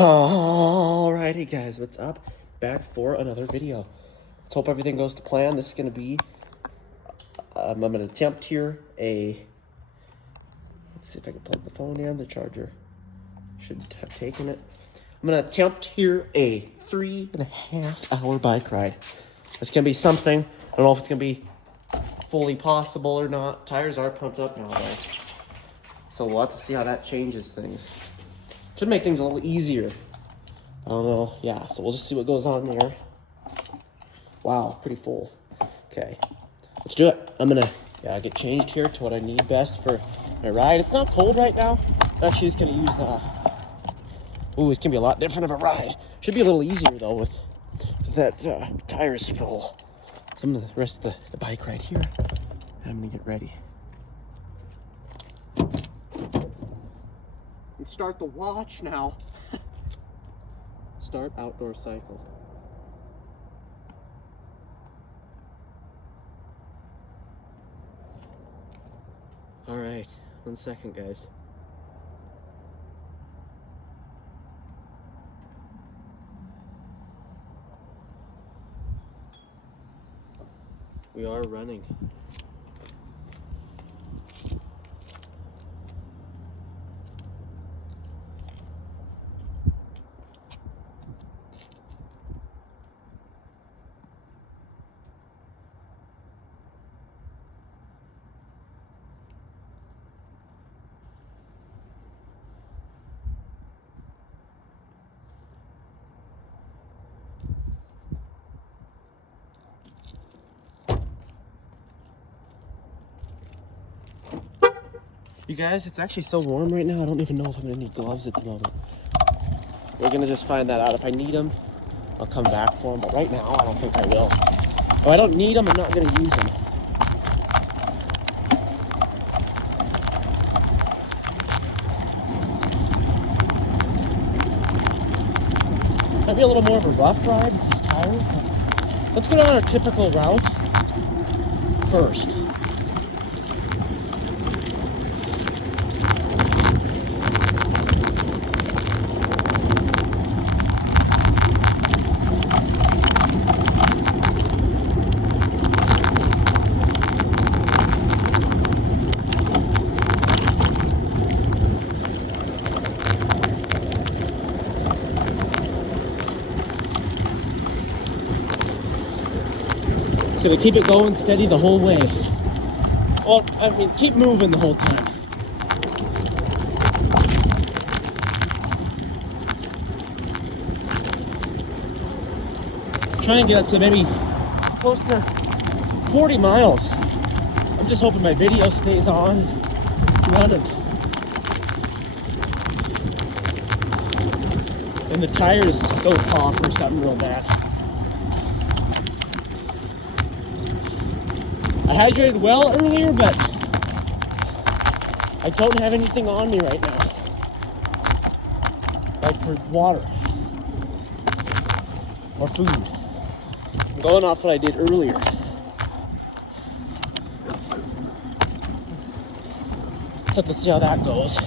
Alrighty guys, what's up? Back for another video. Let's hope everything goes to plan. This is going to be, I'm going to attempt here let's see if I can plug the phone in, the charger. Should have taken it. I'm going to attempt here a 3.5 hour bike ride. It's going to be something. I don't know if it's going to be fully possible or not. Tires are pumped up now though. So we'll have to see how that changes things. Should make things a little easier. I don't know. Yeah, so we'll just see what goes on there. Wow, pretty full. Okay, let's do it. I'm gonna get changed here to what I need best for my ride. It's not cold right now. I'm actually just gonna use ooh, it's gonna be a lot different of a ride. Should be a little easier though with that tires full. So I'm gonna rest the bike right here and I'm gonna get ready. And start the watch now. Start outdoor cycle. All right, 1 second, guys. We are running. You guys, it's actually so warm right now, I don't even know if I'm gonna need gloves at the moment. We're gonna just find that out. If I need them, I'll come back for them, but right now, I don't think I will. If I don't need them, I'm not gonna use them. Might be a little more of a rough ride with these tires, but let's go down our typical route first. Just gonna keep it going steady the whole way. Well, I mean, keep moving the whole time. Try and get up to maybe close to 40 miles. I'm just hoping my video stays on, running. And the tires don't pop or something real bad. I hydrated well earlier, but I don't have anything on me right now. Like for water or food. I'm going off what I did earlier. Let's have to see how that goes.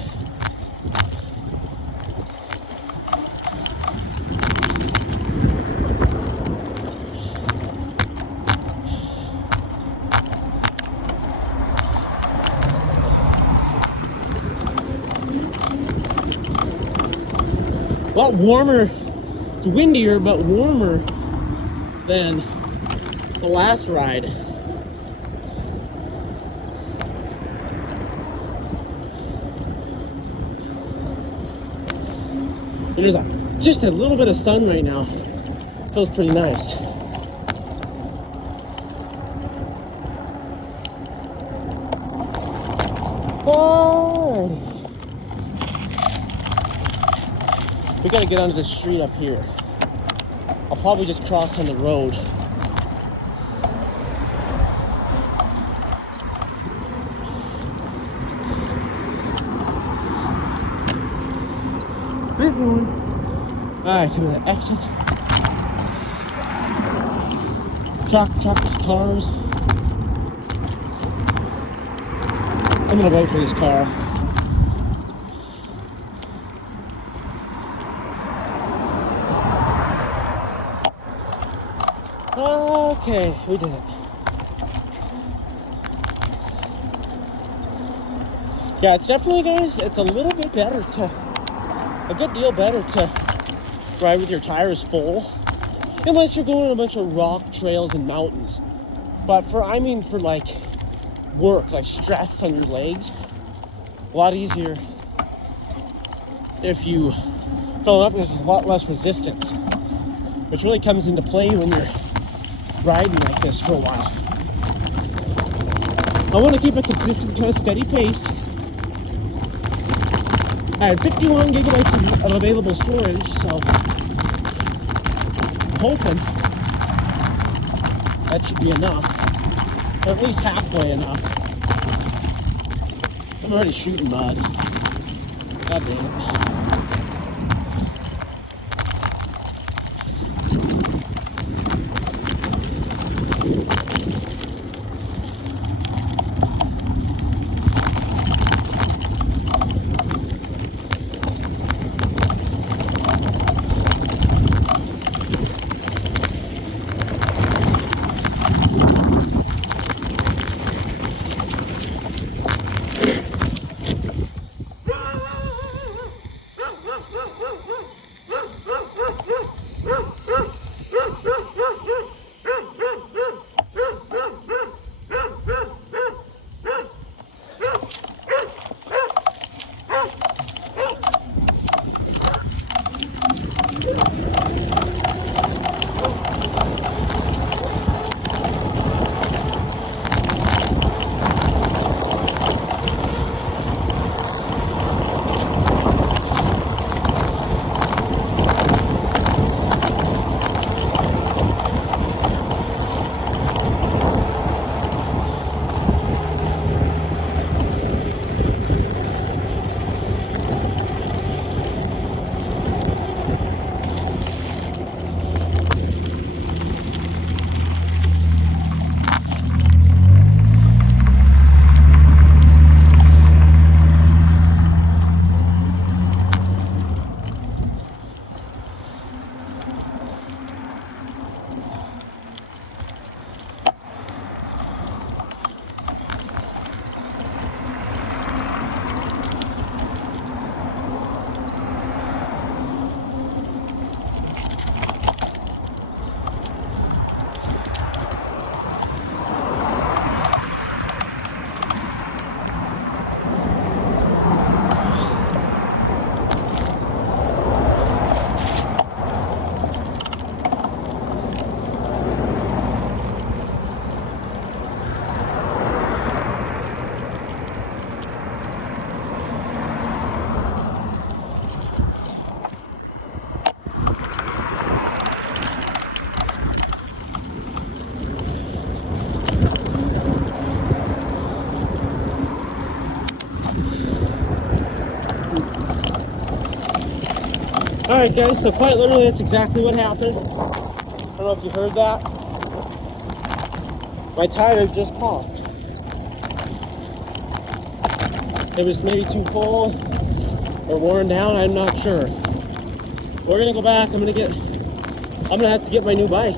A lot warmer. It's windier, but warmer than the last ride. There's just a little bit of sun right now. Feels pretty nice. Alrighty. We gotta get onto the street up here. I'll probably just cross on the road. Busy one. Alright, so I'm gonna exit. Trucks, cars. I'm gonna wait for this car. Okay, we did it. Yeah, it's definitely, guys, it's a little bit better a good deal better to ride with your tires full. Unless you're going on a bunch of rock trails and mountains. But for like work, like stress on your legs, a lot easier if you fill it up because there's a lot less resistance. Which really comes into play when you're riding like this for a while. I want to keep a consistent, kind of steady pace. I have 51 gigabytes of available storage, so I'm hoping that should be enough, or at least halfway enough. I'm already shooting mud. God damn it. Alright guys, so quite literally that's exactly what happened. I don't know if you heard that. My tire just popped. It was maybe too full or worn down, I'm not sure. We're gonna go back, I'm gonna have to get my new bike.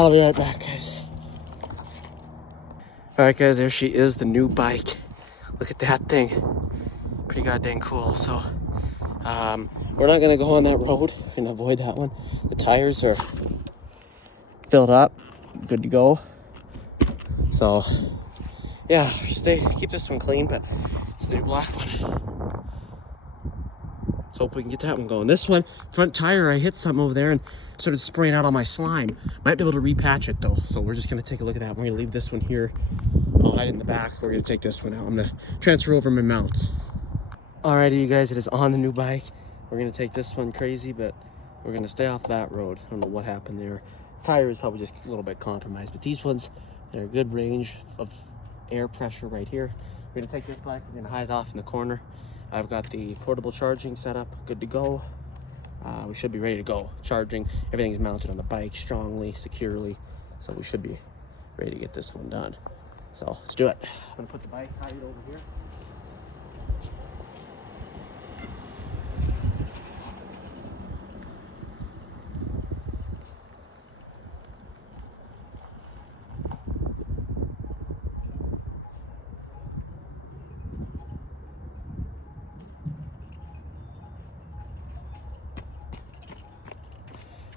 I'll be right back, guys. All right, guys, there she is, the new bike. Look at that thing. Pretty goddamn cool. So we're not gonna go on that road. We're gonna avoid that one. The tires are filled up, good to go. So yeah, keep this one clean, but it's the new black one. Let's hope we can get that one going. This one, front tire, I hit something over there and started spraying out all my slime. Might be able to repatch it though. So we're just gonna take a look at that. We're gonna leave this one here. I'll hide in the back. We're gonna take this one out. I'm gonna transfer over my mounts. Alrighty, you guys, it is on the new bike. We're gonna take this one crazy, but we're gonna stay off that road. I don't know what happened there. The tire is probably just a little bit compromised, but these ones, they're a good range of air pressure right here. We're gonna take this bike, we're gonna hide it off in the corner. I've got the portable charging set up, good to go. We should be ready to go. Charging, everything's mounted on the bike strongly, securely, so we should be ready to get this one done. So let's do it. I'm gonna put the bike hide over here.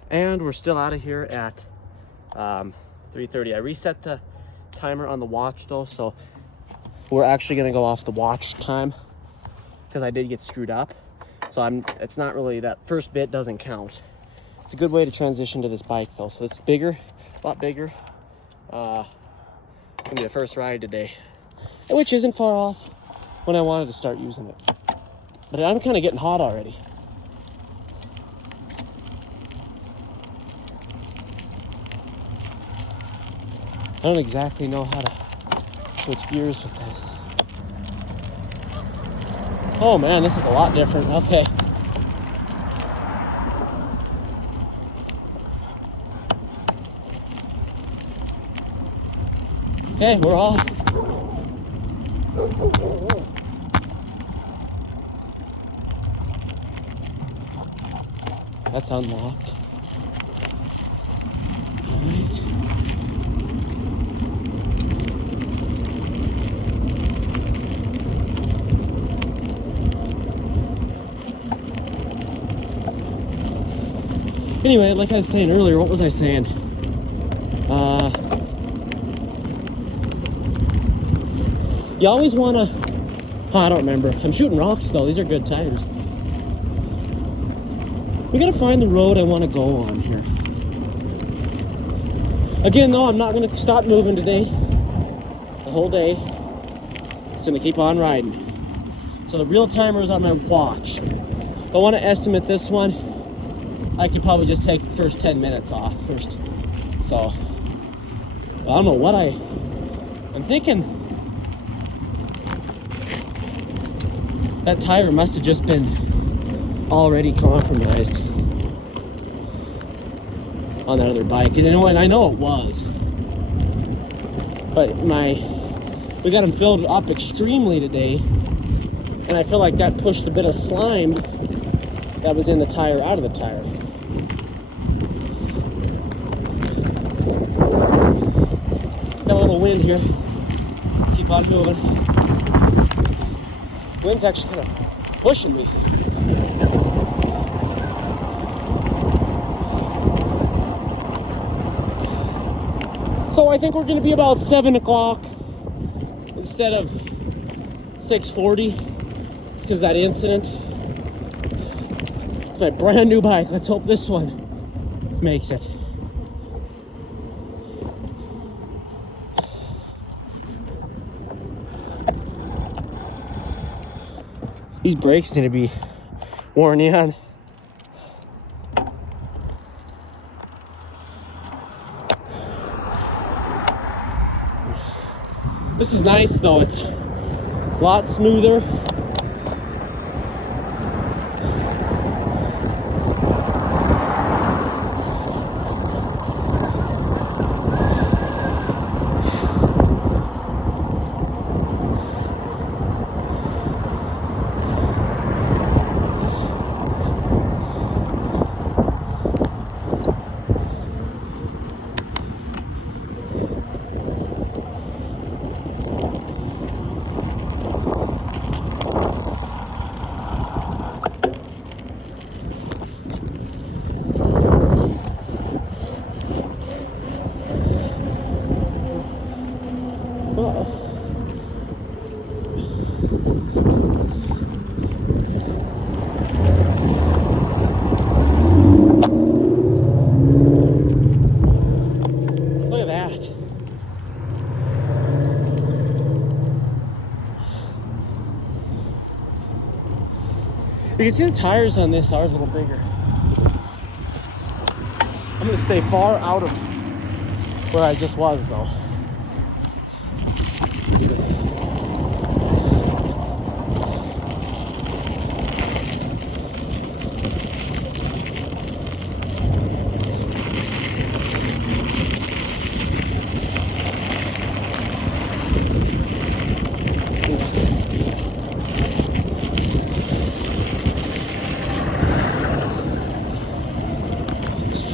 And we're still out of here at 3:30. I reset the timer on the watch though, so we're actually gonna go off the watch time because I did get screwed up. So it's not really, that first bit doesn't count. It's a good way to transition to this bike though. So it's bigger, a lot bigger. Gonna be the first ride today, which isn't far off when I wanted to start using it. But I'm kind of getting hot already. I don't exactly know how to switch gears with this. Oh man, this is a lot different. Okay. Okay, we're off. That's unlocked. All right. Anyway, like I was saying earlier, what was I saying? You always want to... Oh, I don't remember. I'm shooting rocks, though. These are good tires. We got to find the road I want to go on here. Again, though, I'm not going to stop moving today. The whole day. Just going to keep on riding. So the real timer is on my watch. If I want to estimate this one, I could probably just take the first 10 minutes off first. So, I don't know what I'm thinking. That tire must have just been already compromised on that other bike. And I know it was. But we got them filled up extremely today. And I feel like that pushed a bit of slime that was in the tire out of the tire. Got a little wind here. Let's keep on moving. Wind's actually kind of pushing me. So I think we're going to be about 7 o'clock instead of 6:40. It's because of that incident. It's my brand new bike. Let's hope this one makes it. These brakes need to be worn in. This is nice though, it's a lot smoother. see the tires on this are a little bigger. I'm gonna stay far out of where I just was though.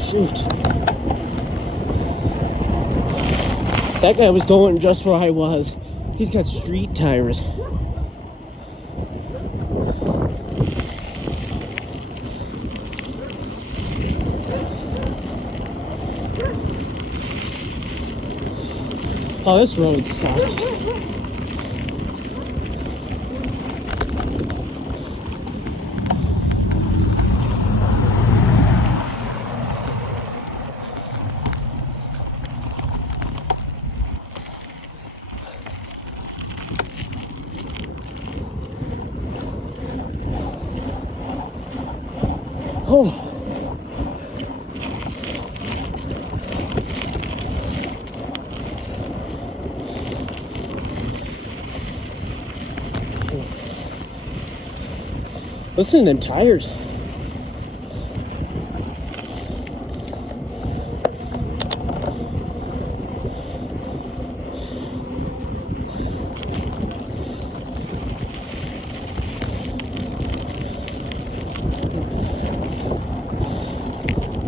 Shoot. That guy was going just where I was. He's got street tires. Oh, this road sucks. Oh. Listen to them tires.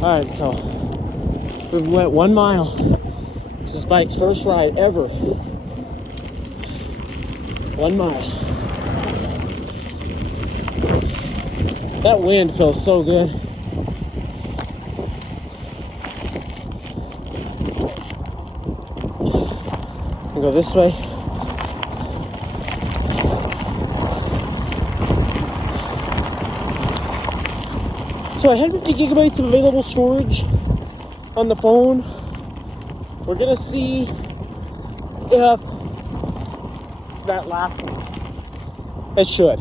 All right, so we went 1 mile. This is Spike's first ride ever. 1 mile. That wind feels so good. I'll go this way. So I had 50 gigabytes of available storage on the phone. We're gonna see if that lasts. It should.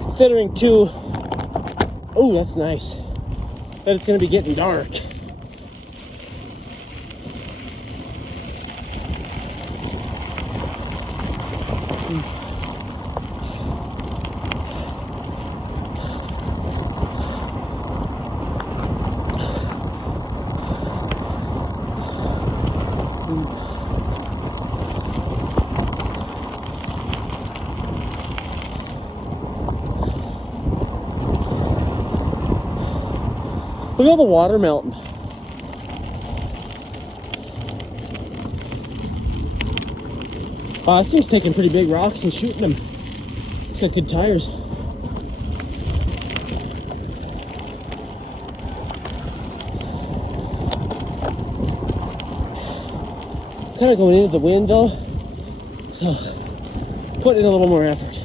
Considering too, oh, that's nice, that it's gonna be getting dark. Look at all the water melting. Wow, this thing's taking pretty big rocks and shooting them. It's got good tires. Kind of going into the wind though, so putting in a little more effort.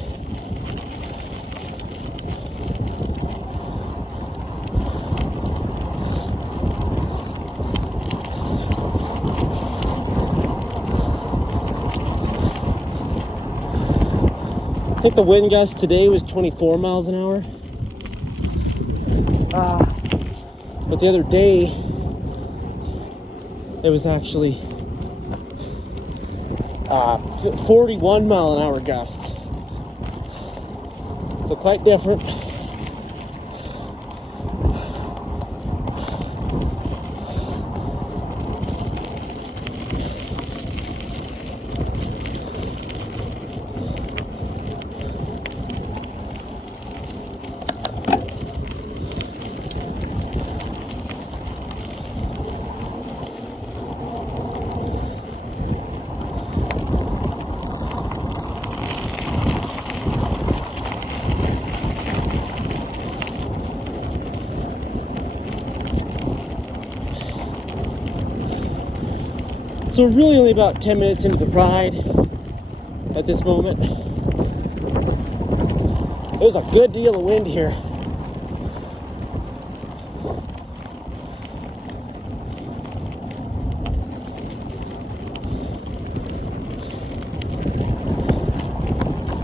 I think the wind gust today was 24 miles an hour. But the other day, it was actually 41 mile an hour gusts. So quite different. So we're really only about 10 minutes into the ride at this moment. There's a good deal of wind here.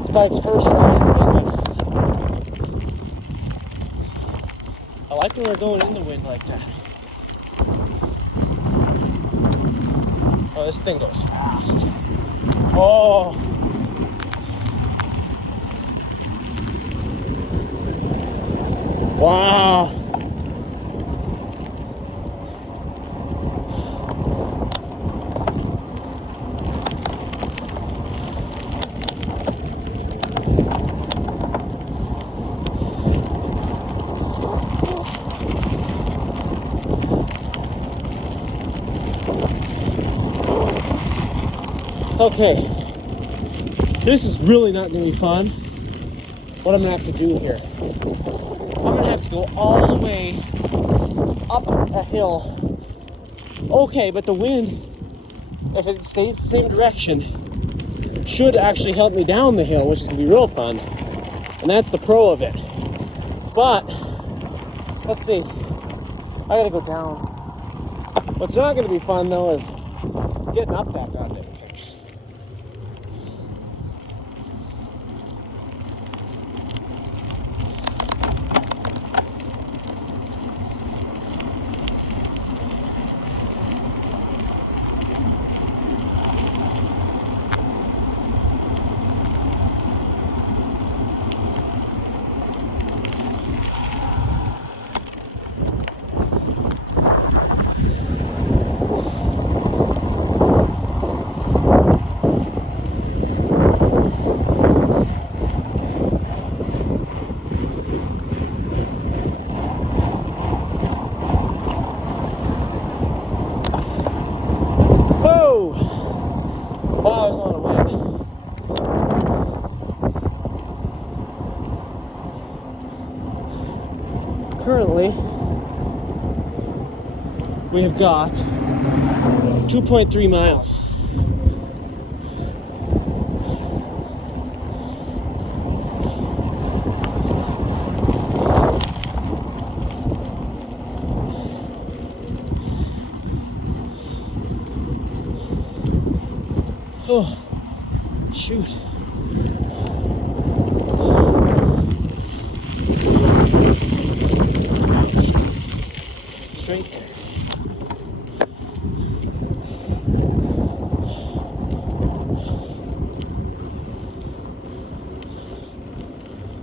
Spike's first ride is a big one. I like when we're going in the wind like that. Oh, this thing goes fast. Oh. Wow. Okay, this is really not going to be fun. What I'm going to have to do here, I'm going to have to go all the way up a hill. Okay, but the wind, if it stays the same direction, should actually help me down the hill, which is going to be real fun. And that's the pro of it. But, let's see, I got to go down. What's not going to be fun though is getting up that goddamn thing. Currently, we have got 2.3 miles. Oh, shoot. Straight there.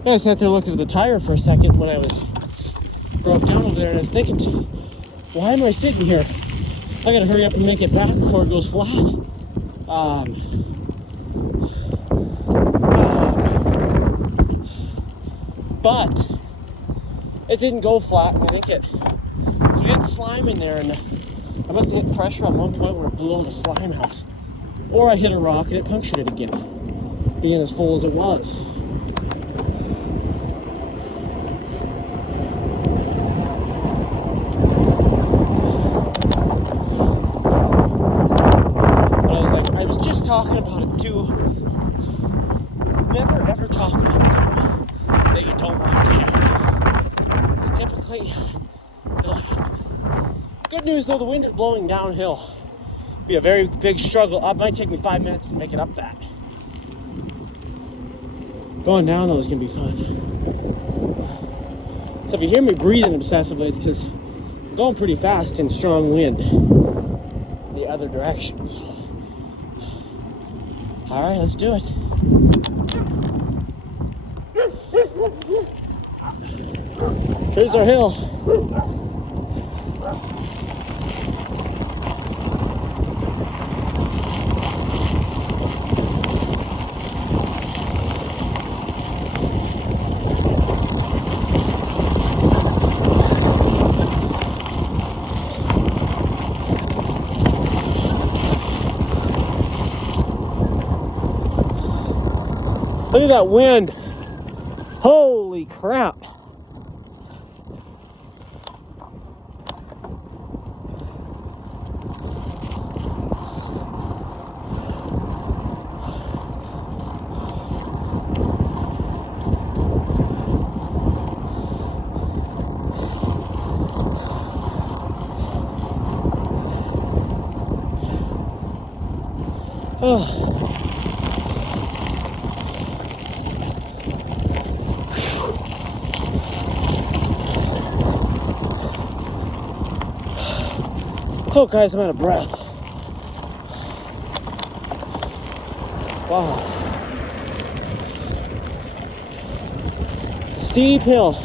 I sat there looking at the tire for a second when I was broke down over there, and I was thinking, why am I sitting here? I gotta hurry up and make it back before it goes flat. But it didn't go flat, and I think we had slime in there, and I must have hit pressure at one point where it blew all the slime out. Or I hit a rock and it punctured it again, being as full as it was. Talking about it too. Never ever talk about something that you don't want to happen, because typically it'll happen. Good news though, the wind is blowing downhill. It'll be a very big struggle. It might take me 5 minutes to make it up that. Going down though is gonna be fun. So if you hear me breathing obsessively, it's because I'm going pretty fast in strong wind the other directions. All right, let's do it. Here's our hill. Look at that wind. Holy crap. Oh. Oh, guys, I'm out of breath. Wow. Steep hill.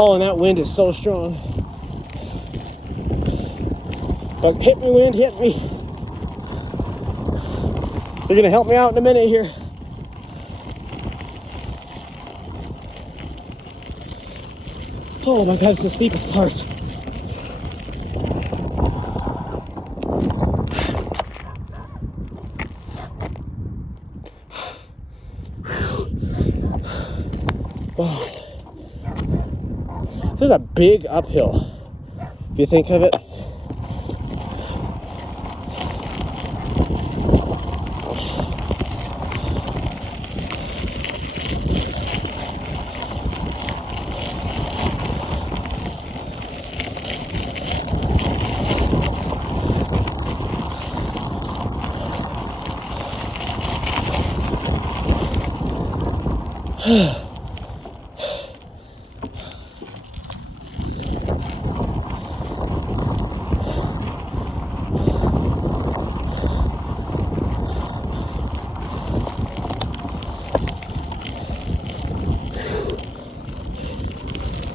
Oh, and that wind is so strong. But hit me, wind, hit me. You're gonna help me out in a minute here. Oh my God, it's the steepest part. Oh. This is a big uphill, if you think of it.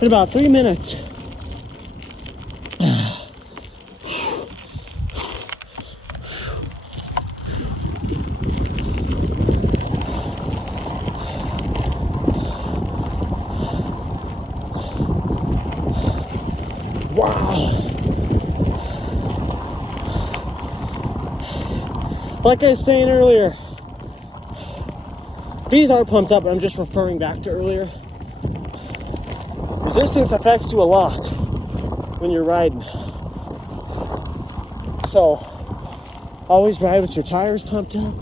In about 3 minutes. Wow. Like I was saying earlier, these are pumped up, but I'm just referring back to earlier. Resistance affects you a lot when you're riding. So always ride with your tires pumped up.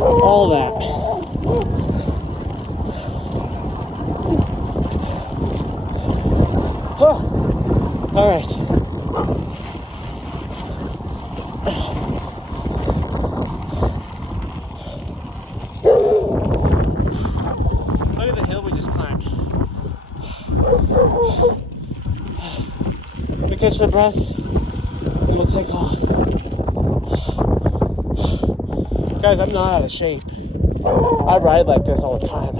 All that. Oh, all right. Look at the hill we just climbed. We catch my breath, and we'll take off. Guys, I'm not out of shape. I ride like this all the time.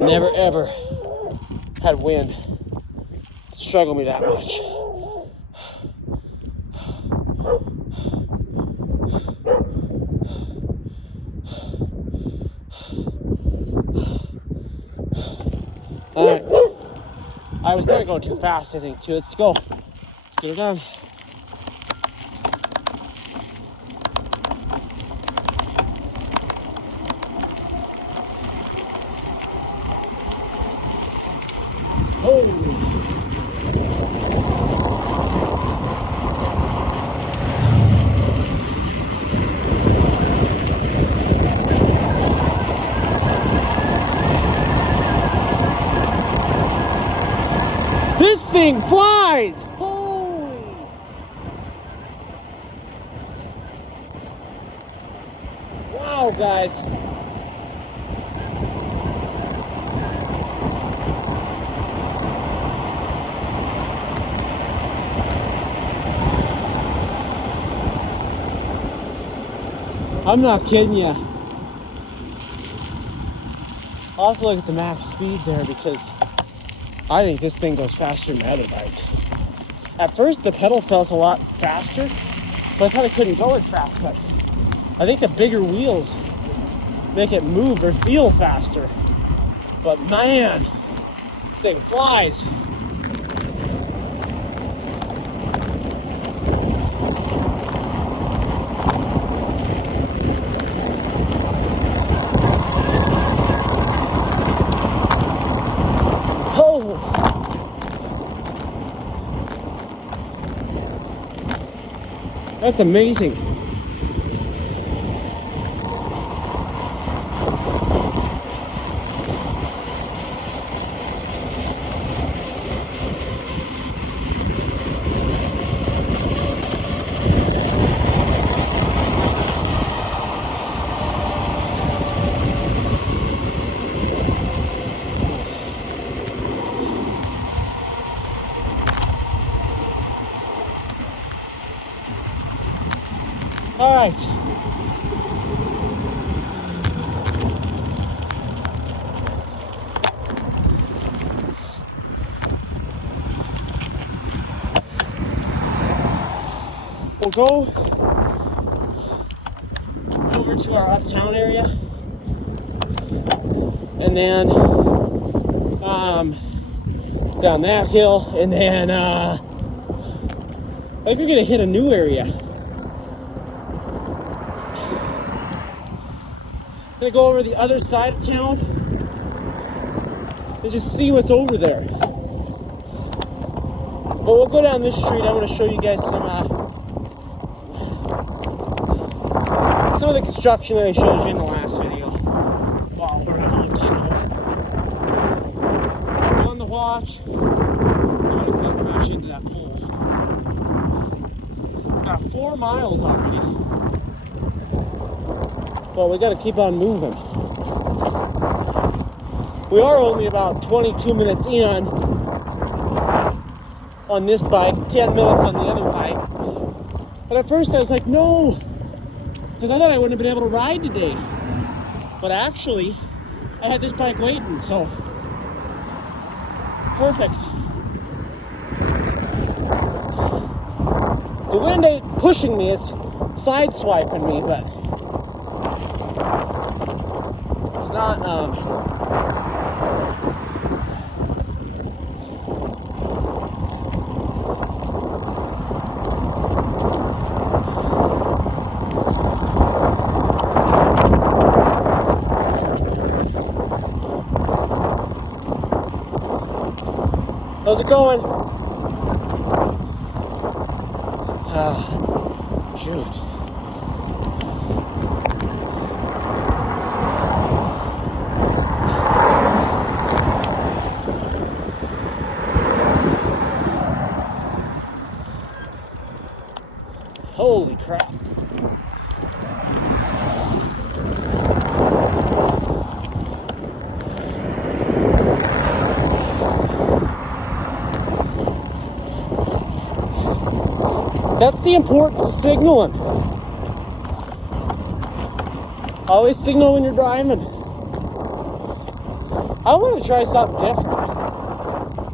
Never ever had wind struggle me that much. Alright. I was kind of going too fast, I think, too. Let's go. Let's get it done. Oh. This thing flies! Holy! Wow, guys. I'm not kidding you. Also look at the max speed there, because I think this thing goes faster than my other bike. At first the pedal felt a lot faster, but I thought it couldn't go as fast, but I think the bigger wheels make it move or feel faster. But man, this thing flies. That's amazing. All right. We'll go over to our uptown area, and then down that hill, and then I think we're gonna hit a new area. Gonna go over the other side of town and just see what's over there. But we'll go down this street. I want to show you guys some of the construction that I showed you in the last video. While we're out, you know. It's on the watch. I'm gonna crash into that pole. Got 4 miles already. Well, we got to keep on moving. We are only about 22 minutes in on this bike, 10 minutes on the other bike. But at first I was like, no, because I thought I wouldn't have been able to ride today. But actually, I had this bike waiting, so perfect. The wind ain't pushing me, it's side swiping me, but it's not, how's it going? Shoot. Holy crap. That's the importance of signaling. Always signal when you're driving. I want to try something different.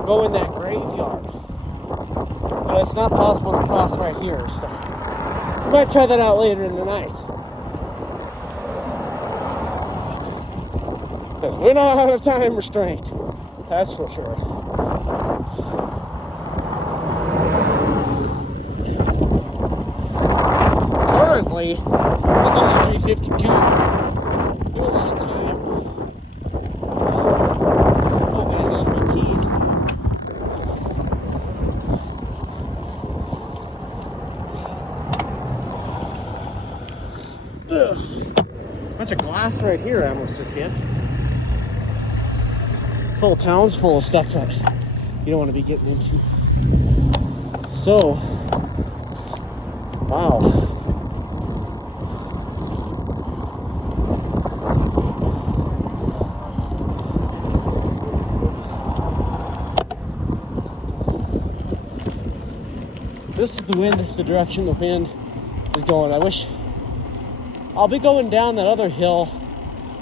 Go in that graveyard. But it's not possible to cross right here, so we might try that out later in the night. Because we're not out of time restraint. That's for sure. Currently, it's only 3:52. We're a long time. Oh, guys, I left my keys. Ugh. Bunch of glass right here I almost just hit. This whole town's full of stuff that you don't want to be getting into. So, wow. This is the wind, the direction the wind is going. I wish I'll be going down that other hill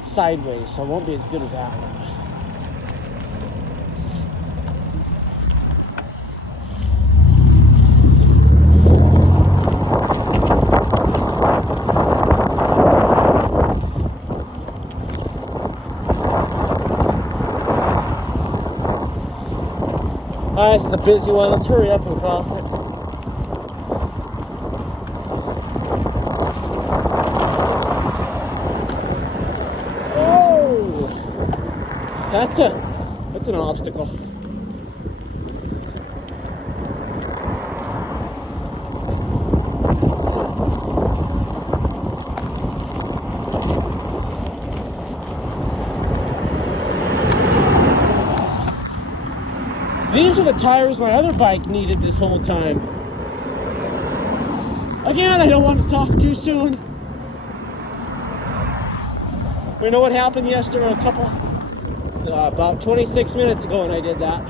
sideways, so it won't be as good as that one. Alright, this is a busy one. Let's hurry up and cross it. That's an obstacle. These are the tires my other bike needed this whole time. Again, I don't want to talk too soon. We know what happened yesterday, about 26 minutes ago when I did that.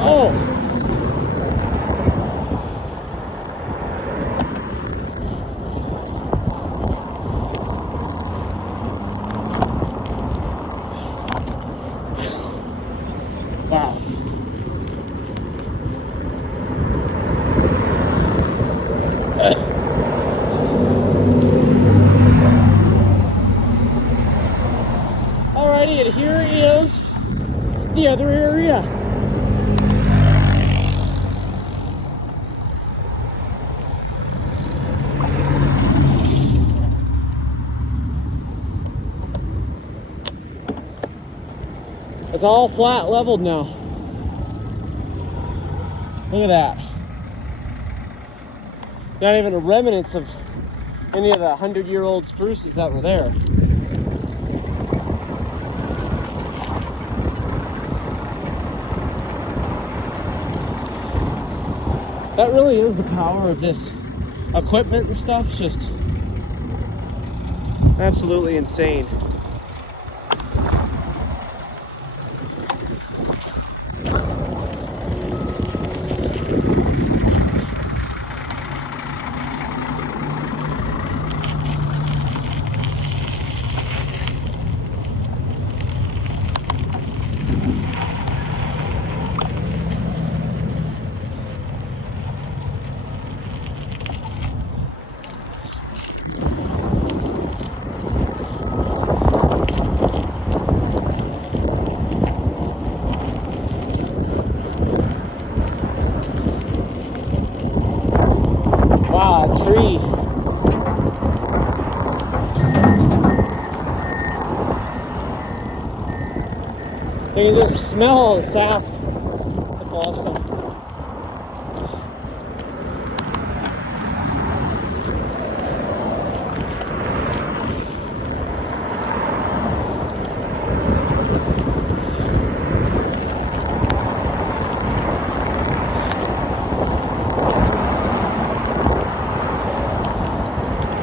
Oh! Wow. Alrighty, and here is the other area. It's all flat leveled now. Look at that. Not even a remnants of any of the 100-year-old spruces that were there. That really is the power of this equipment and stuff. Just absolutely insane. Wow, a tree. You can just smell the sap. That's awesome.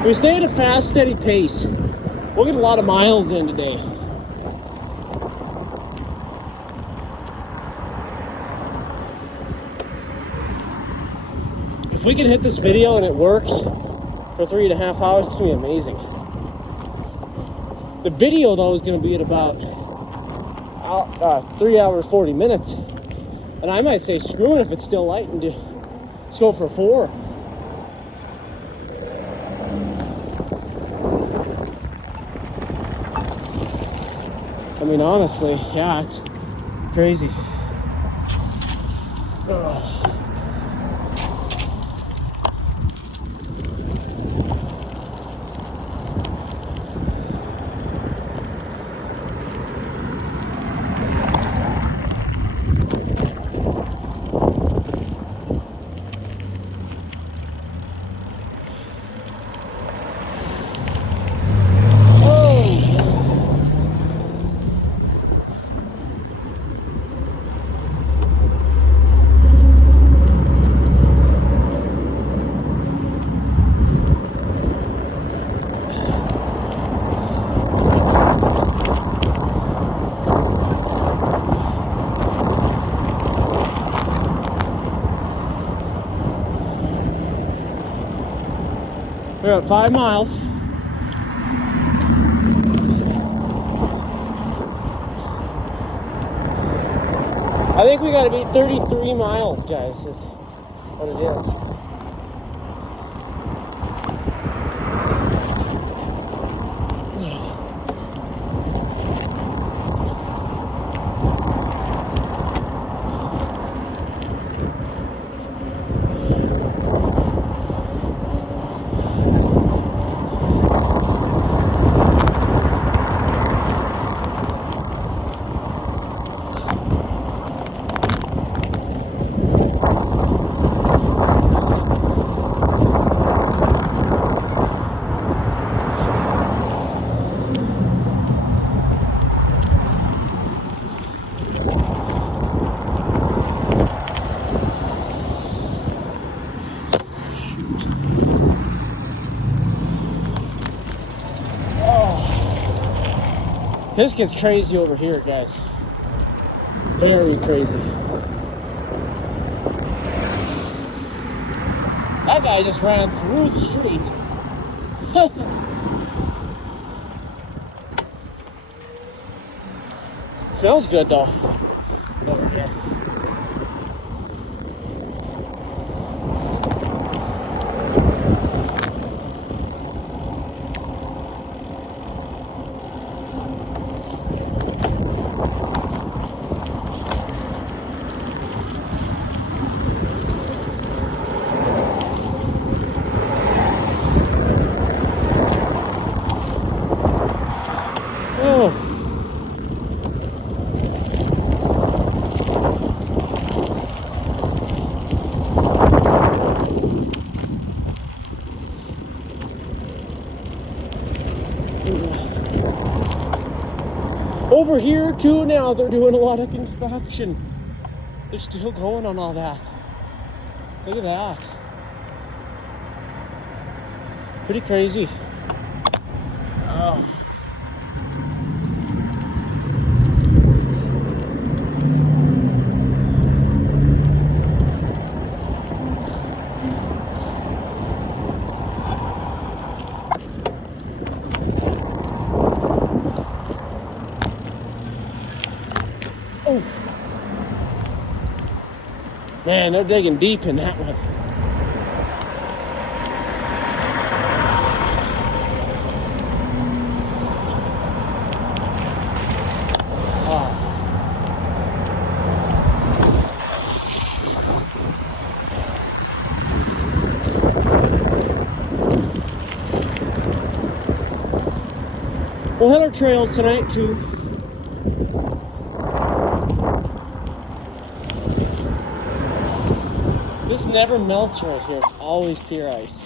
We stay at a fast, steady pace. We'll get a lot of miles in today. If we can hit this video and it works for 3.5 hours, it's gonna be amazing. The video though is gonna be at about 3 hours, 40 minutes. And I might say screw it if it's still light and just go for 4. I mean, honestly, yeah, it's crazy. Ugh. We're at 5 miles. I think we gotta beat 33 miles, guys, is what it is. This gets crazy over here, guys. Very crazy. That guy just ran through the street. Smells good though. Over here. Oh. Over here too now, they're doing a lot of construction. They're still going on all that. Look at that. Pretty crazy. Oh. Oh. Man, they're digging deep in that one. We'll hit our trails tonight too. This never melts right here. It's always pure ice.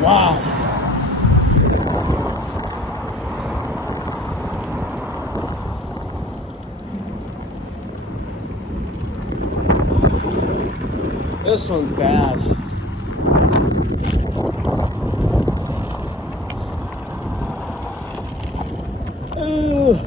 Wow. This one's bad. Ooh.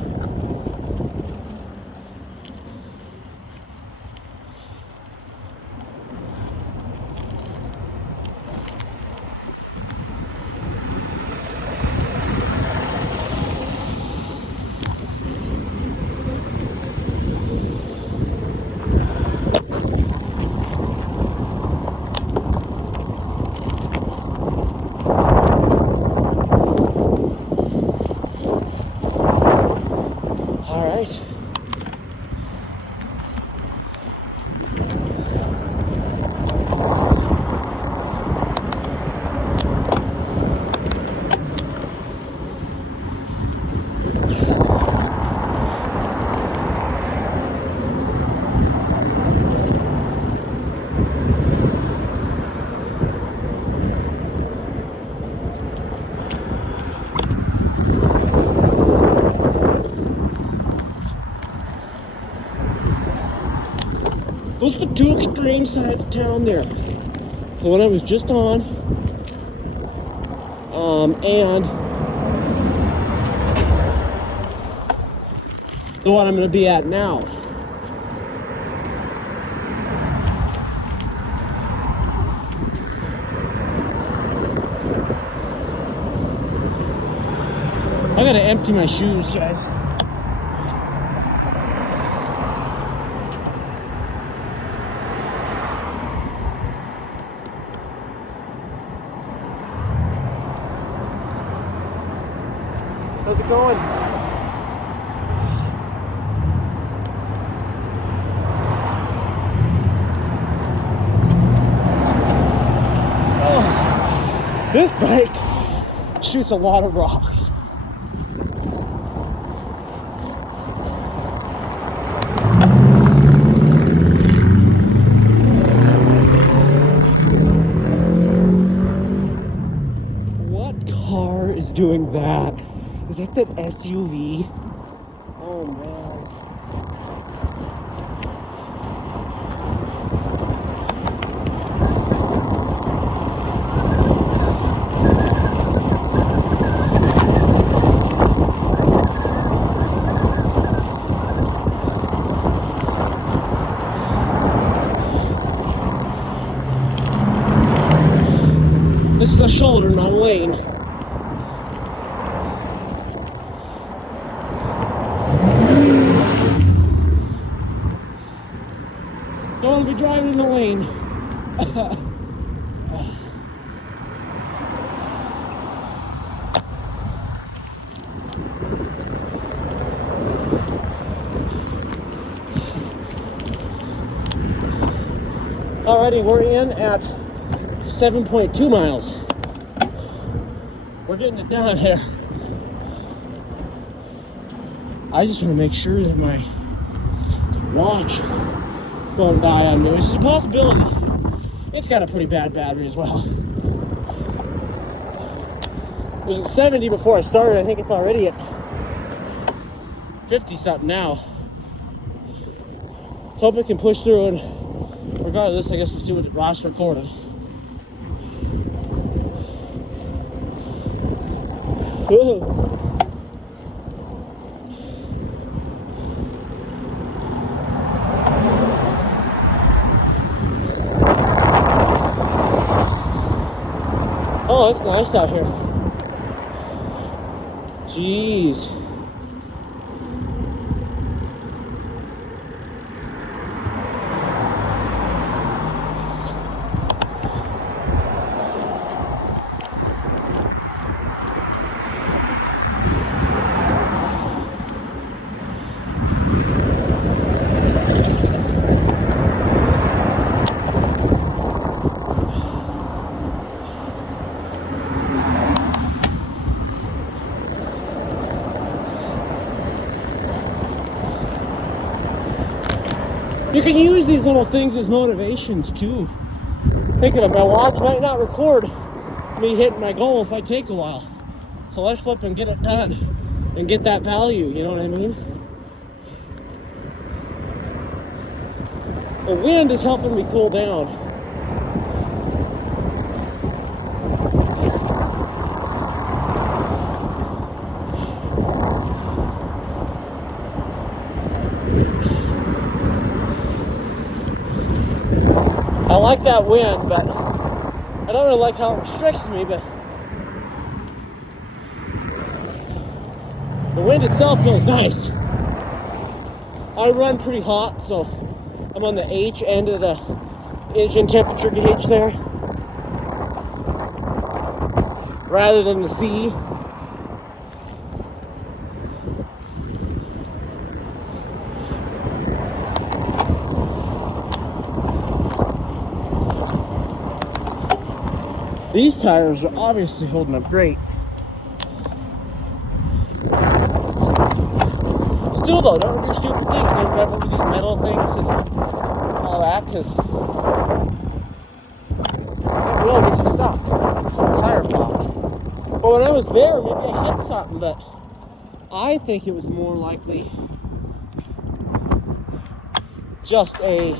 All right. Those are the two extreme sides of town there. The one I was just on, and the one I'm going to be at now. I gotta empty my shoes, guys. How's it going? Oh, this bike shoots a lot of rocks. is doing that? Is that SUV? Oh man. This is a shoulder, not a lane. Don't want to be driving in the lane. Alrighty, we're in at 7.2 miles. We're getting it down here. I just want to make sure that my watch won't die on me, which is a possibility. It's got a pretty bad battery as well. It was at 70 before I started. I think it's already at 50 something now. Let's hope it can push through, and regardless, I guess we'll see what it last recorded. Oh, it's nice out here. Jeez. You can use these little things as motivations too. Think of it, my watch might not record me hitting my goal if I take a while. So let's flip and get it done and get that value, you know what I mean? The wind is helping me cool down. I like that wind, but I don't really like how it restricts me, but the wind itself feels nice. I run pretty hot, so I'm on the H end of the engine temperature gauge there, rather than the C. These tires are obviously holding up great. Still though, don't do stupid things. Don't drive over these metal things and all that, because it will get you stuck. The tire pop. But when I was there, maybe I hit something, but I think it was more likely just a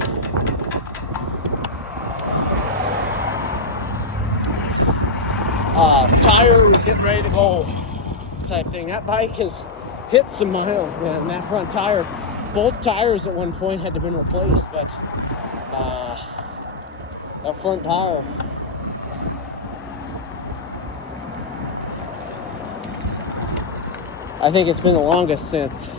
tire was getting ready to go type thing. That bike has hit some miles, man. That front tire, both tires at one point had to have been replaced, but that front tire, I think it's been the longest since.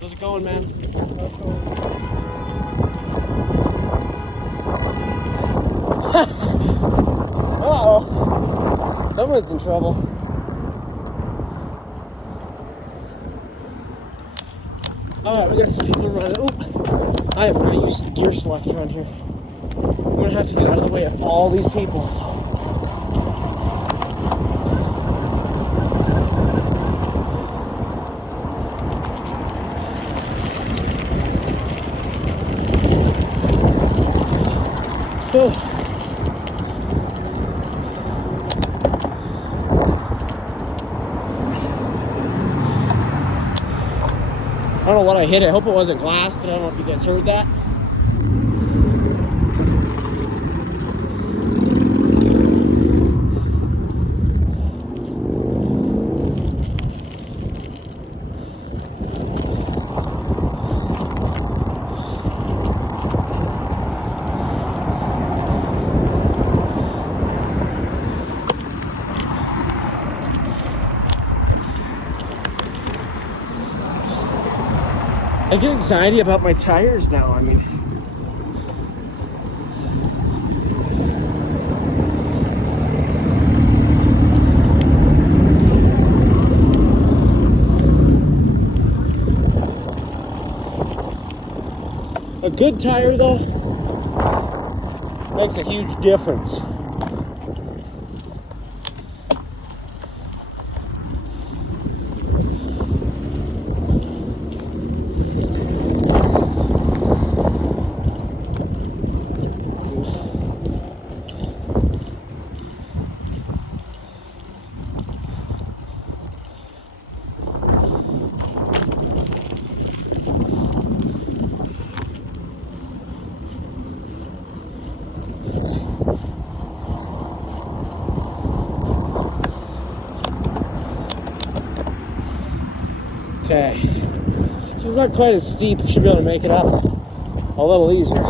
How's it going, man? Uh-oh. Someone's in trouble. Alright, we got some people running. Oop! I have not used gear selector on here. I'm gonna have to get out of the way of all these people, so. Oh. I don't know what I hit. I hope it wasn't glass, but I don't know if you guys heard that. I get anxiety about my tires now. I mean, a good tire though makes a huge difference. Okay, so it's not quite as steep. You should be able to make it up a little easier.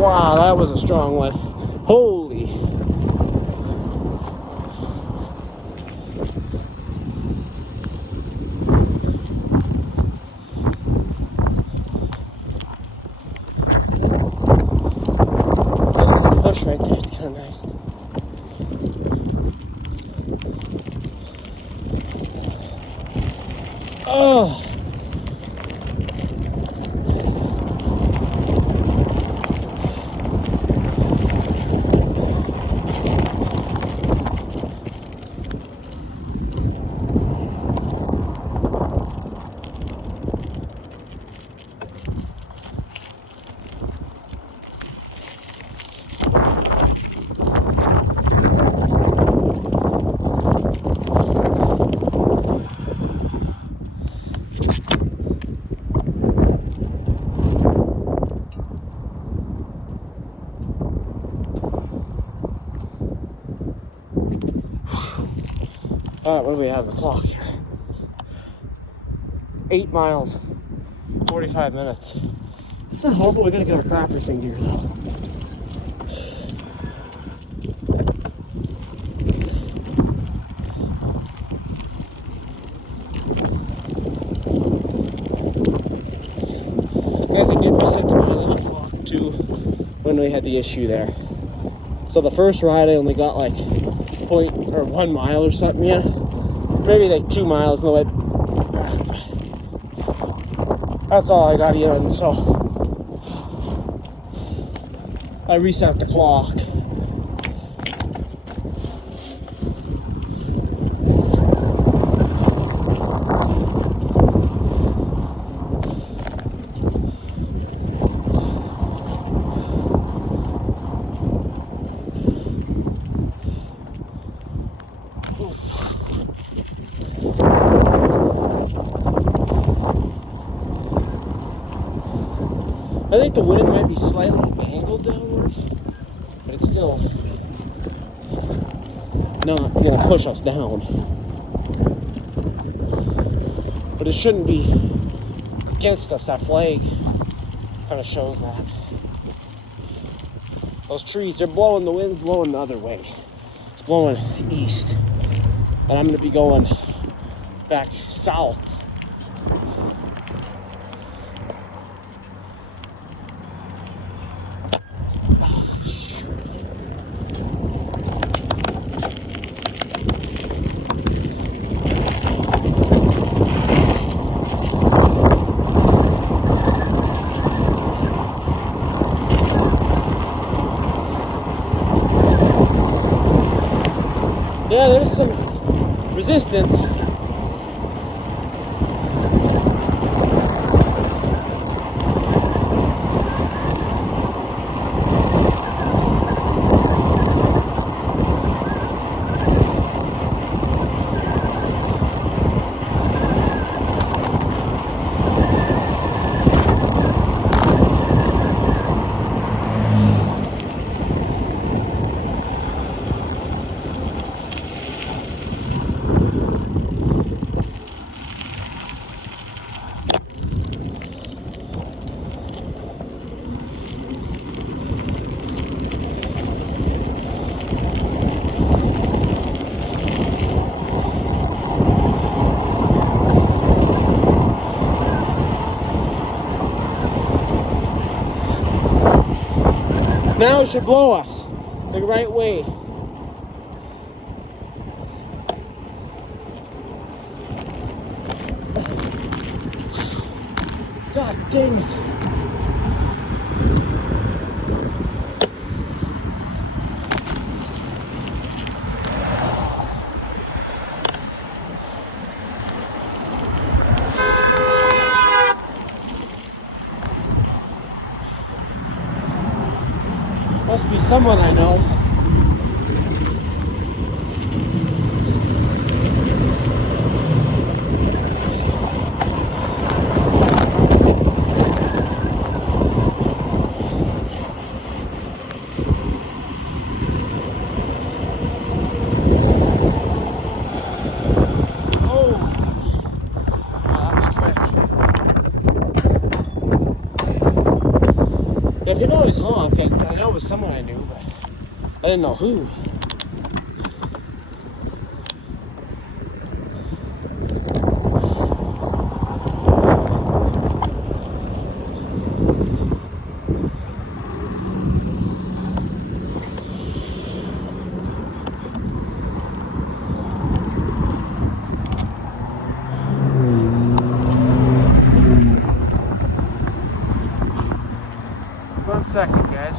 Wow, that was a strong one. Holy. Push right there, it's kind of nice. Oh. Alright, what do we have the clock here? 8 miles, 45 minutes. It's not horrible. We gotta get our crappers in here though. Guys, I did reset the mileage clock too when we had the issue there. So the first ride I only got like 1 mile or something, yeah. Maybe like 2 miles, no way. That's all I got in, so I reset the clock. I think the wind might be slightly angled downward, but it's still not gonna push us down. But it shouldn't be against us. That flag kind of shows that. Those trees, they're blowing, the wind's blowing the other way. It's blowing east. And I'm gonna be going back south. resistance. Now it should blow us the right way. God dang it. Must be someone I know. Yeah, people always honk. I know it was someone I knew, but I didn't know who. One second, guys.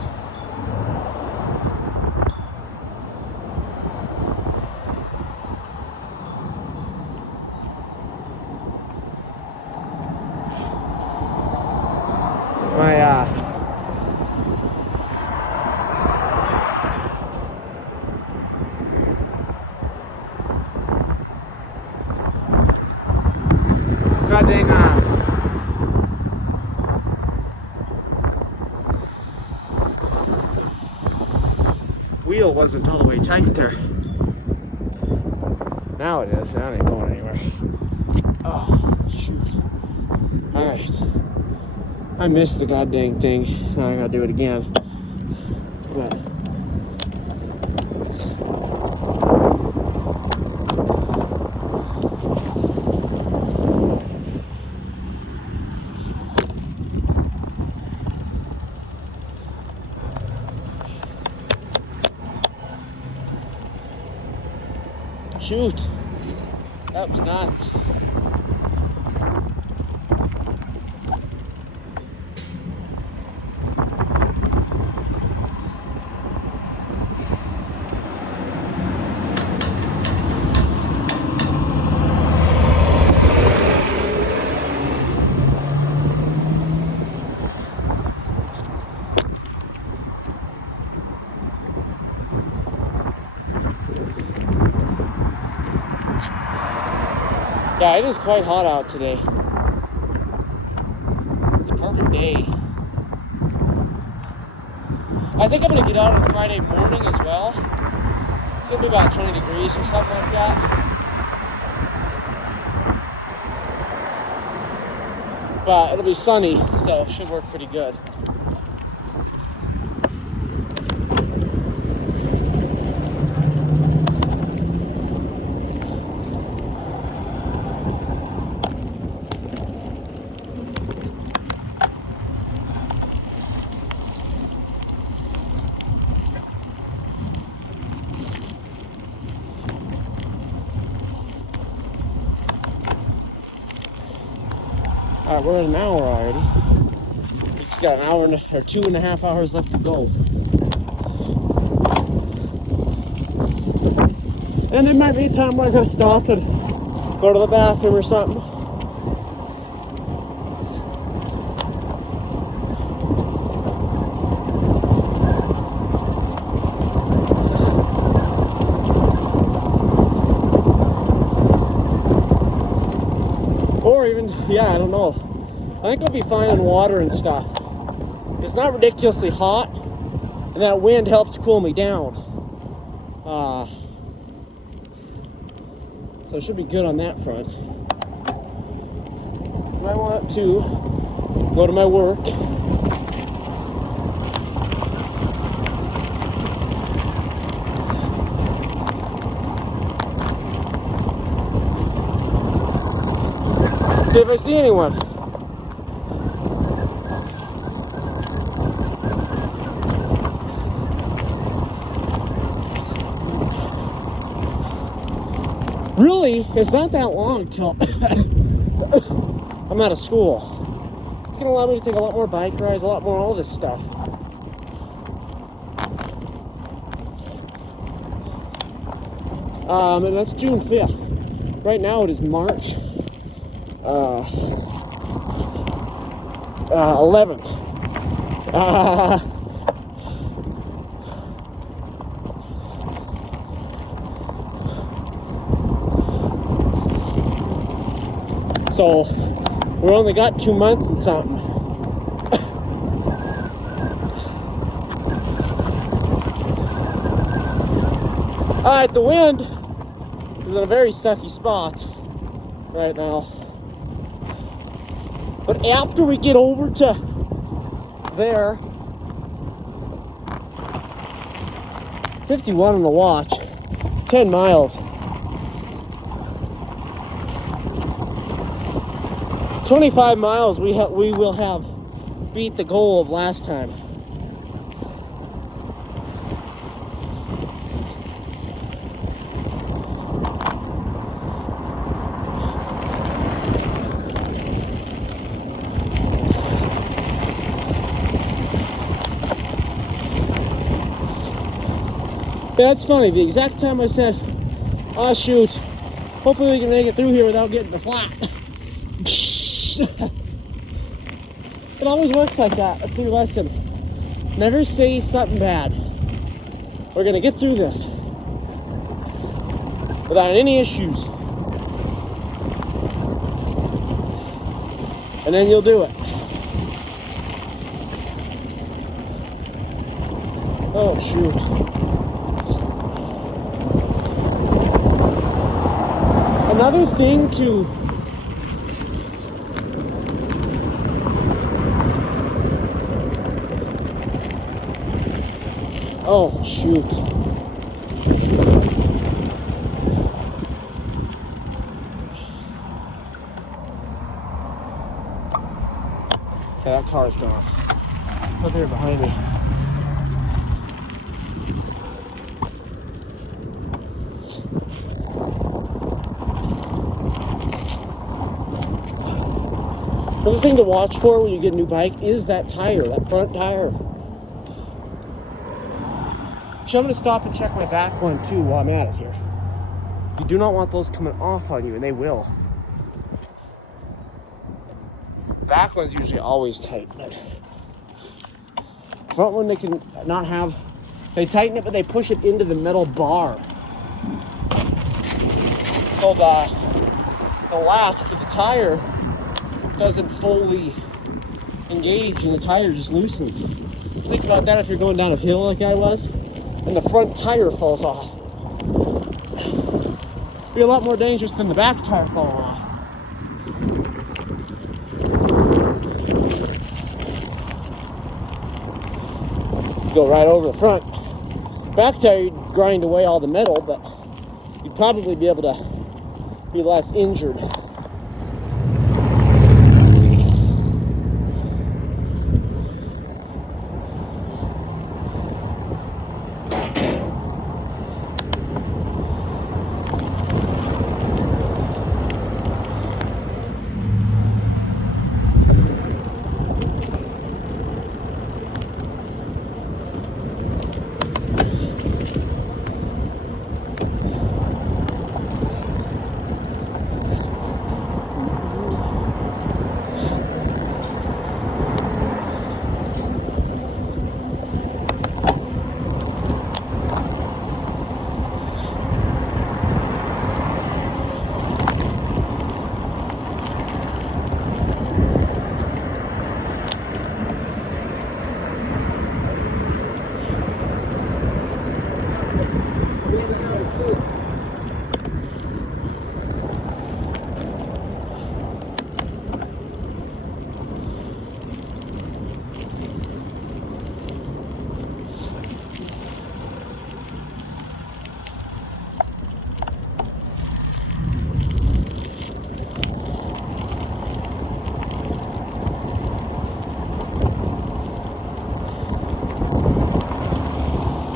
God dang wheel wasn't all the way tight there. Now it is. That ain't going anywhere. Oh, shoot. Alright. I missed the god dang thing. Now I gotta do it again. But shoot. That was nuts. Yeah, it is quite hot out today. It's a perfect day. I think I'm gonna get out on Friday morning as well. It's gonna be about 20 degrees or something like that. But it'll be sunny, so it should work pretty good. All right, we're at an hour already. We just got an hour or 2.5 hours left to go. And there might be a time where I gotta stop and go to the bathroom or something. Or even, yeah, I don't know. I think I'll be fine in water and stuff. It's not ridiculously hot, and that wind helps cool me down. So it should be good on that front. I want to go to my work. See if I see anyone. Really, it's not that long till I'm out of school. It's gonna allow me to take a lot more bike rides, a lot more all this stuff. And that's June 5th. Right now it is March 11th. So we only got 2 months and something. Alright, the wind is in a very sucky spot right now. But after we get over to there, 51 on the watch, 10 miles. 25 miles we will have beat the goal of last time. Yeah, that's funny. The exact time I said, "Oh shoot, hopefully we can make it through here without getting the flat." It always works like that. That's your lesson. Never say something bad. We're gonna get through this without any issues. And then you'll do it. Oh shoot. Another thing to oh shoot. Yeah, that car's gone. Up there behind me. Another thing to watch for when you get a new bike is that tire, that front tire. So I'm going to stop and check my back one too while I'm at it here. You do not want those coming off on you, and they will. The back one's usually always tight, but front one they can not have. They tighten it, but they push it into the metal bar. So the latch to the tire doesn't fully engage and the tire just loosens. Think about that if you're going down a hill like I was and the front tire falls off. It'd be a lot more dangerous than the back tire falling off. Go right over the front. Back tire, you'd grind away all the metal, but you'd probably be able to be less injured.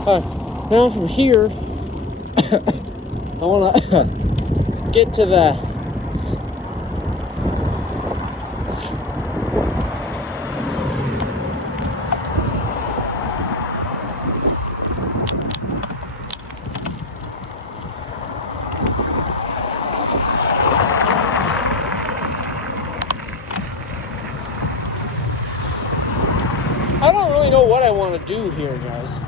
Now from here, I want to get to the I don't really know what I want to do here, guys.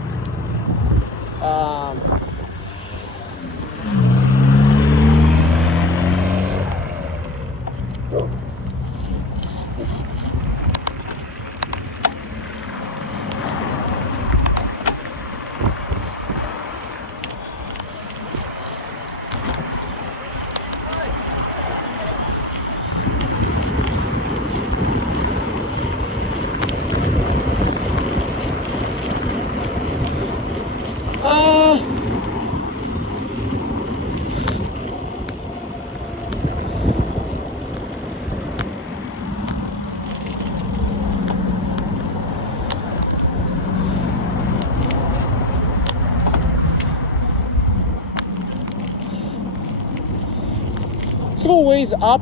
Let's go a ways up.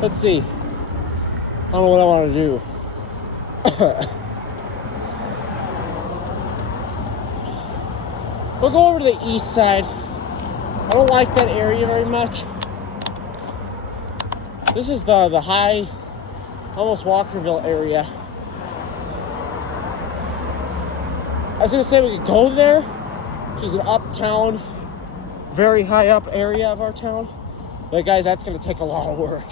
Let's see. I don't know what I want to do. We'll go over to the east side. I don't like that area very much. This is the high, almost Walkerville area. I was gonna say we could go there, which is an uptown, very high up area of our town. But guys, that's gonna take a lot of work.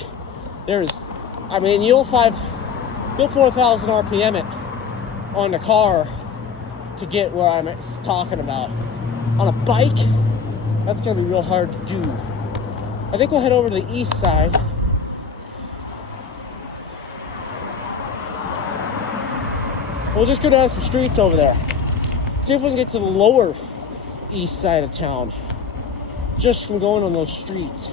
You'll 4,000 RPM it on the car to get where I'm talking about. On a bike, that's gonna be real hard to do. I think we'll head over to the east side. We'll just go down some streets over there. See if we can get to the lower east side of town. Just from going on those streets.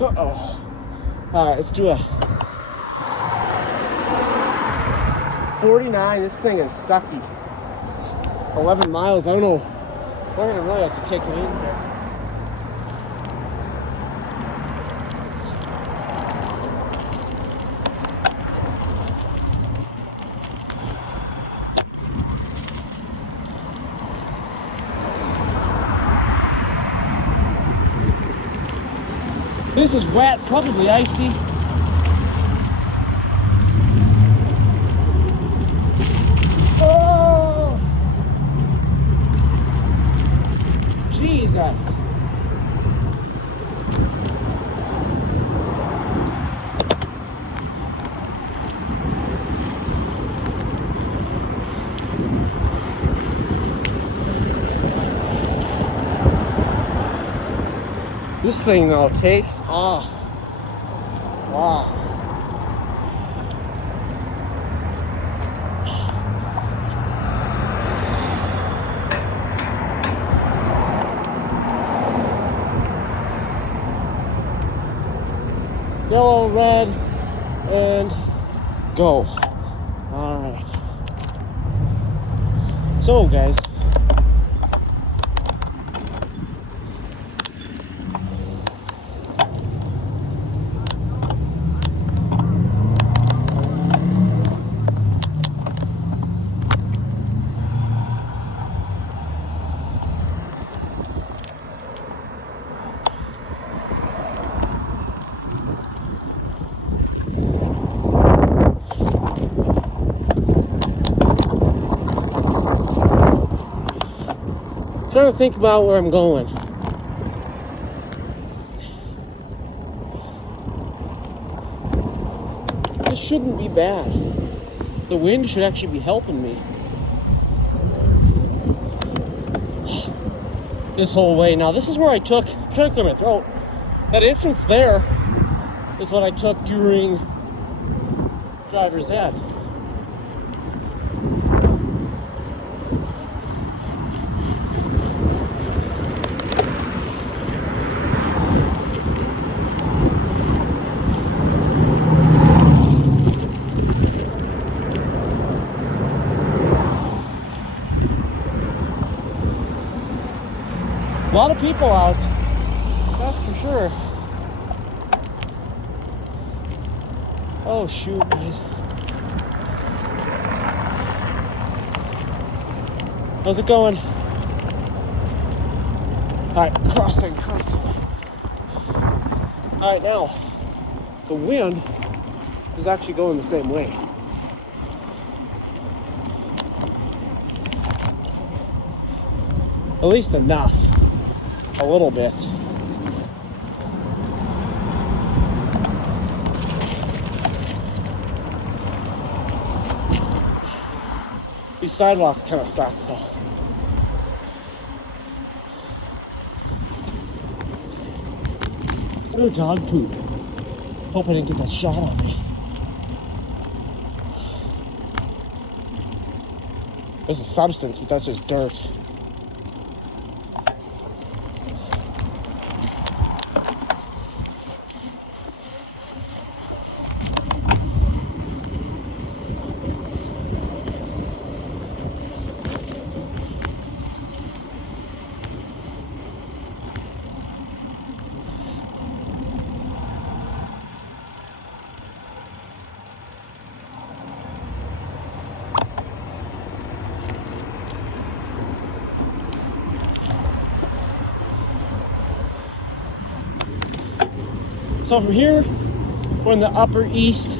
Uh-oh. All right, let's do a 49. This thing is sucky. 11 miles. I don't know. We're gonna really have to kick it in here. This is wet, probably icy. Oh! Jesus. This thing though takes off. Wow. yellow, red, and go. All right. So, guys, trying to think about where I'm going. This shouldn't be bad. The wind should actually be helping me this whole way. Now, this is where I took, I'm trying to clear my throat. That entrance there is what I took during driver's ed. A lot of people out, that's for sure. Oh shoot, guys. How's it going? Alright, crossing. Alright, now, the wind is actually going the same way. At least enough. A little bit. These sidewalks kind of suck though. Ooh, dog poop. Hope I didn't get that shot on me. There's a substance, but that's just dirt. So from here, we're in the upper east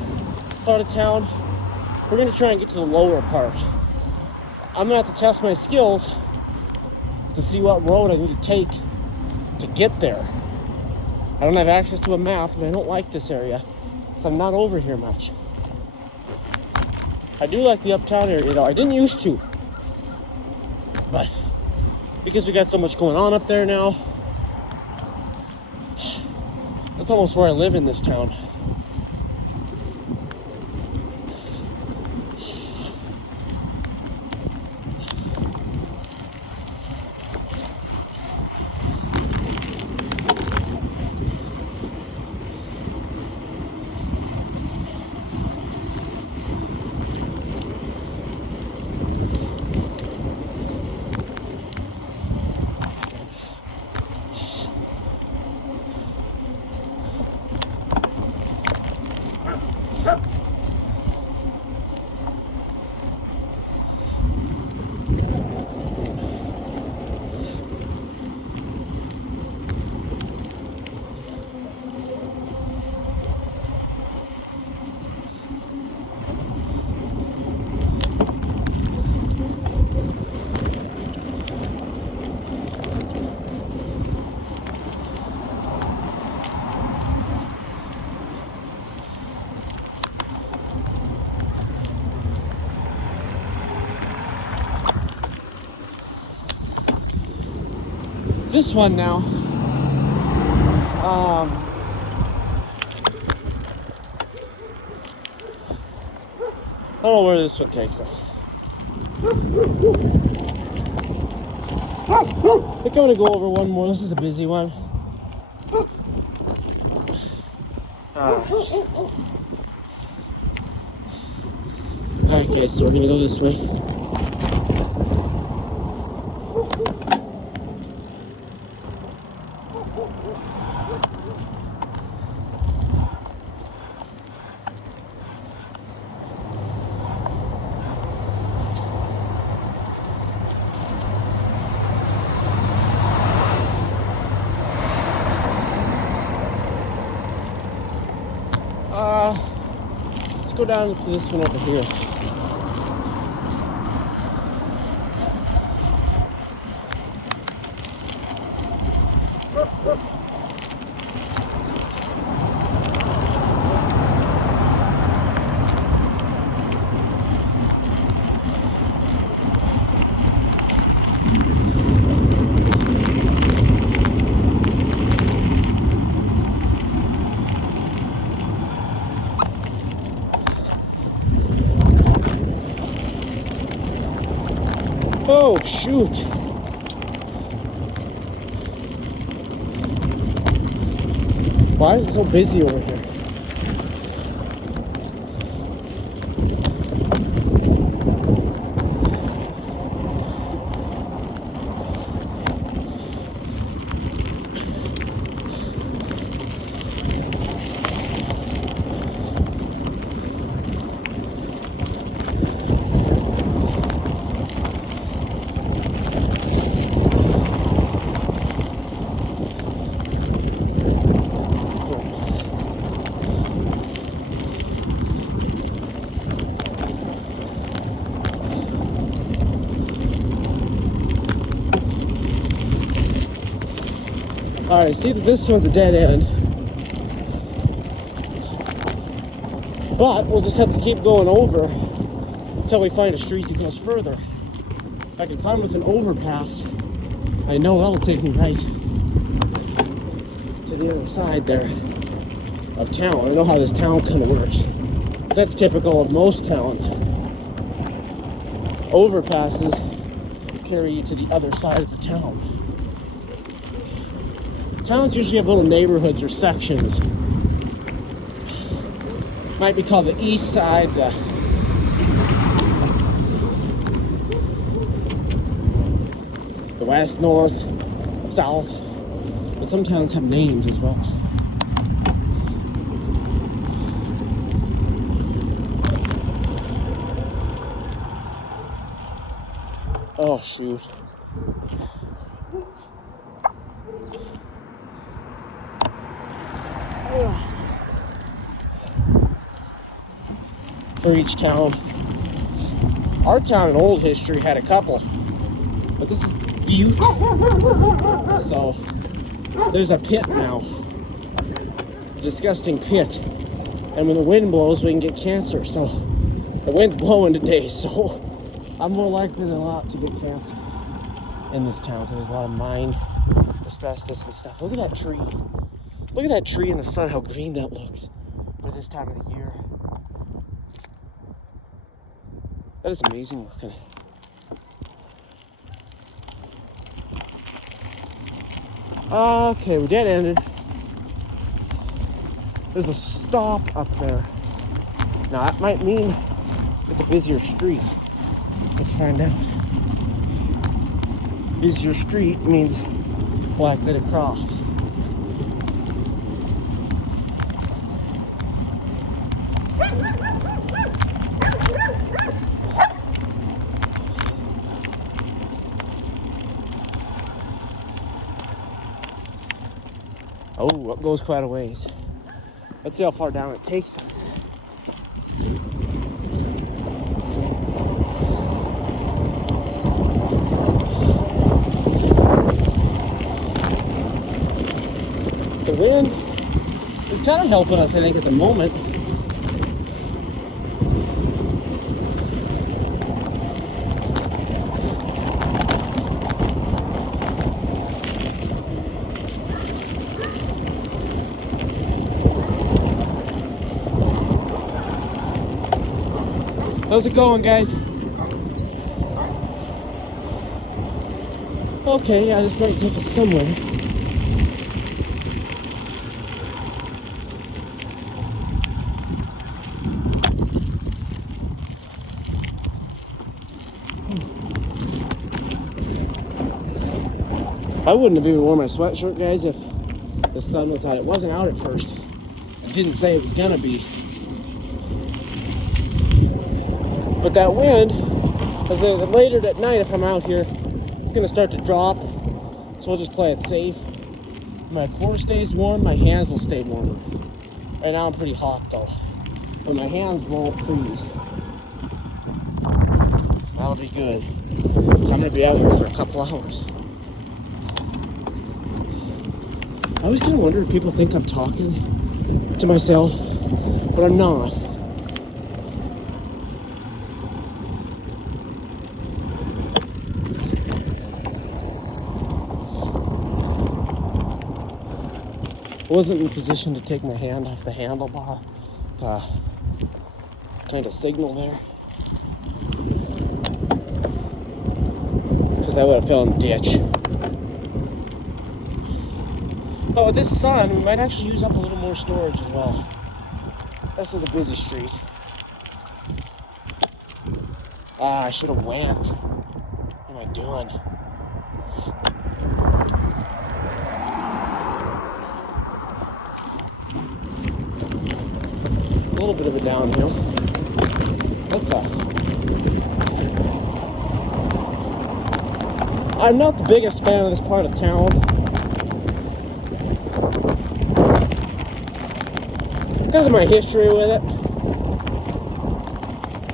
part of town. We're gonna try and get to the lower part. I'm gonna have to test my skills to see what road I need to take to get there. I don't have access to a map, and I don't like this area, so I'm not over here much. I do like the uptown area though. I didn't used to, but because we got so much going on up there now, that's almost where I live in this town. This one now, I don't know where this one takes us. I think I'm gonna go over one more. This is a busy one. Alright guys, so we're gonna go this way. Let's go down to this one over here. Oh, shoot. Why is it so busy over here? Alright, I see that this one's a dead end. But we'll just have to keep going over until we find a street that goes further. If I can find with an overpass, I know that'll take me right to the other side there of town. I know how this town kind of works. That's typical of most towns. Overpasses carry you to the other side of the town. Towns usually have little neighborhoods or sections. Might be called the east side, the west, north, south. But some towns have names as well. Oh, shoot. For each town. Our town in old history had a couple, but this is Butte. So there's a pit now, a disgusting pit, and when the wind blows we can get cancer. So the wind's blowing today, so I'm more likely than not to get cancer in this town because there's a lot of mine asbestos and stuff. Look at that tree. Look at that tree in the sun, how green that looks for this time of the year. That is amazing looking. Okay, we dead ended. There's a stop up there. Now that might mean it's a busier street. Let's find out. Busier street means likely to cross. Oh, up goes quite a ways. Let's see how far down it takes us. The wind is kind of helping us, I think, at the moment. How's it going, guys? Okay, yeah, this might take us somewhere. I wouldn't have even worn my sweatshirt, guys, if the sun was out. It wasn't out at first. It didn't say it was gonna be. But that wind, as later at night, if I'm out here, it's gonna start to drop. So we'll just play it safe. My core stays warm, my hands will stay warmer. Right now I'm pretty hot though, but my hands won't freeze. So that'll be good. I'm gonna be out here for a couple hours. I always kind of wonder if people think I'm talking to myself, but I'm not. I wasn't in a position to take my hand off the handlebar to kind of signal there, because I would have fell in the ditch. But with this sun, we might actually use up a little more storage as well. This is a busy street. I should have went. What am I doing? A little bit of a downhill. What's that? I'm not the biggest fan of this part of town, because of my history with it.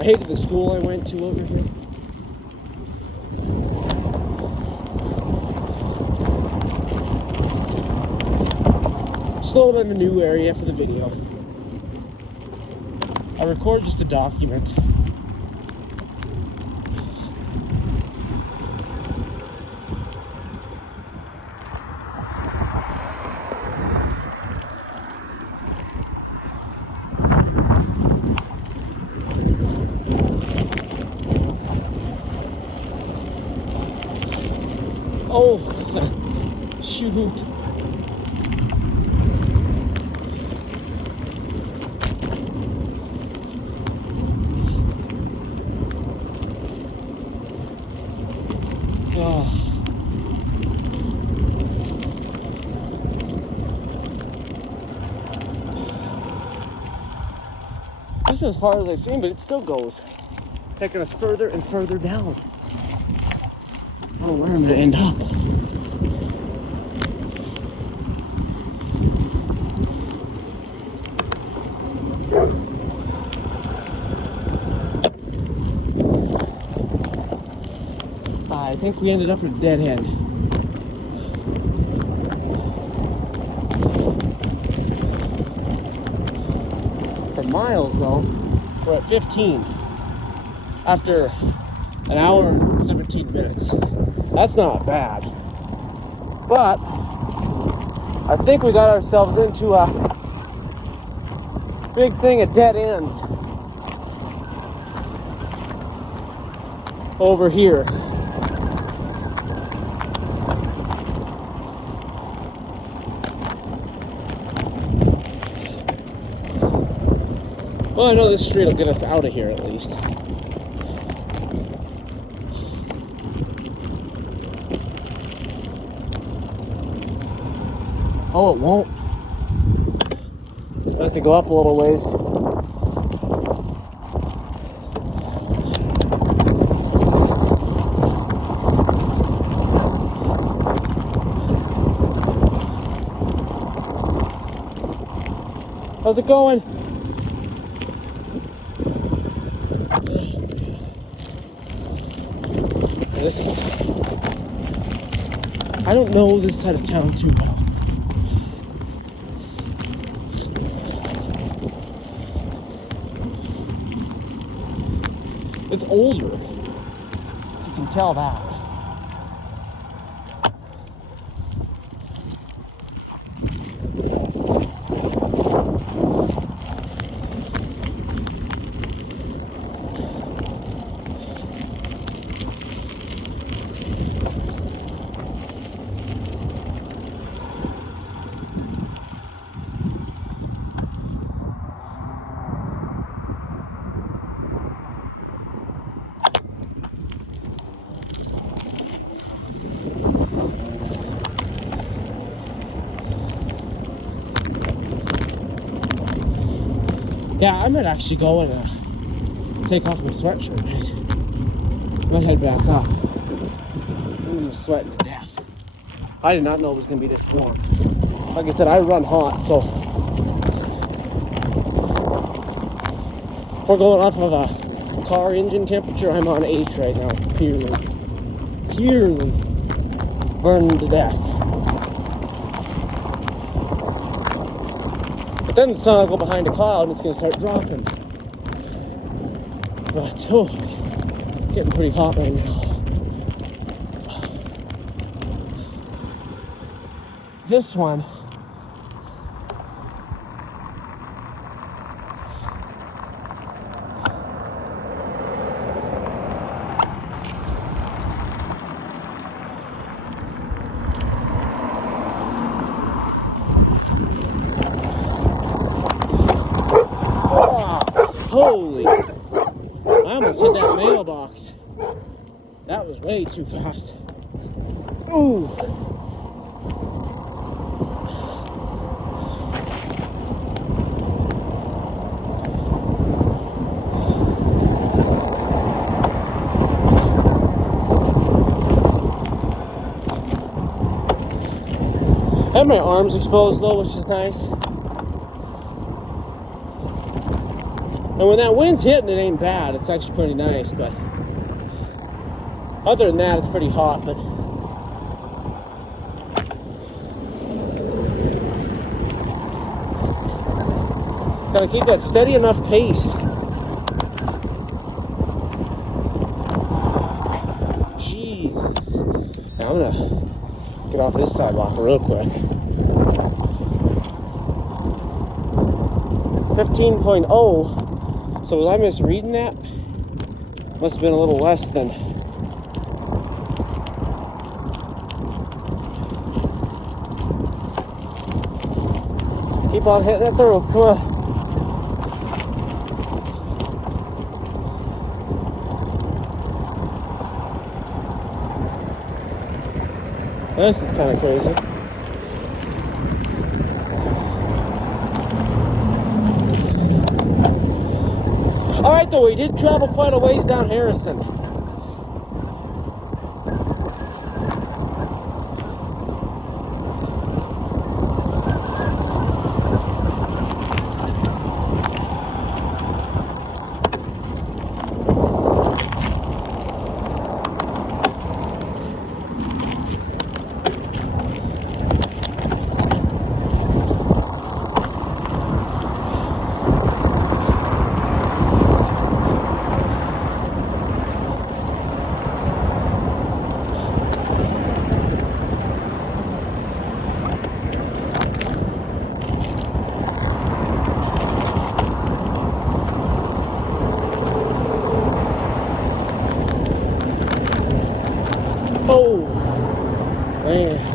I hated the school I went to over here. Just a little bit in the new area for the video. I record just a document. Oh, shoot. Oh. This is as far as I've seen, but it still goes. Taking us further and further down. I don't know where I'm gonna end up. I think we ended up at a dead end. For miles though, we're at 15 after an hour and 17 minutes. That's not bad. But I think we got ourselves into a big thing of dead ends over here. Well, I know this street will get us out of here at least. Oh, it won't. I have to go up a little ways. How's it going? This is... I don't know this side of town too well. It's older. You can tell that. Yeah, I might actually go and take off my sweatshirt. I might head back up. I'm sweating to death. I did not know it was going to be this warm. Like I said, I run hot, so if we're going off of a car engine temperature, I'm on H right now. Purely burning to death. But then the sun will go behind a cloud and it's going to start dropping. But oh, getting pretty hot right now. This one, holy, I almost hit that mailbox. That was way too fast. Ooh. I have my arms exposed though, which is nice. And when that wind's hitting, it ain't bad. It's actually pretty nice, but other than that, it's pretty hot, but gotta keep that steady enough pace. Jesus. Now I'm gonna get off this sidewalk real quick. 15.0. So was I misreading that? Must have been a little less than. Let's keep on hitting it through. Come on. This is kind of crazy. Alright though, we did travel quite a ways down Harrison. Oh, man.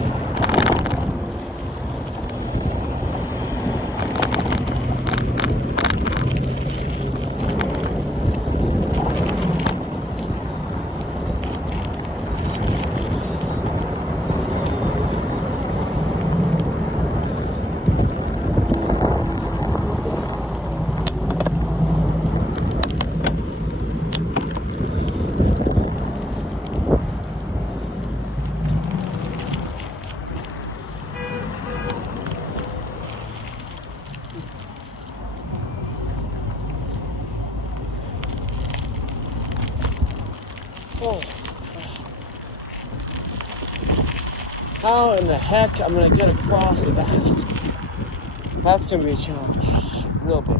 Oh. How in the heck I'm gonna get across that? That's gonna be a challenge. Real big.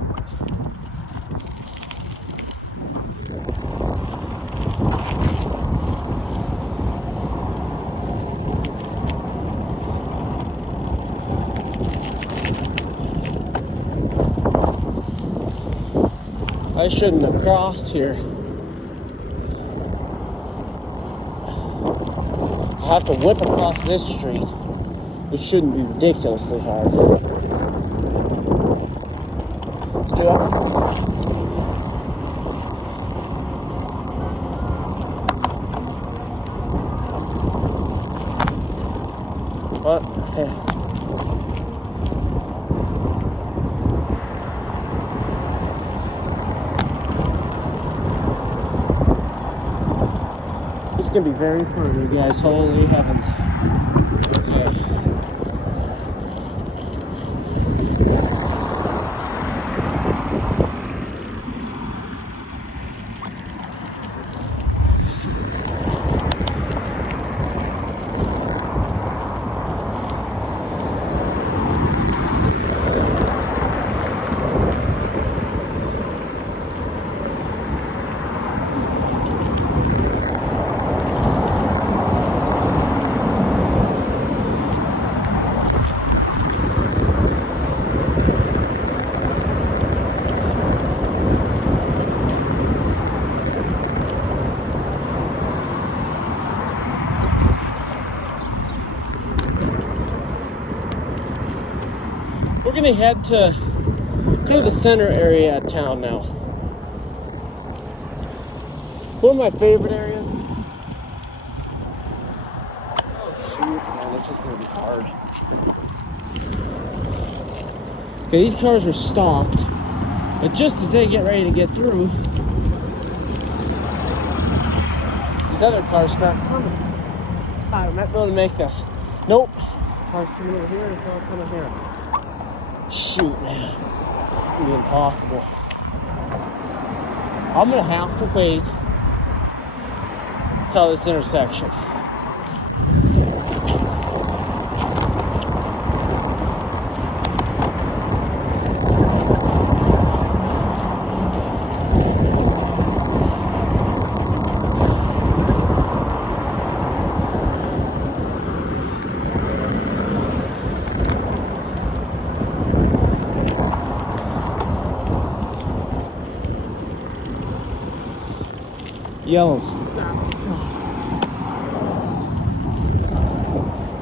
I shouldn't have crossed here. I have to whip across this street, which shouldn't be ridiculously hard. Let's do it. What? Okay. is gonna be very fun, you guys. Holy heavens. Okay. We're gonna head to kind of the center area of town now. One of my favorite areas. Oh shoot, man, this is gonna be hard. Okay, these cars are stopped, but just as they get ready to get through, these other cars start coming. I might be able to make this. Nope. Cars coming over here and cars coming here. Shoot, man. It's gonna be impossible. I'm gonna have to wait until this intersection. Yellow.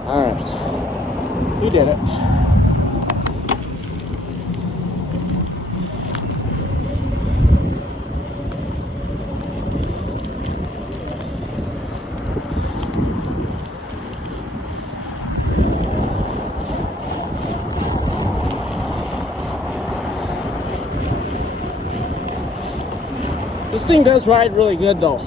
All right, we did it. This thing does ride really good though.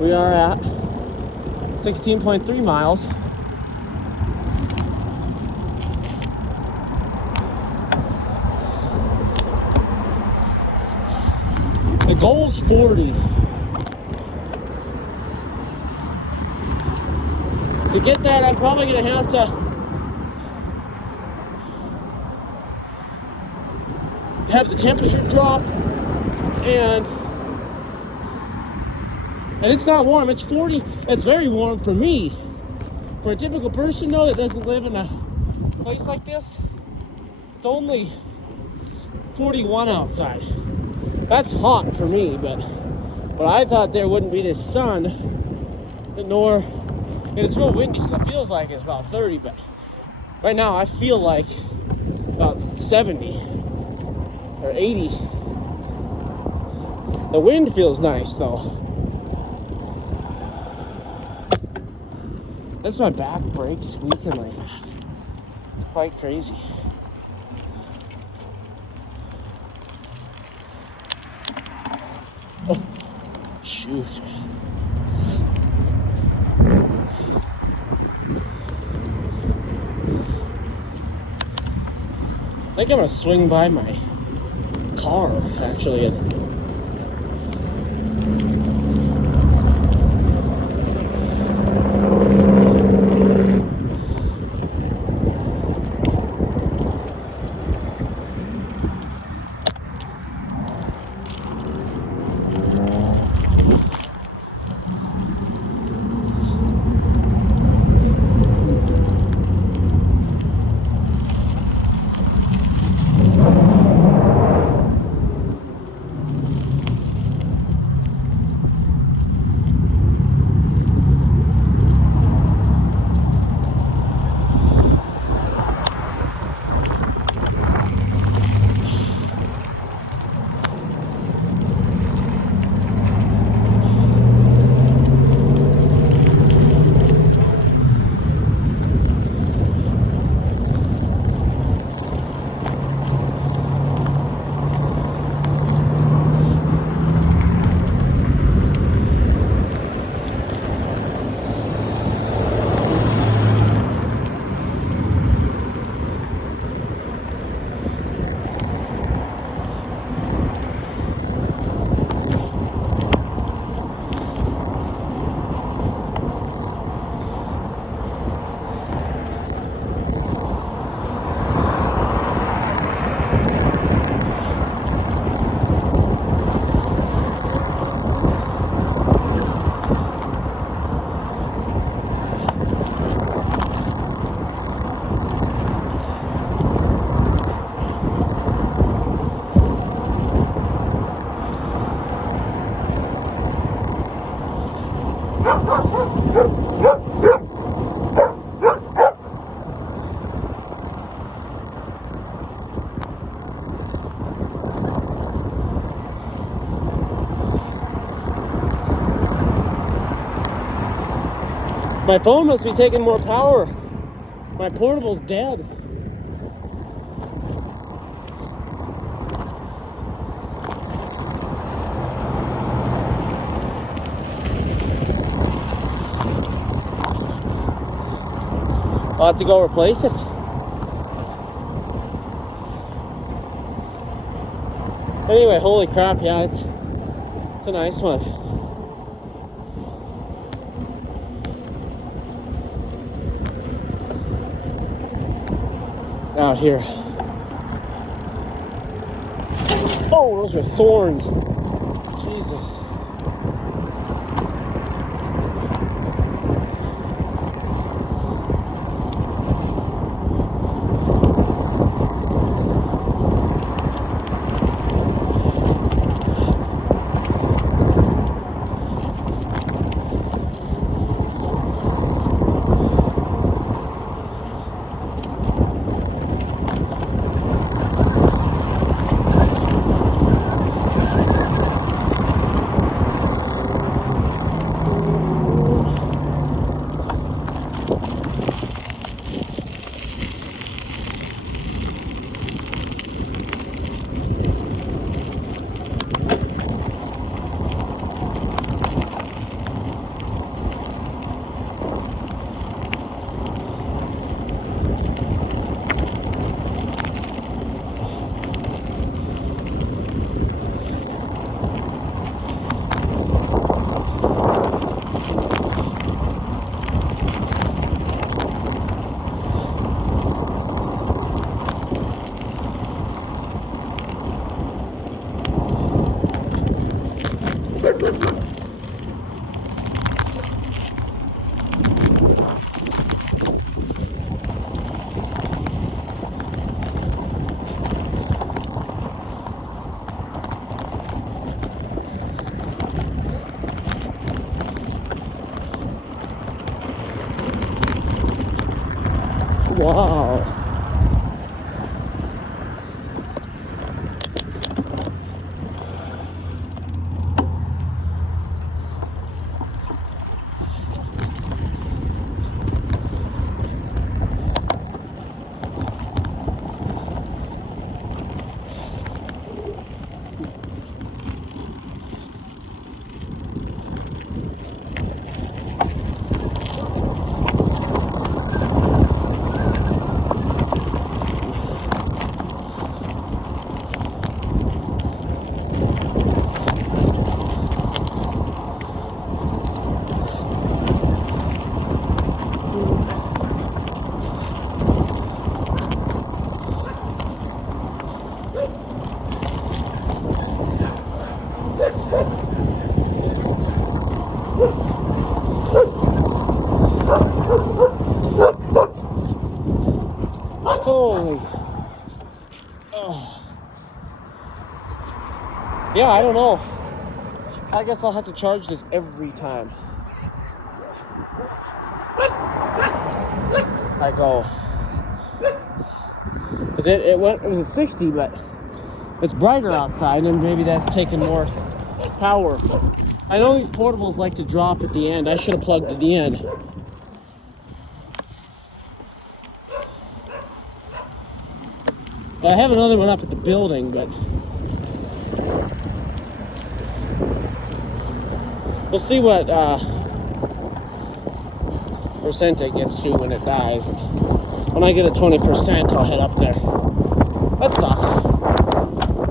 We are at 16.3 miles. The goal's 40. To get that, I'm probably gonna have to have the temperature drop, and it's not warm. It's 40. It's very warm for me. For a typical person though that doesn't live in a place like this, it's only 41 outside. That's hot for me, but I thought there wouldn't be this sun, and it's real windy, so it feels like it's about 30, but right now I feel like about 70 or 80. The wind feels nice though. That's my back brake squeaking like that. It's quite crazy. Oh, shoot. I think I'm gonna swing by my car actually. My phone must be taking more power. My portable's dead. I'll have to go replace it. Anyway, holy crap, yeah, it's a nice one. Out here. Oh, those are thorns. Jesus. Wow. Holy. Oh. Yeah, I don't know. I guess I'll have to charge this every time I go. Cause it was at 60, but it's brighter outside, and maybe that's taking more power. I know these portables like to drop at the end. I should have plugged at the end. I have another one up at the building, but we'll see what percent it gets to when it dies. When I get a 20%, I'll head up there. That sucks.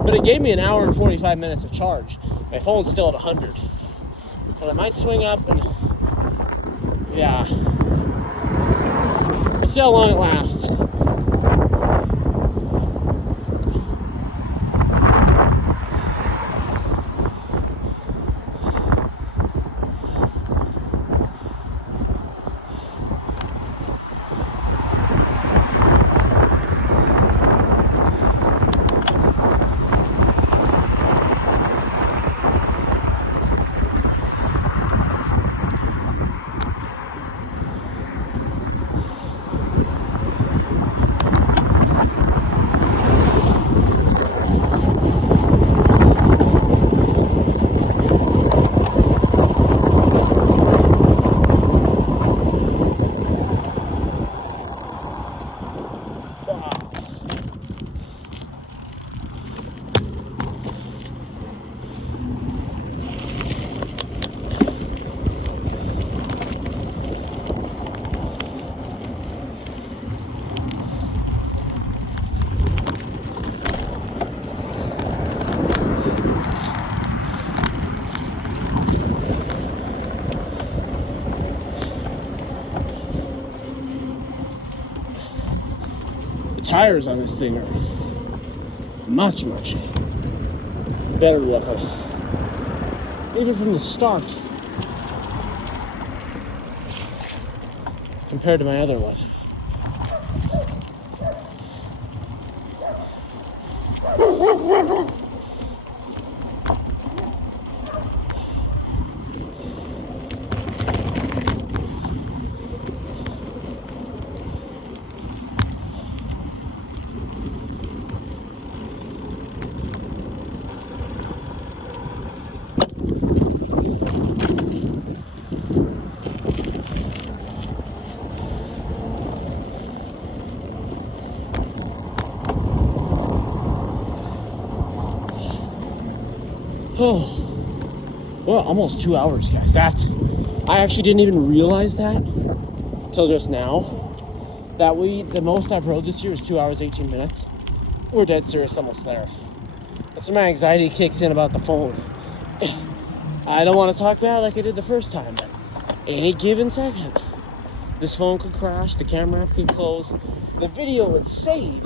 But it gave me an hour and 45 minutes of charge. My phone's still at 100. But I might swing up and, yeah. We'll see how long it lasts. tires on this thing are much better looking, even from the start, compared to my other one. Oh, well, almost 2 hours, guys. I actually didn't even realize that until just now. The most I've rode this year is 2 hours, 18 minutes. We're dead serious, almost there. That's when my anxiety kicks in about the phone. I don't want to talk bad like I did the first time, but any given second, this phone could crash, the camera app could close, the video would save,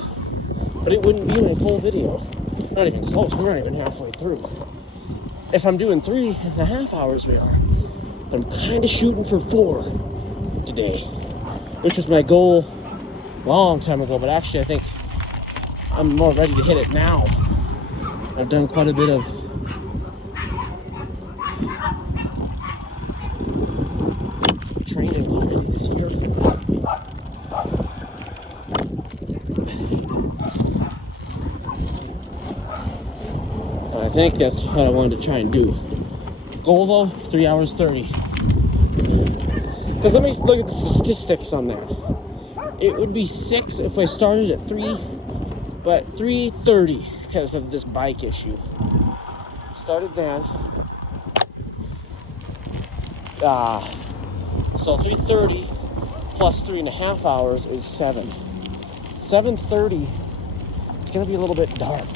but it wouldn't be my full video. Not even close, we're not even halfway through. If I'm doing 3.5 hours, we are. But I'm kind of shooting for 4 today, which was my goal a long time ago, but actually I think I'm more ready to hit it now. I've done quite a bit of training already this year for it. I think that's what I wanted to try and do. Goal though, 3 hours 30. Because let me look at the statistics on there. It would be 6 if I started at 3, but 3:30 because of this bike issue. Started then. So 3:30 plus 3.5 hours is 7. 7:30, it's gonna be a little bit dark.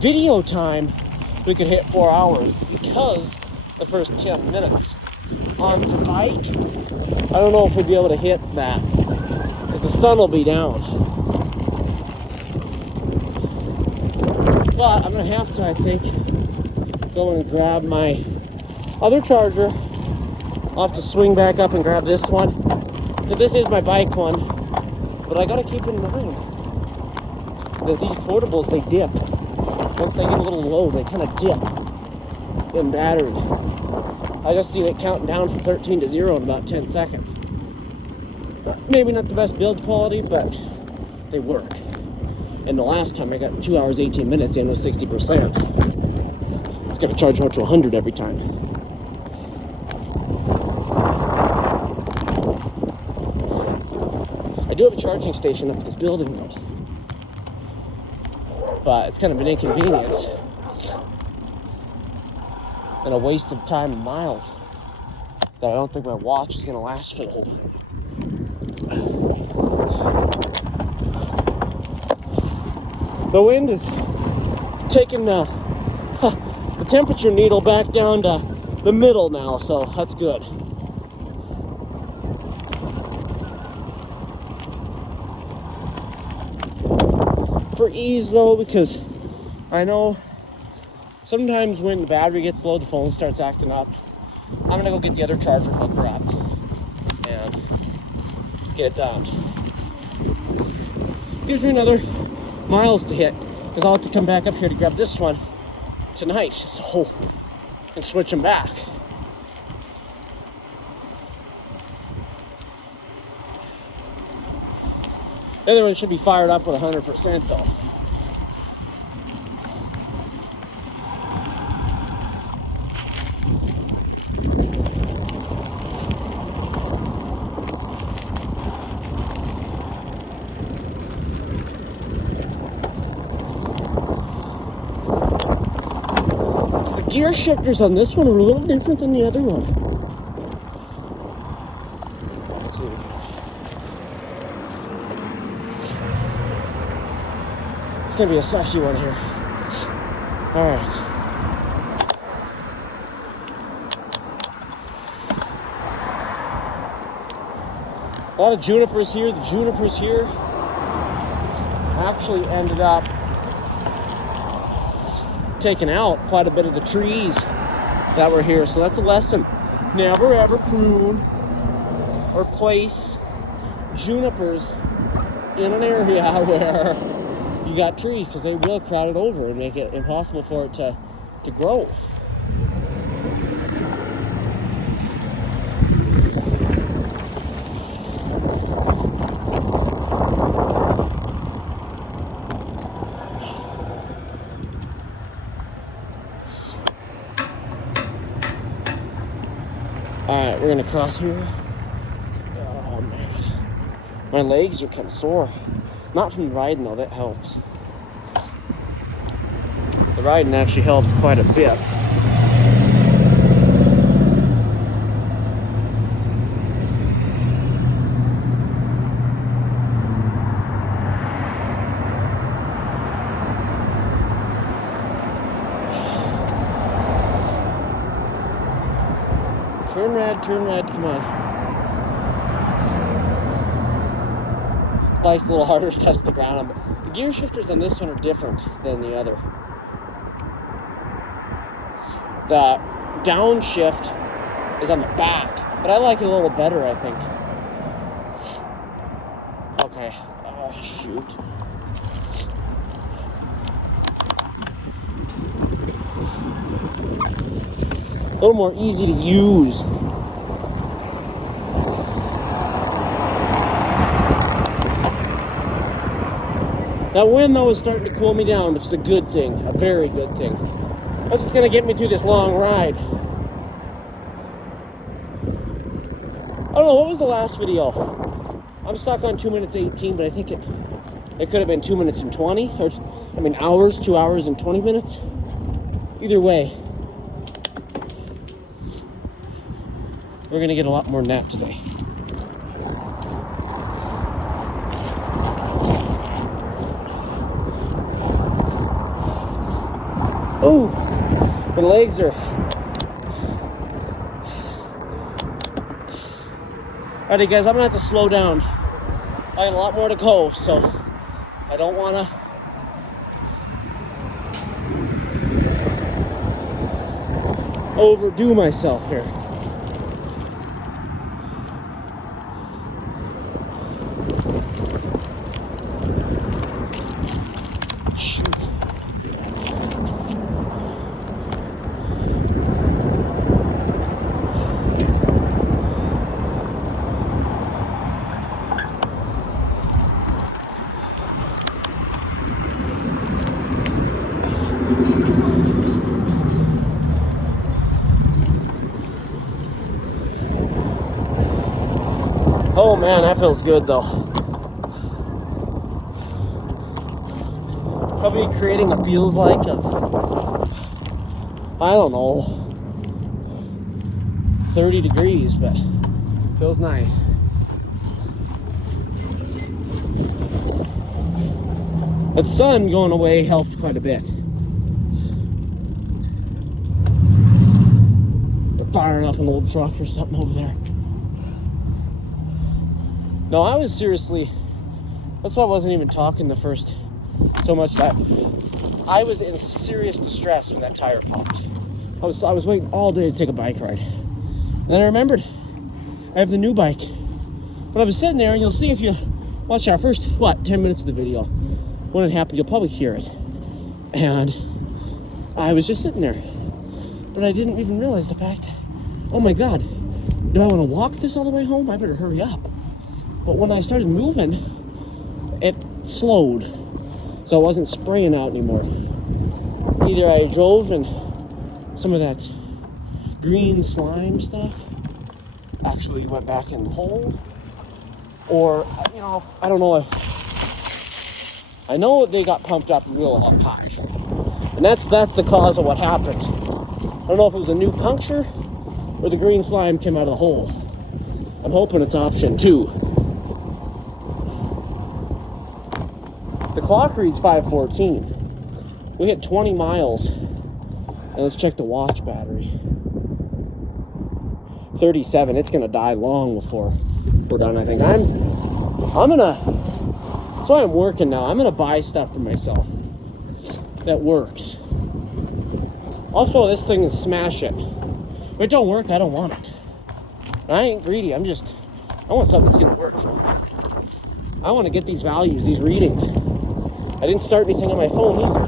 Video time, we could hit 4 hours because the first 10 minutes. On the bike, I don't know if we'd be able to hit that because the sun will be down. But I'm gonna have to, I think, go and grab my other charger. I'll have to swing back up and grab this one because this is my bike one. But I gotta keep in mind that these portables, they dip. Once they get a little low, they kind of dip in battery. I just seen it counting down from 13 to 0 in about 10 seconds. Maybe not the best build quality, but they work. And the last time I got 2 hours, 18 minutes in with 60%. It's gonna charge out to 100 every time. I do have a charging station up at this building though. But it's kind of an inconvenience and a waste of time and miles that I don't think my watch is going to last for the whole thing. The wind is taking the temperature needle back down to the middle now, so that's good. For ease though, because I know sometimes when the battery gets low, the phone starts acting up. I'm gonna go get the other charger, hook her up, and get it done. Gives me another miles to hit, because I'll have to come back up here to grab this one tonight, so and switch them back. The other one should be fired up with 100% though. So the gear shifters on this one are a little different than the other one. Let's see. It's gonna be a sucky one here. All right. A lot of junipers here. The junipers here actually ended up taking out quite a bit of the trees that were here. So that's a lesson. Never ever prune or place junipers in an area where you got trees, because they will crowd it over and make it impossible for it to grow. Alright, we're gonna cross here. Oh man. My legs are kind of sore. Not from the riding though, that helps. The riding actually helps quite a bit. Turn red, come on. This bike's a little harder to touch the ground on. The gear shifters on this one are different than the other. The downshift is on the back, but I like it a little better, I think. Okay. Oh, shoot. A little more easy to use. That wind though is starting to cool me down, which is a good thing, a very good thing. That's just gonna get me through this long ride. I don't know, what was the last video? I'm stuck on 2 minutes 18, but I think it could have been 2 minutes and 20, or I mean hours, 2 hours and 20 minutes. Either way, we're gonna get a lot more than that today. Oh, my legs are. Alrighty guys, I'm gonna have to slow down. I got a lot more to go, so I don't wanna overdo myself here. Oh man, that feels good though. Probably creating a feels like of, I don't know, 30 degrees, but feels nice. That sun going away helped quite a bit. They're firing up an old truck or something over there. No, I was seriously, that's why I wasn't even talking the first so much. That I was in serious distress when that tire popped. I was waiting all day to take a bike ride. And then I remembered I have the new bike. But I was sitting there, and you'll see if you watch our first, 10 minutes of the video. When it happened, you'll probably hear it. And I was just sitting there. But I didn't even realize the fact, oh my God, do I want to walk this all the way home? I better hurry up. But when I started moving, it slowed. So I wasn't spraying out anymore. Either I drove and some of that green slime stuff actually went back in the hole, or, I don't know if, I know they got pumped up real up high. And that's the cause of what happened. I don't know if it was a new puncture or the green slime came out of the hole. I'm hoping it's option 2. The clock reads 5:14. We hit 20 miles. And let's check the watch battery. 37. It's gonna die long before we're done, I think. I'm gonna That's why I'm working now. I'm gonna buy stuff for myself that works. I'll throw this thing and smash it. If it don't work, I don't want it. I ain't greedy. I want something that's gonna work. So I want to get these values, these readings. I didn't start anything on my phone either.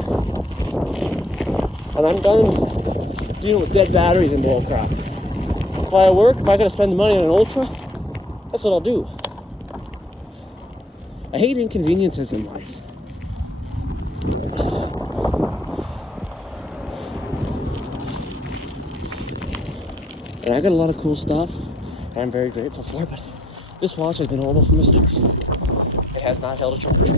And I'm done dealing with dead batteries and bull crap. If I work, if I gotta spend the money on an Ultra, that's what I'll do. I hate inconveniences in life. And I got a lot of cool stuff I'm very grateful for, but this watch has been horrible from the start. It has not held a charge.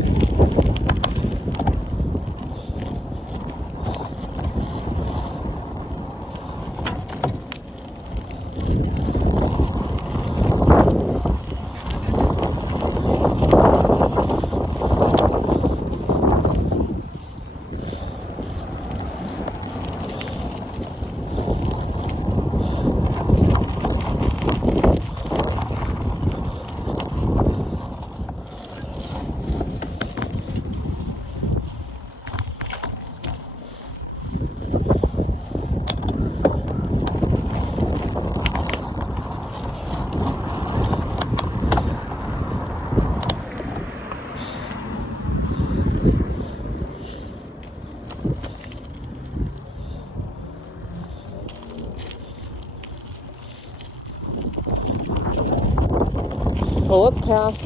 Well, let's pass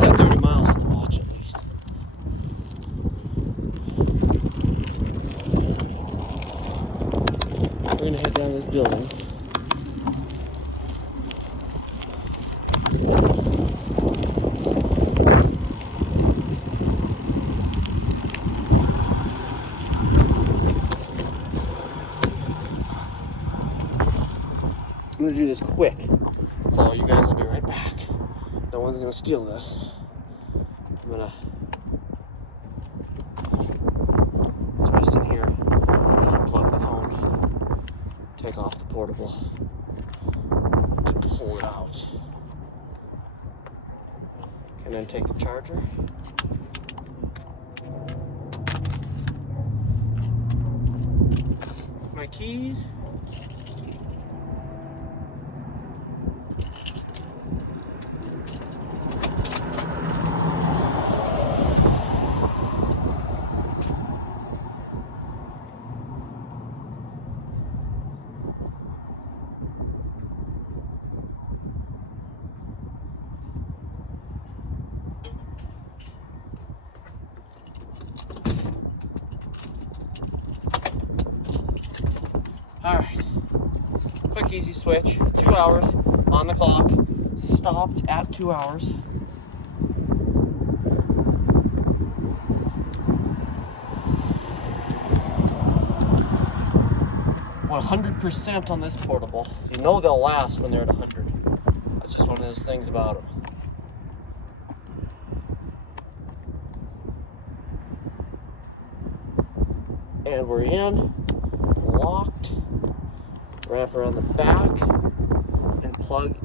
that 30 miles on the watch at least. We're gonna head down this building. I'm gonna do this quick, so you guys will be right back. No one's gonna steal this. I'm gonna let's rest in here and unplug the phone, take off the portable, and pull it out. And then take the charger. My keys. All right, quick, easy switch. 2 hours on the clock. Stopped at 2 hours. Well, 100% on this portable. You know they'll last when they're at 100. That's just one of those things about them. And we're in, locked. Wrap around the back and plug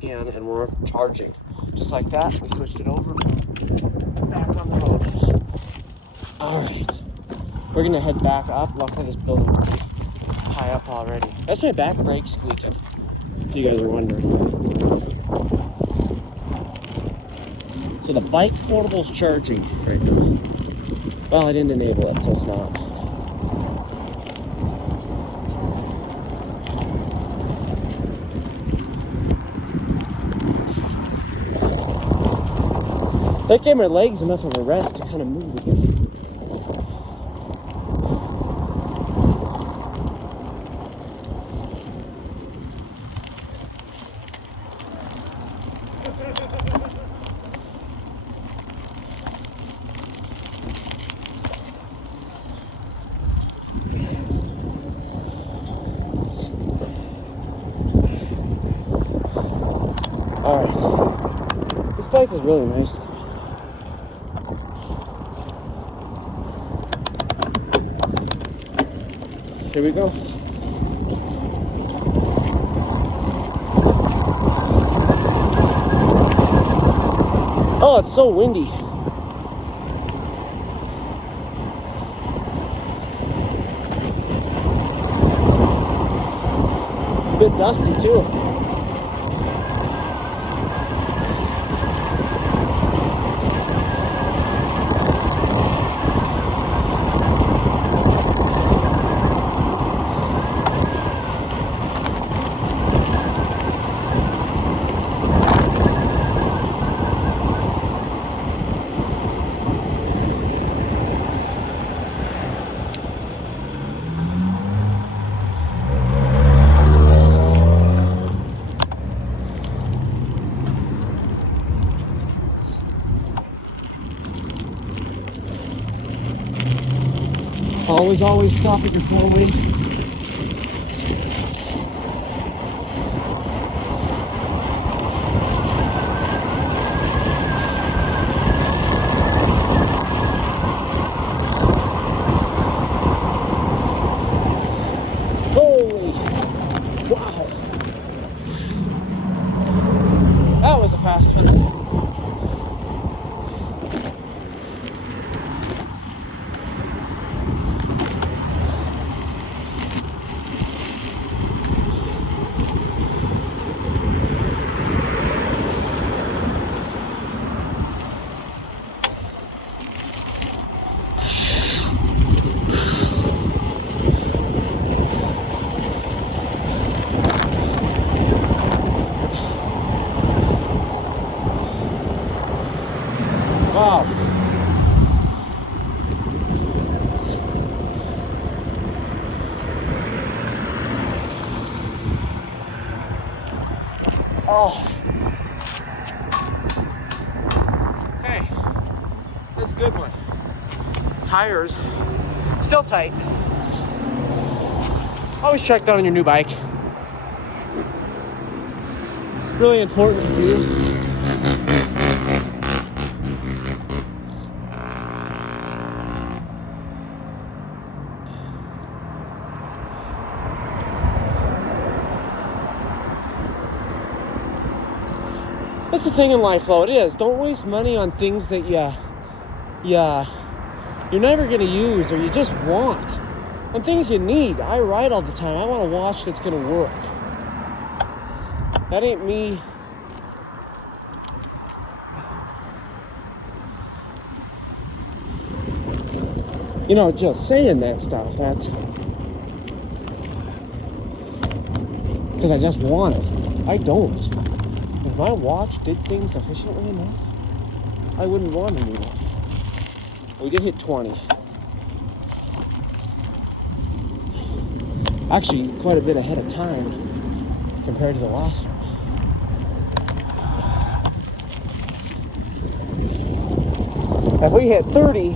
in, and we're charging. Just like that, we switched it over, back on the road. All right, we're gonna head back up. Luckily this building's pretty high up already. That's my back brake squeaking, if you guys are wondering. So the bike portable's charging right now. Well, I didn't enable it, so it's not. That gave my legs enough of a rest to kind of move again. All right, this bike is really nice. Here we go. Oh, it's so windy. A bit dusty too. Always stop at your 4-ways. Holy, wow. That was a fast one. Wow. Oh. Okay. That's a good one. Tires still tight. Always check that on your new bike. Really important to do. That's the thing in life, though. It is. Don't waste money on things that you're never gonna use or you just want. On things you need. I ride all the time. I want a watch that's gonna work. That ain't me. You know, just saying that stuff. That's because I just want it. I don't. If my watch did things efficiently enough, I wouldn't want a new one. We did hit 20. Actually, quite a bit ahead of time compared to the last one. If we hit 30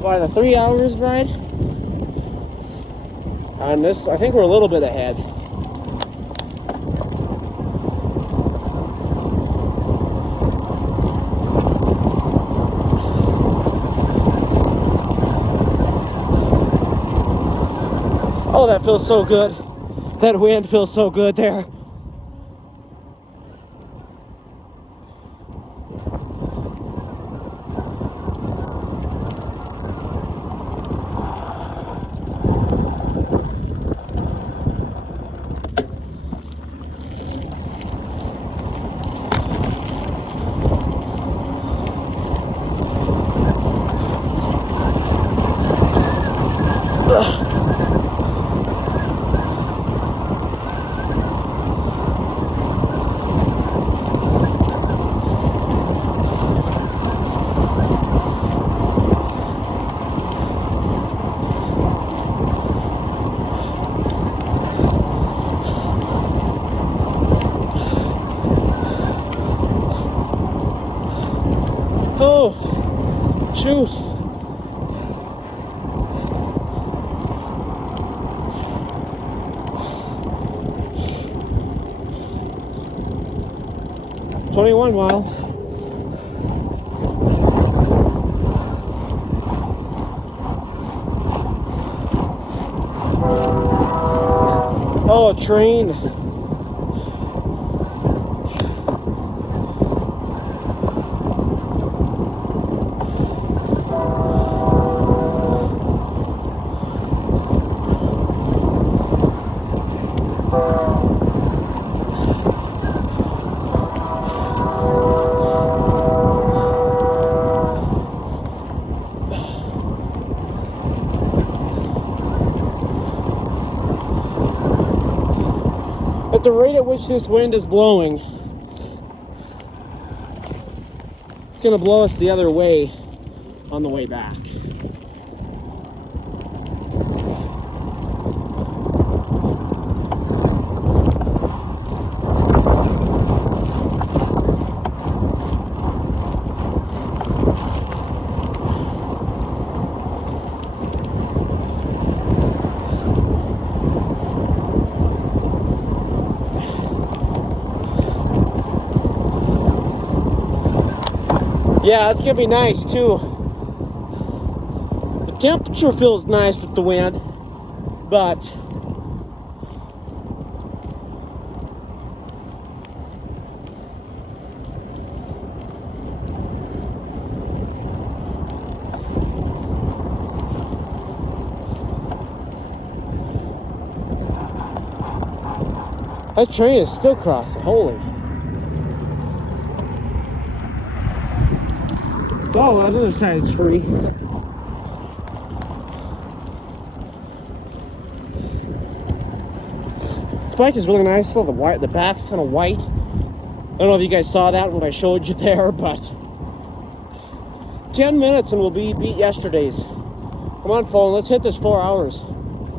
by the 3 hours ride, on this, I think we're a little bit ahead. Oh, that feels so good. That wind feels so good there. Oh, shoot. "21 miles. Oh, a train. rate at which this wind is blowing, it's gonna blow us the other way on the way back. Yeah, it's gonna be nice too. The temperature feels nice with the wind, but that train is still crossing. Holy. So on the other side is free. This bike is really nice. So the back's kind of white. I don't know if you guys saw that when I showed you there, but 10 minutes and we'll beat yesterday's. Come on, phone. Let's hit this 4 hours,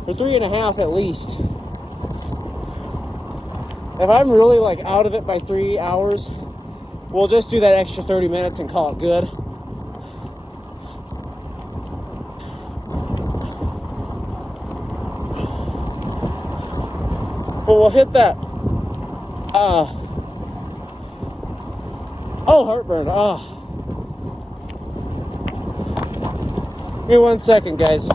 or 3.5 at least. If I'm really like out of it by 3 hours, we'll just do that extra 30 minutes and call it good. But we'll hit that. Oh, heartburn. Give me 1 second, guys.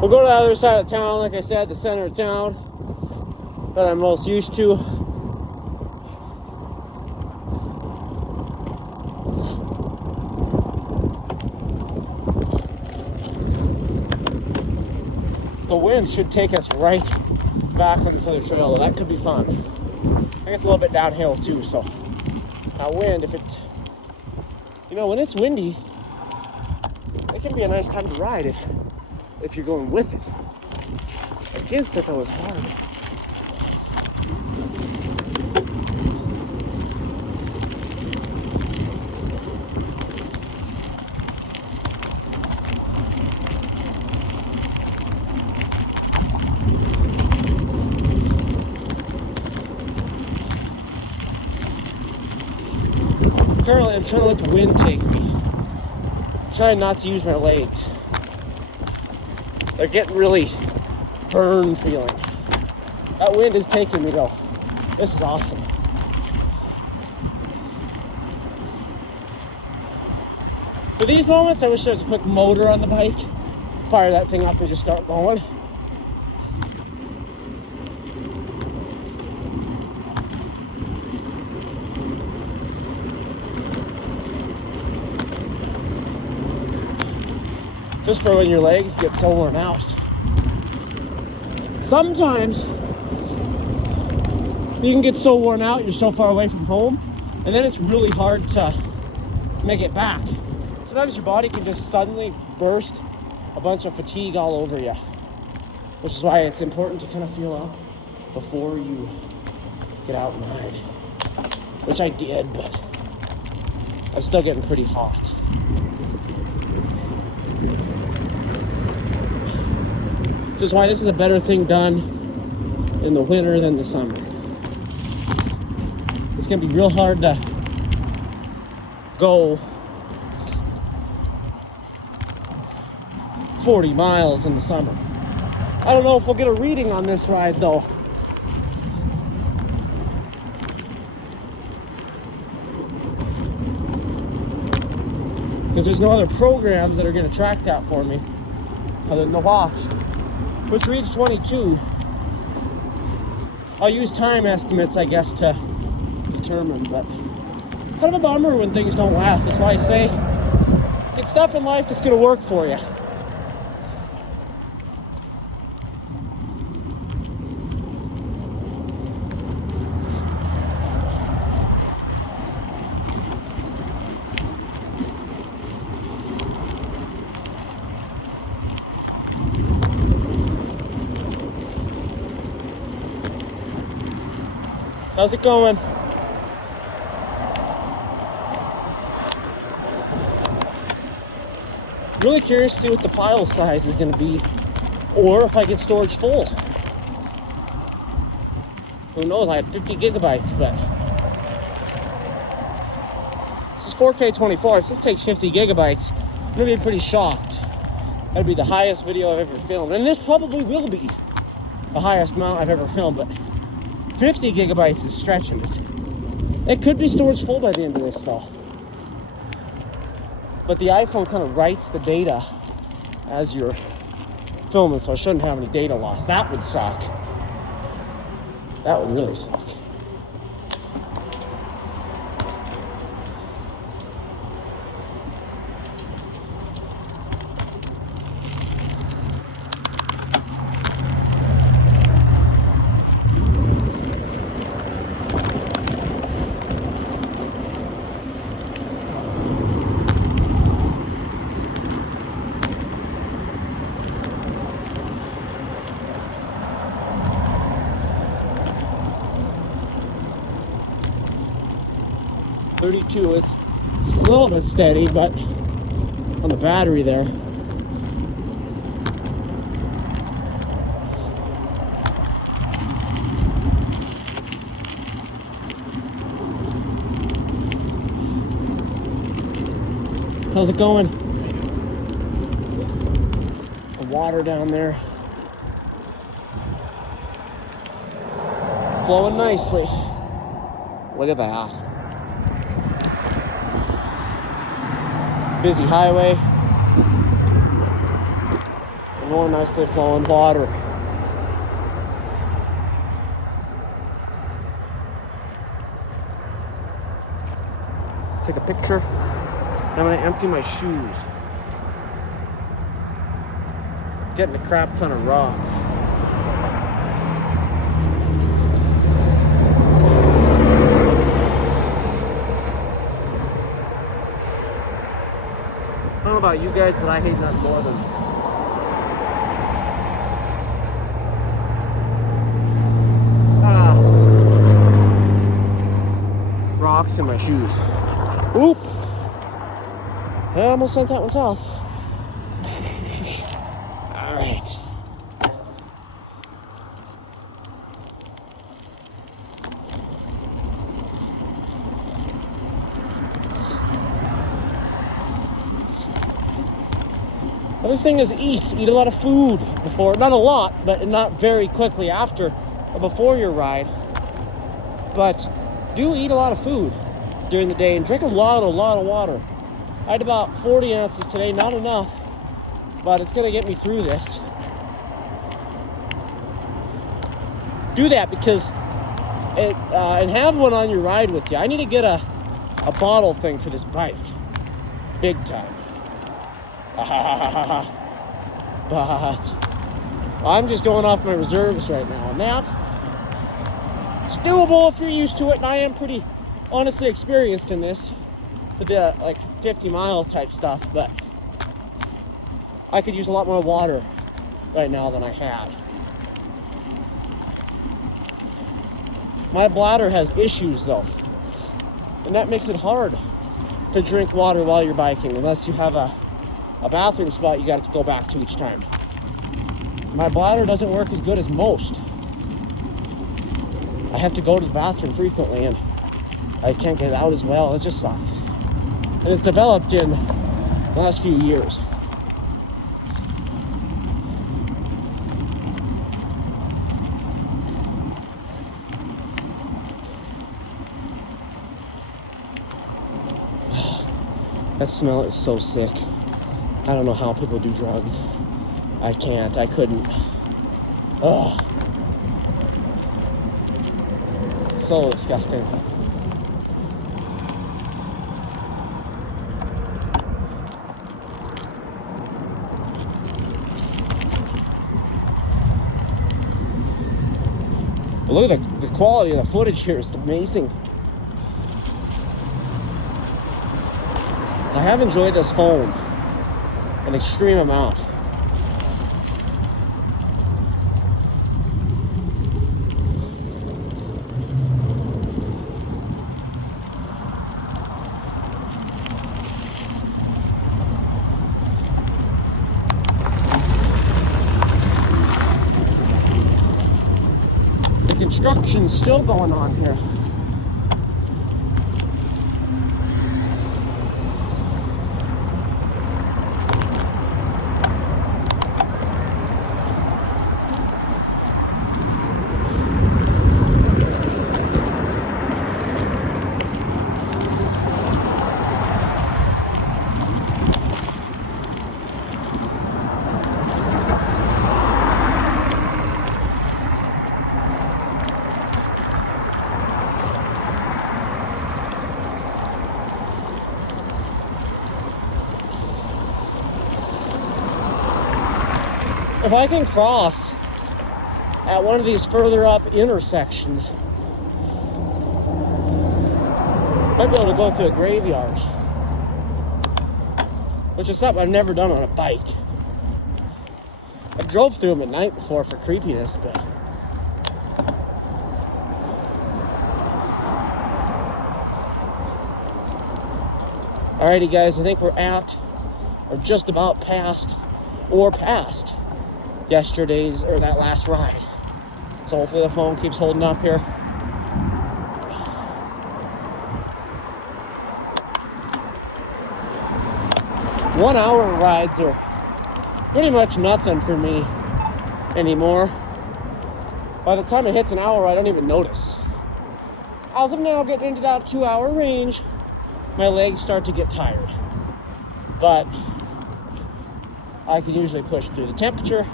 We'll go to the other side of town, like I said, the center of town that I'm most used to. The wind should take us right back on this other trail. That could be fun. I think it's a little bit downhill too, so that wind, if it's, you know, when it's windy, it can be a nice time to ride if you're going with it. Against it, that was hard. Currently, I'm trying to let the wind take me. I'm trying not to use my legs. They're getting really burn feeling. That wind is taking me though. This is awesome. For these moments, I wish there was a quick motor on the bike. Fire that thing up and just start going. Just for when your legs get so worn out. Sometimes you can get so worn out, you're so far away from home, and then it's really hard to make it back. Sometimes your body can just suddenly burst a bunch of fatigue all over you, which is why it's important to kind of feel up before you get out and ride, which I did, but I'm still getting pretty hot. Which is why this is a better thing done in the winter than the summer. It's gonna be real hard to go 40 miles in the summer. I don't know if we'll get a reading on this ride though. Because there's no other programs that are gonna track that for me other than the watch, which reads 22. I'll use time estimates, I guess, to determine, but kind of a bummer when things don't last. That's why I say it's stuff in life that's gonna work for you. How's it going? Really curious to see what the file size is going to be, or if I get storage full. Who knows? I had 50 gigabytes, but this is 4K 24. If this takes 50 gigabytes, I'm going to be pretty shocked. That'd be the highest video I've ever filmed, and this probably will be the highest amount I've ever filmed, but 50 gigabytes is stretching it. It could be storage full by the end of this, though. But the iPhone kind of writes the data as you're filming, so I shouldn't have any data loss. That would suck. That would really suck. It's a little bit steady, but on the battery there. How's it going? The water down there flowing nicely. Look at that. Busy highway, and more nicely flowing water. Take a picture. I'm gonna empty my shoes. Getting a crap ton of rocks. I don't know about you guys, but I hate nothing more than rocks in my shoes. Oop! I almost sent that one south. All right. Other thing is eat a lot of food before, not a lot, but not very quickly after or before your ride. But do eat a lot of food during the day and drink a lot of water. I had about 40 ounces today, not enough, but it's gonna get me through this. Do that because and have one on your ride with you. I need to get a bottle thing for this bike, big time. But I'm just going off my reserves right now, and it's doable if you're used to it, and I am pretty honestly experienced in this for the like 50-mile type stuff, but I could use a lot more water right now than I have. My bladder has issues though, and that makes it hard to drink water while you're biking unless you have a bathroom spot you got to go back to each time. My bladder doesn't work as good as most. I have to go to the bathroom frequently and I can't get it out as well. It just sucks. And it's developed in the last few years. That smell is so sick. I don't know how people do drugs. I can't. I couldn't. Ugh. So disgusting. But look at the quality of the footage here. It's amazing. I have enjoyed this phone an extreme amount. The construction's still going on here. If I can cross at one of these further up intersections, I might be able to go through a graveyard, which is something I've never done on a bike. I drove through them at night before for creepiness, but alrighty guys, I think we're at or just about past yesterday's or that last ride. So hopefully the phone keeps holding up here. One hour rides are pretty much nothing for me anymore. By the time it hits an hour, I don't even notice. As of now, getting into that 2-hour range, my legs start to get tired. But I can usually push through the temperature.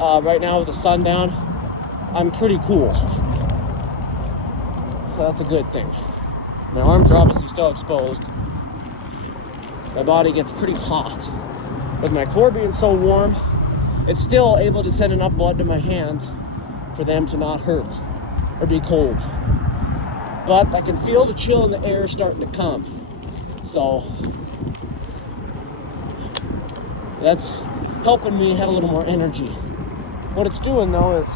Right now with the sun down, I'm pretty cool. So that's a good thing. My arms are obviously still exposed. My body gets pretty hot. With my core being so warm, it's still able to send enough blood to my hands for them to not hurt or be cold. But I can feel the chill in the air starting to come. So that's helping me have a little more energy. What it's doing though is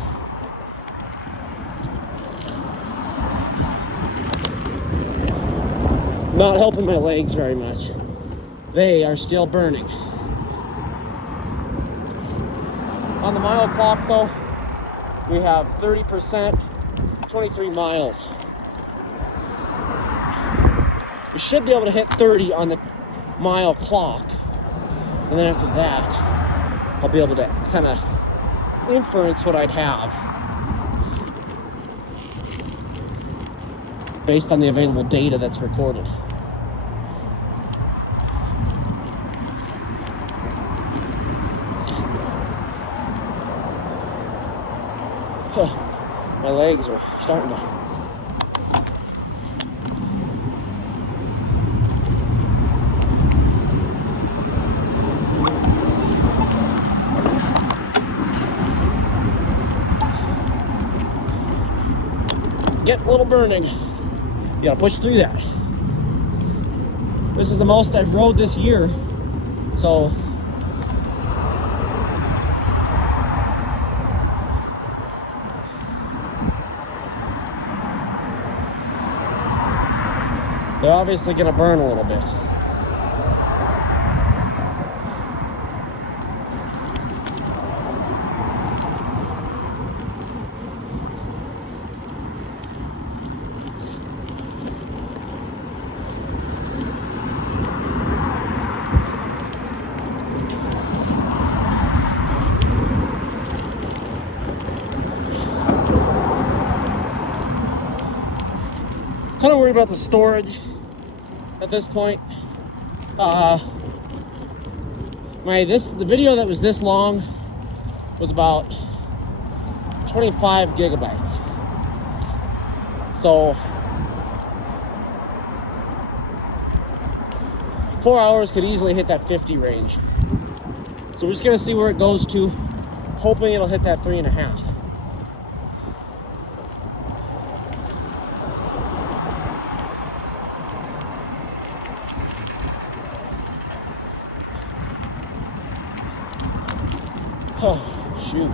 not helping my legs very much. They are still burning. On the mile clock though, we have 30%, 23 miles. We should be able to hit 30 on the mile clock. And then after that, I'll be able to kind of inference what I'd have based on the available data that's recorded. My legs are starting to get a little burning. You gotta push through that. This is the most I've rode this year, so they're obviously gonna burn a little bit. Kind of worried about the storage at this point. The video that was this long was about 25 gigabytes. So 4 hours could easily hit that 50 range. So we're just gonna see where it goes to, hoping it'll hit that 3.5. Oh, shoot.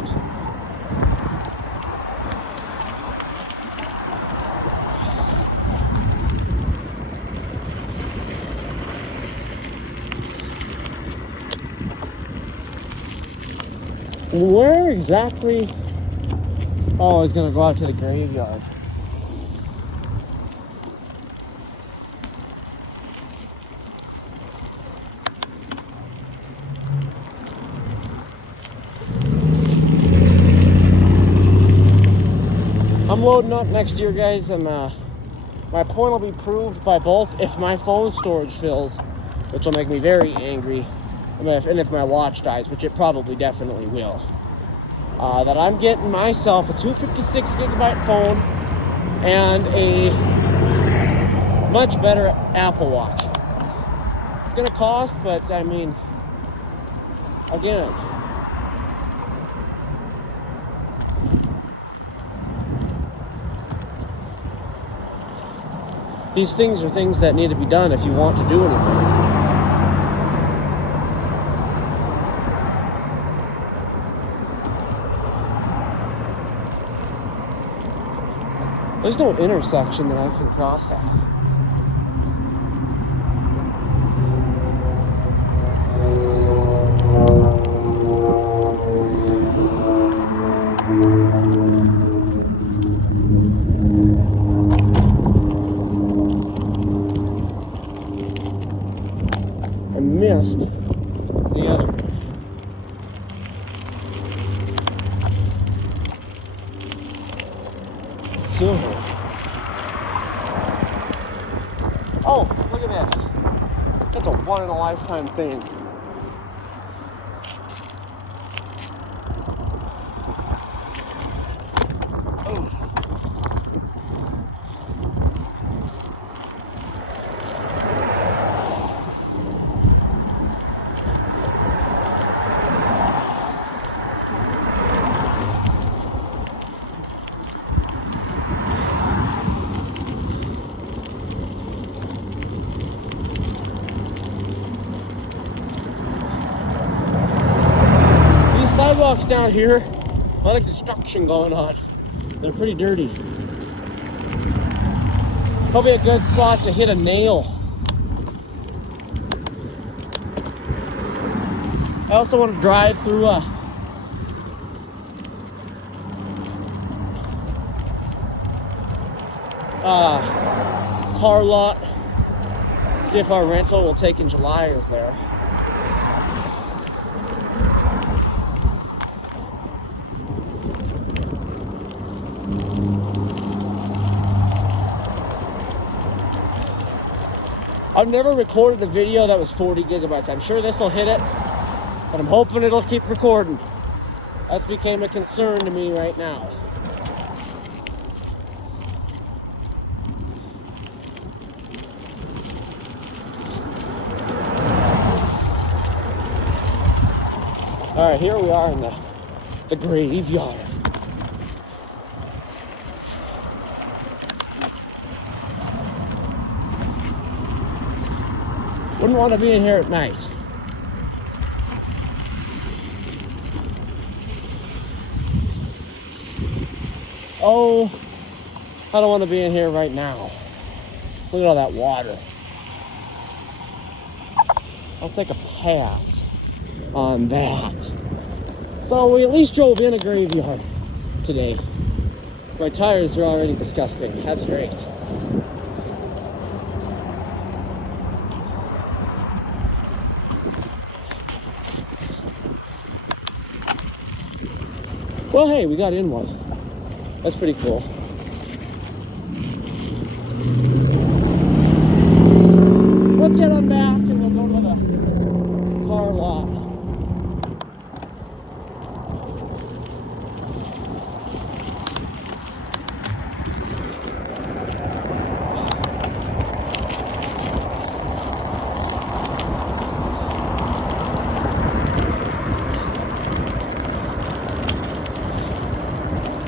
Where exactly? Oh, he's gonna go out to the graveyard. I'm loading up next year, guys, and my point will be proved by both if my phone storage fills, which will make me very angry, and if my watch dies, which it probably definitely will. That I'm getting myself a 256 gigabyte phone and a much better Apple Watch. It's gonna cost, but I mean, again, these things are things that need to be done if you want to do anything. There's no intersection that I can cross at. I missed the other one. Silver. Oh, look at this. That's a one-in-a-lifetime thing. Oh. Sidewalks down here, a lot of construction going on. They're pretty dirty. Probably a good spot to hit a nail. I also want to drive through a car lot, see if our rental we'll take in July is there. I've never recorded a video that was 40 gigabytes. I'm sure this will hit it, but I'm hoping it'll keep recording. That's became a concern to me right now. All right, here we are in the graveyard. Wouldn't want to be in here at night. Oh, I don't want to be in here right now. Look at all that water. I'll take a pass on that. So we at least drove in a graveyard today. My tires are already disgusting. That's great. Well, hey, we got in one. That's pretty cool. Let's head on back and we'll go to the car lot.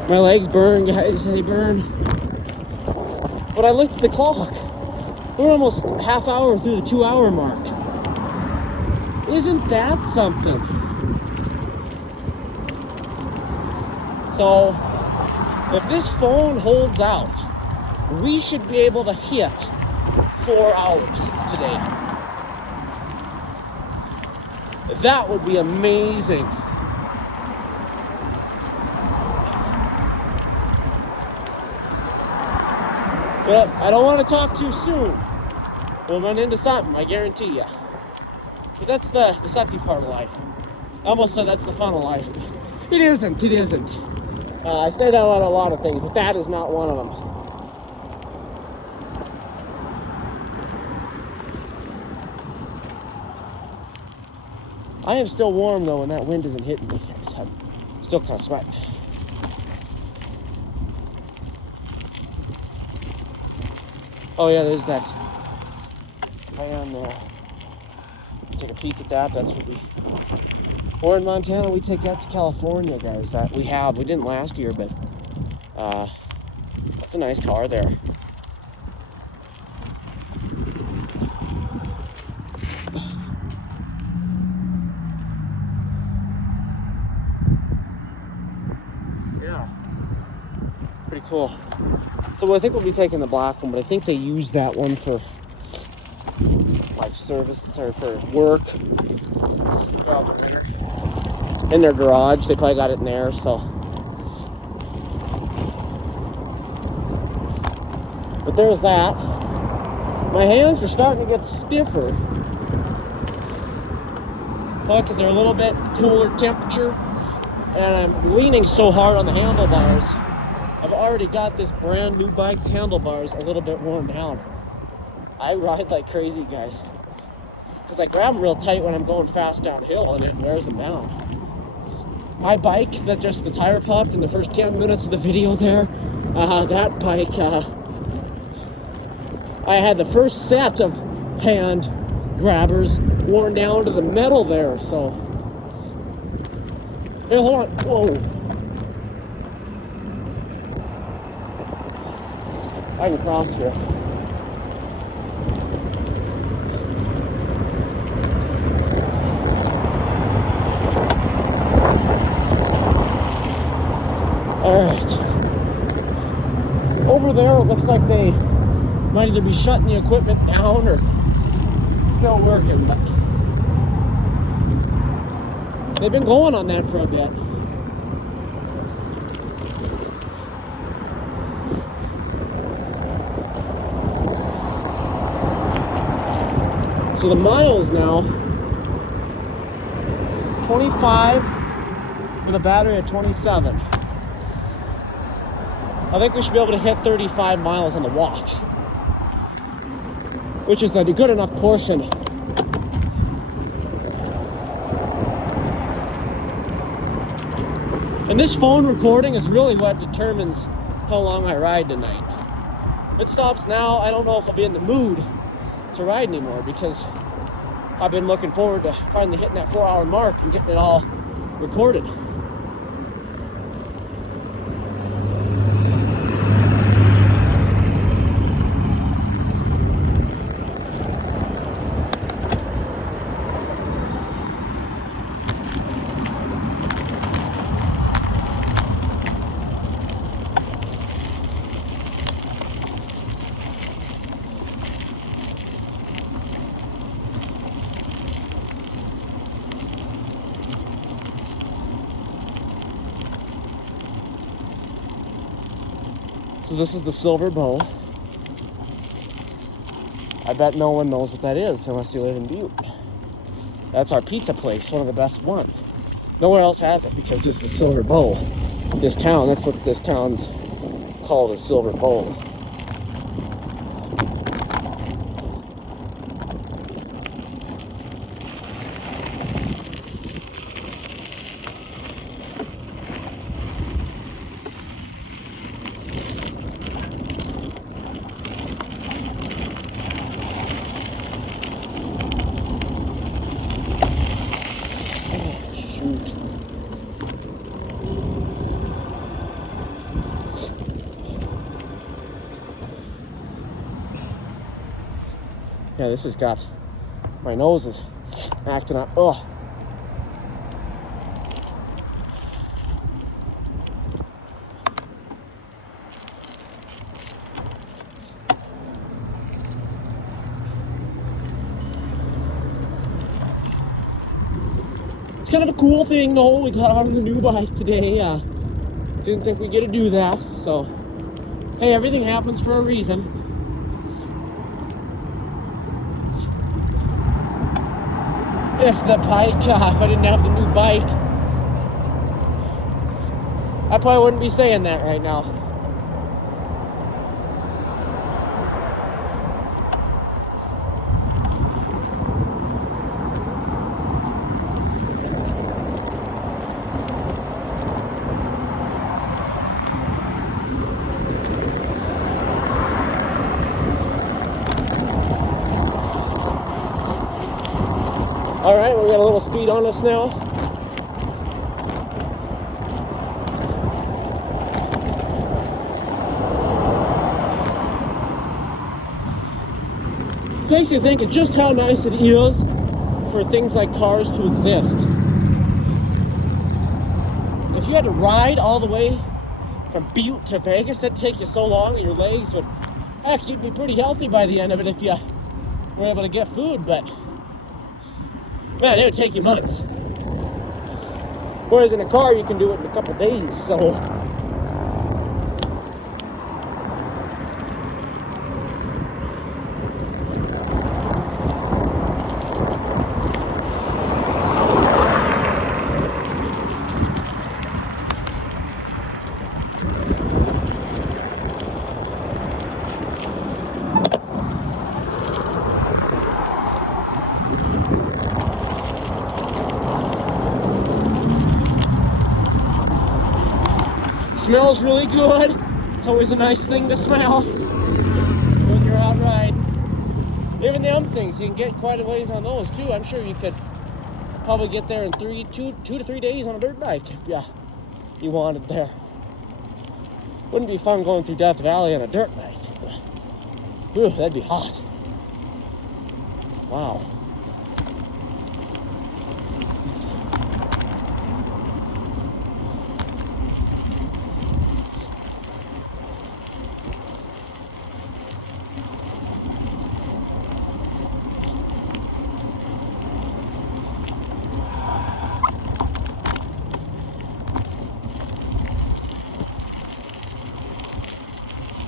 My legs burn, guys, they burn. But I looked at the clock. We're almost half hour through the 2 hour mark. Isn't that something? So if this phone holds out, we should be able to hit 4 hours today. That would be amazing. But I don't want to talk too soon. We'll run into something, I guarantee you. But that's the sucky part of life. I almost said that's the fun of life, but it isn't. It isn't. I say that about a lot of things, but that is not one of them. I am still warm though, and that wind isn't hitting me. I'm still kind of sweating. Oh yeah, there's that van there. Take a peek at that. That's what or in Montana, we take that to California, guys. That we didn't last year, but that's a nice car there. Yeah, pretty cool. So I think we'll be taking the black one, but I think they use that one for like service or for work. In their garage, they probably got it in there. So, but there's that. My hands are starting to get stiffer, because they're a little bit cooler temperature, and I'm leaning so hard on the handlebars. I've already got this brand new bike's handlebars a little bit worn down. I ride like crazy, guys, because I grab them real tight when I'm going fast downhill, and it wears them down. My bike that just the tire popped in the first 10 minutes of the video there, that bike, I had the first set of hand grabbers worn down to the metal there, so. Hey, hold on, whoa. I can cross here. All right. Over there, it looks like they might either be shutting the equipment down or still working, but they've been going on that for a bit. So the miles now, 25 with a battery at 27. I think we should be able to hit 35 miles on the watch, which is a good enough portion. And this phone recording is really what determines how long I ride tonight. If it stops now, I don't know if I'll be in the mood to ride anymore, because I've been looking forward to finally hitting that 4-hour mark and getting it all recorded. So this is the Silver Bow. I bet no one knows what that is unless you live in Butte. That's our pizza place, one of the best ones. Nowhere else has it because this is Silver Bow. This town, that's what this town's called, a Silver Bow. Yeah, this has got, my nose is acting up. Oh. It's kind of a cool thing though. We got on the new bike today. Didn't think we'd get to do that. So, hey, everything happens for a reason. If the bike, if I didn't have the new bike, I probably wouldn't be saying that right now. All right, we got a little speed on us now. This makes you think of just how nice it is for things like cars to exist. If you had to ride all the way from Butte to Vegas, that'd take you so long that your legs would, heck, you'd be pretty healthy by the end of it if you were able to get food, but man, it would take you months. Whereas in a car, you can do it in a couple days, so. Smells really good. It's always a nice thing to smell when you're out riding. Even them things, you can get quite a ways on those too. I'm sure you could probably get there in 2 to 3 days on a dirt bike if you wanted there. Wouldn't be fun going through Death Valley on a dirt bike, but that'd be hot. Wow.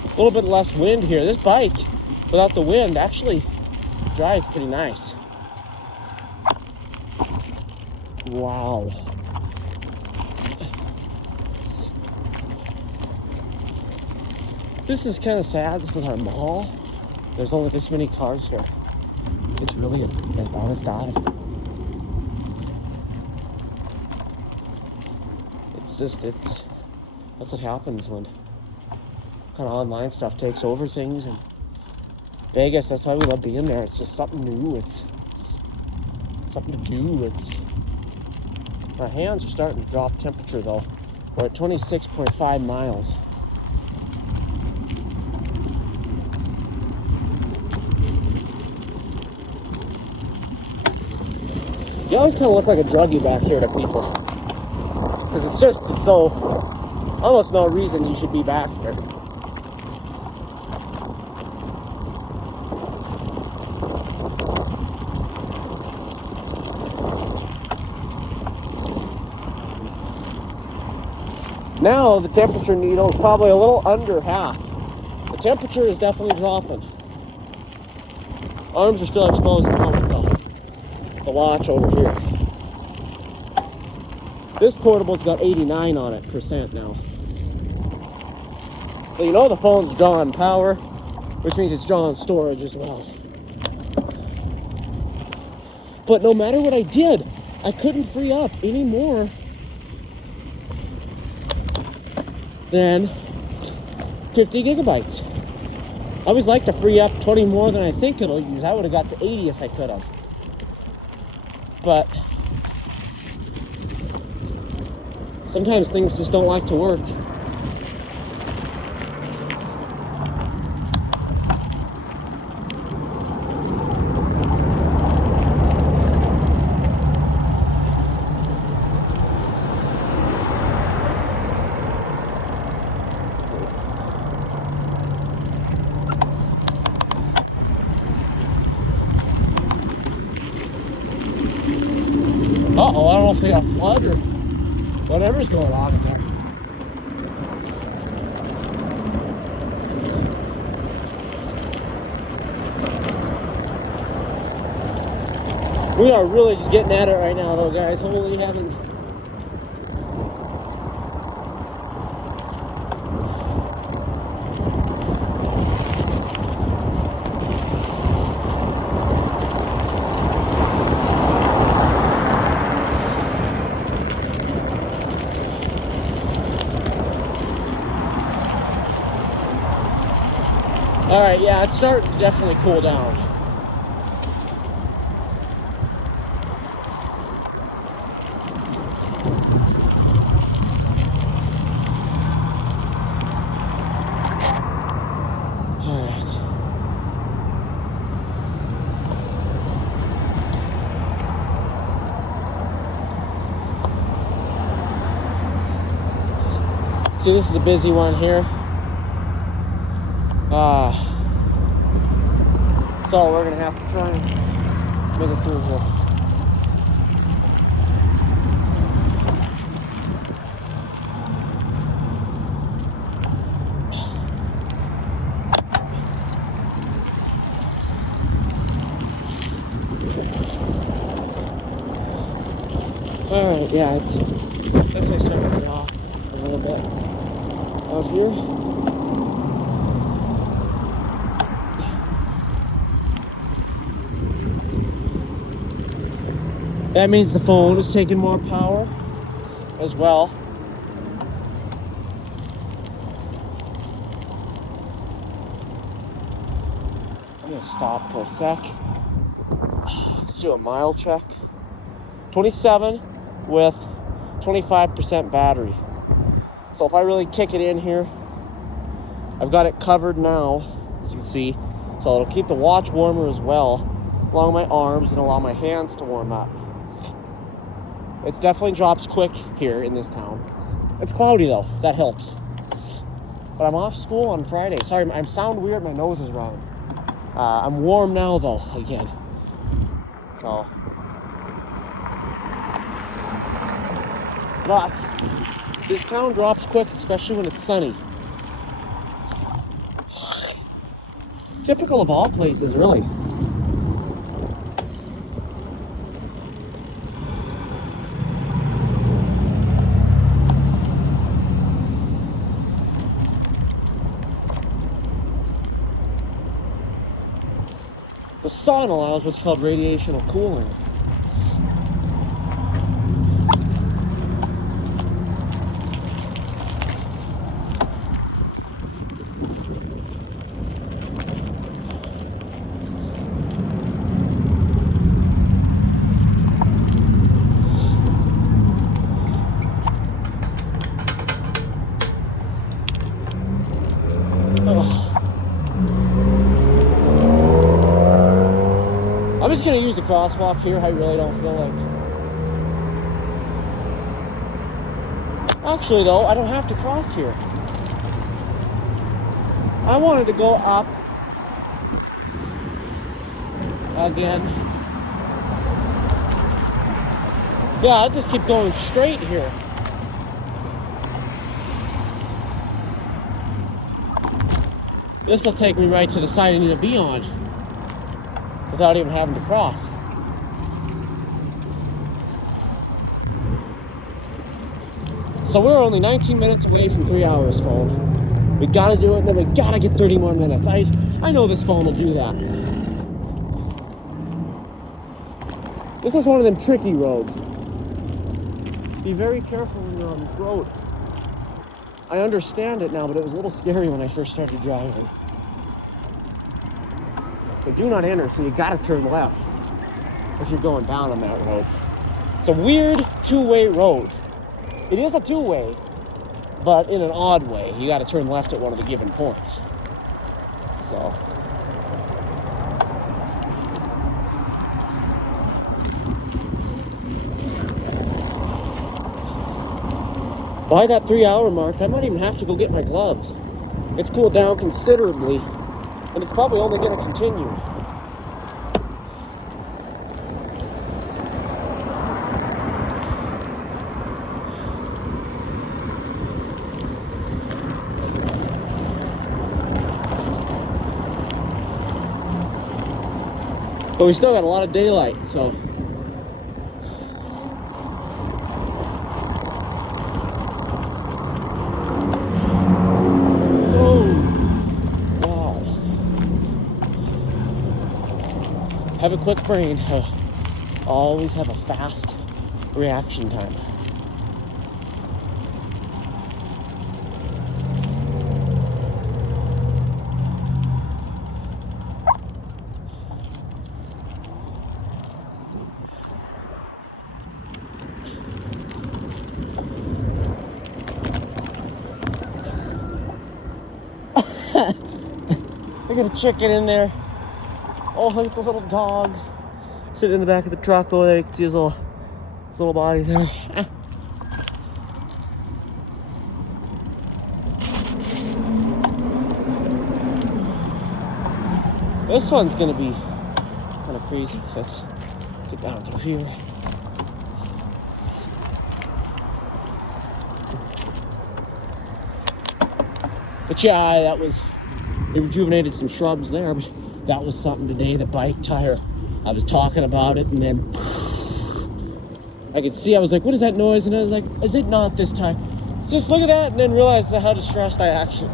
A little bit less wind here. This bike, without the wind, actually drives pretty nice. Wow. This is kind of sad. This is our mall. There's only this many cars here. It's really an honest dive. That's what happens when kind of online stuff takes over things. And Vegas, that's why we love being there. It's just something new. It's something to do. My hands are starting to drop temperature though. We're at 26.5 miles. You always kind of look like a druggie back here to people. Because it's so, almost no reason you should be back here. Now the temperature needle is probably a little under half. The temperature is definitely dropping. Arms are still exposed now with the watch over here. This portable's got 89% now. So you know the phone's drawing power, which means it's drawing storage as well. But no matter what I did, I couldn't free up any more than 50 gigabytes. I always like to free up 20 more than I think it'll use. I would have got to 80 if I could have. But sometimes things just don't like to work. Uh-oh, I don't know if they got flood or whatever's going on in there. We are really just getting at it right now, though, guys. Holy heavens. All right, yeah, it's starting to definitely cool down. All right. See, this is a busy one here. So we're gonna have to try and make it through here. All right, yeah, it's definitely starting to get off a little bit out here. That means the phone is taking more power as well. I'm gonna stop for a sec. Let's do a mile check. 27 with 25% battery. So if I really kick it in here, I've got it covered now, as you can see. So it'll keep the watch warmer as well, along my arms and allow my hands to warm up. It definitely drops quick here in this town. It's cloudy though, that helps. But I'm off school on Friday. Sorry, I sound weird, my nose is running. I'm warm now though, again. So. But this town drops quick, especially when it's sunny. Typical of all places, really. The sun allows what's called radiational cooling. I'm just gonna use the crosswalk here. I really don't feel like. Actually, though, I don't have to cross here. I wanted to go up again. Yeah, I'll just keep going straight here. This will take me right to the side I need to be on without even having to cross. So we're only 19 minutes away from 3 hours, phone. We gotta do it, and then we gotta get 30 more minutes. I know this phone will do that. This is one of them tricky roads. Be very careful when you're on this road. I understand it now, but it was a little scary when I first started driving. So do not enter, so you gotta turn left if you're going down on that road. It's a weird two-way road. It is a two-way, but in an odd way. You gotta turn left at one of the given points. So. By that 3 hour mark, I might even have to go get my gloves. It's cooled down considerably, and it's probably only gonna continue. But we still got a lot of daylight, so. Have a quick brain. Always have a fast reaction time. I got a chicken in there. Oh, look at the little dog sitting in the back of the truck over there. You can see his little body there. This one's gonna be kind of crazy. Let's get down through here. But yeah, that was, they rejuvenated some shrubs there, but that was something today, the bike tire. I was talking about it, and then I could see, I was like, what is that noise? And I was like, is it not this time? Just look at that, and then realized how distressed I actually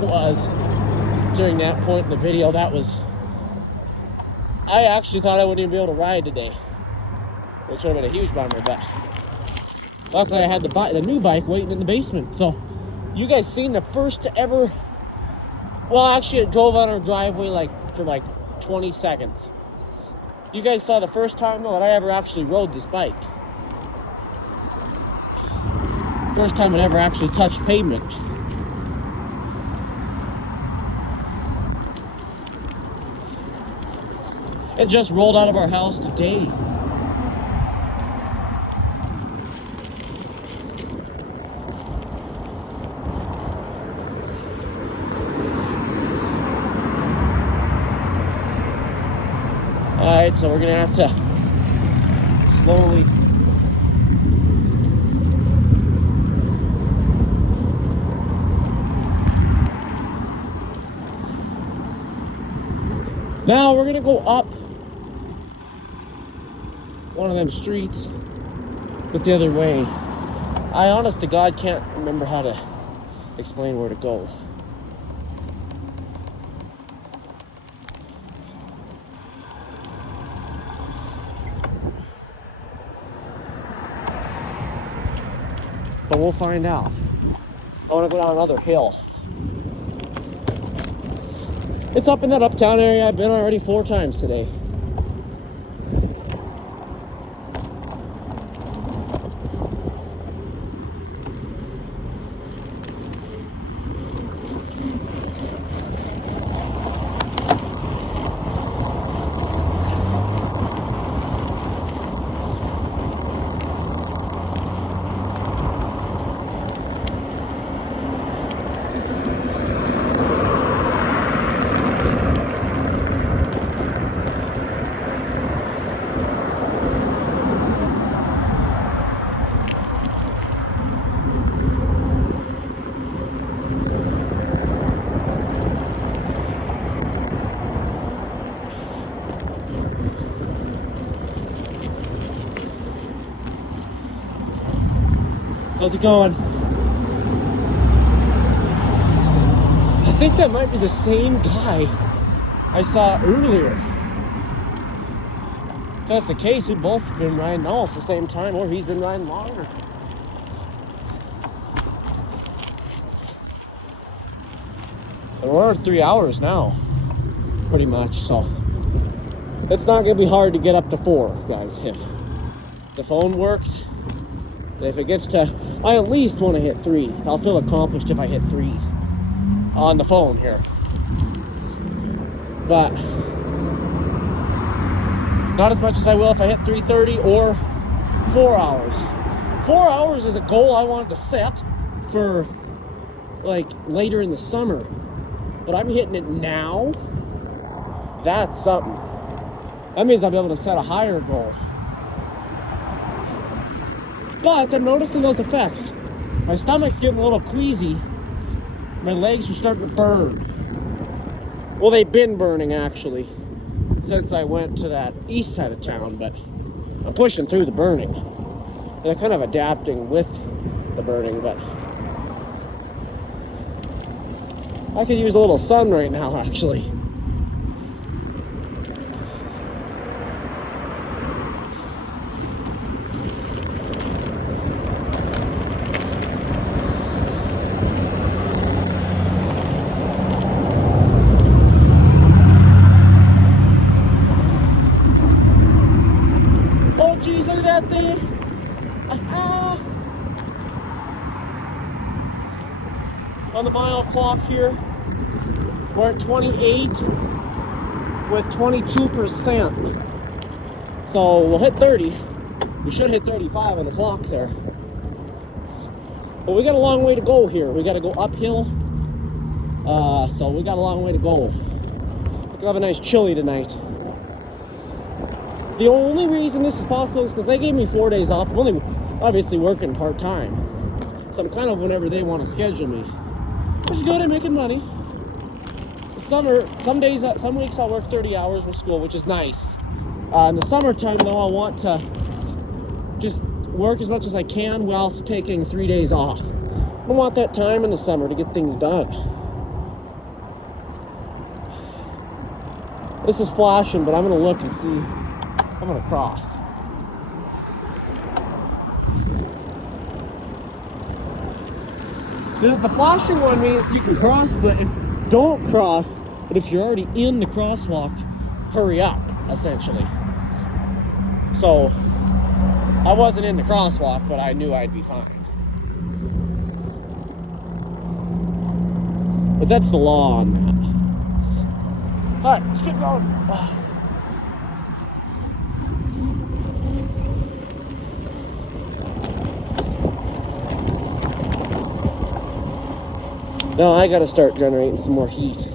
was during that point in the video. That was, I actually thought I wouldn't even be able to ride today, which would have been a huge bummer, but luckily I had the new bike waiting in the basement. So you guys seen the first ever, well, actually it drove on our driveway for 20 seconds. You guys saw the first time though that I ever actually rode this bike. First time it ever actually touched pavement. It just rolled out of our house today. Alright, so we're gonna have to slowly now we're gonna go up one of them streets, but the other way. I honest to God can't remember how to explain where to go. But we'll find out. I want to go down another hill. It's up in that uptown area. I've been already 4 times today. How's it going? I think that might be the same guy I saw earlier. If that's the case, we've both been riding almost the same time, or he's been riding longer. And we're at 3 hours now, pretty much, so it's not gonna be hard to get up to 4, guys, if the phone works. If it gets to, I at least want to hit 3. I'll feel accomplished if I hit 3 on the phone here. But not as much as I will if I hit 3:30 or 4 hours. 4 hours is a goal I wanted to set for later in the summer. But I'm hitting it now. That's something. That means I'll be able to set a higher goal. But I'm noticing those effects. My stomach's getting a little queasy. My legs are starting to burn. Well, they've been burning actually. since I went to that east side of town, but I'm pushing through the burning. And I'm kind of adapting with the burning, but I could use a little sun right now, actually. Oh, geez, look at that thing. On the vinyl clock here, we're at 28 with 22%. So we'll hit 30. We should hit 35 on the clock there. But we got a long way to go here. We got to go uphill. So we got a long way to go. We'll have a nice chili tonight. The only reason this is possible is because they gave me 4 days off. I'm only obviously working part-time. So I'm kind of whenever they want to schedule me. Which is good, I'm making money. Summer, some weeks I'll work 30 hours with school, which is nice. In the summertime though, I want to just work as much as I can whilst taking 3 days off. I want that time in the summer to get things done. This is flashing, but I'm gonna look and see. I'm gonna cross. The flashing one means you can cross, but don't cross. But if you're already in the crosswalk, hurry up, essentially. So, I wasn't in the crosswalk, but I knew I'd be fine. But that's the law on that. Alright, let's keep going. Now I gotta start generating some more heat.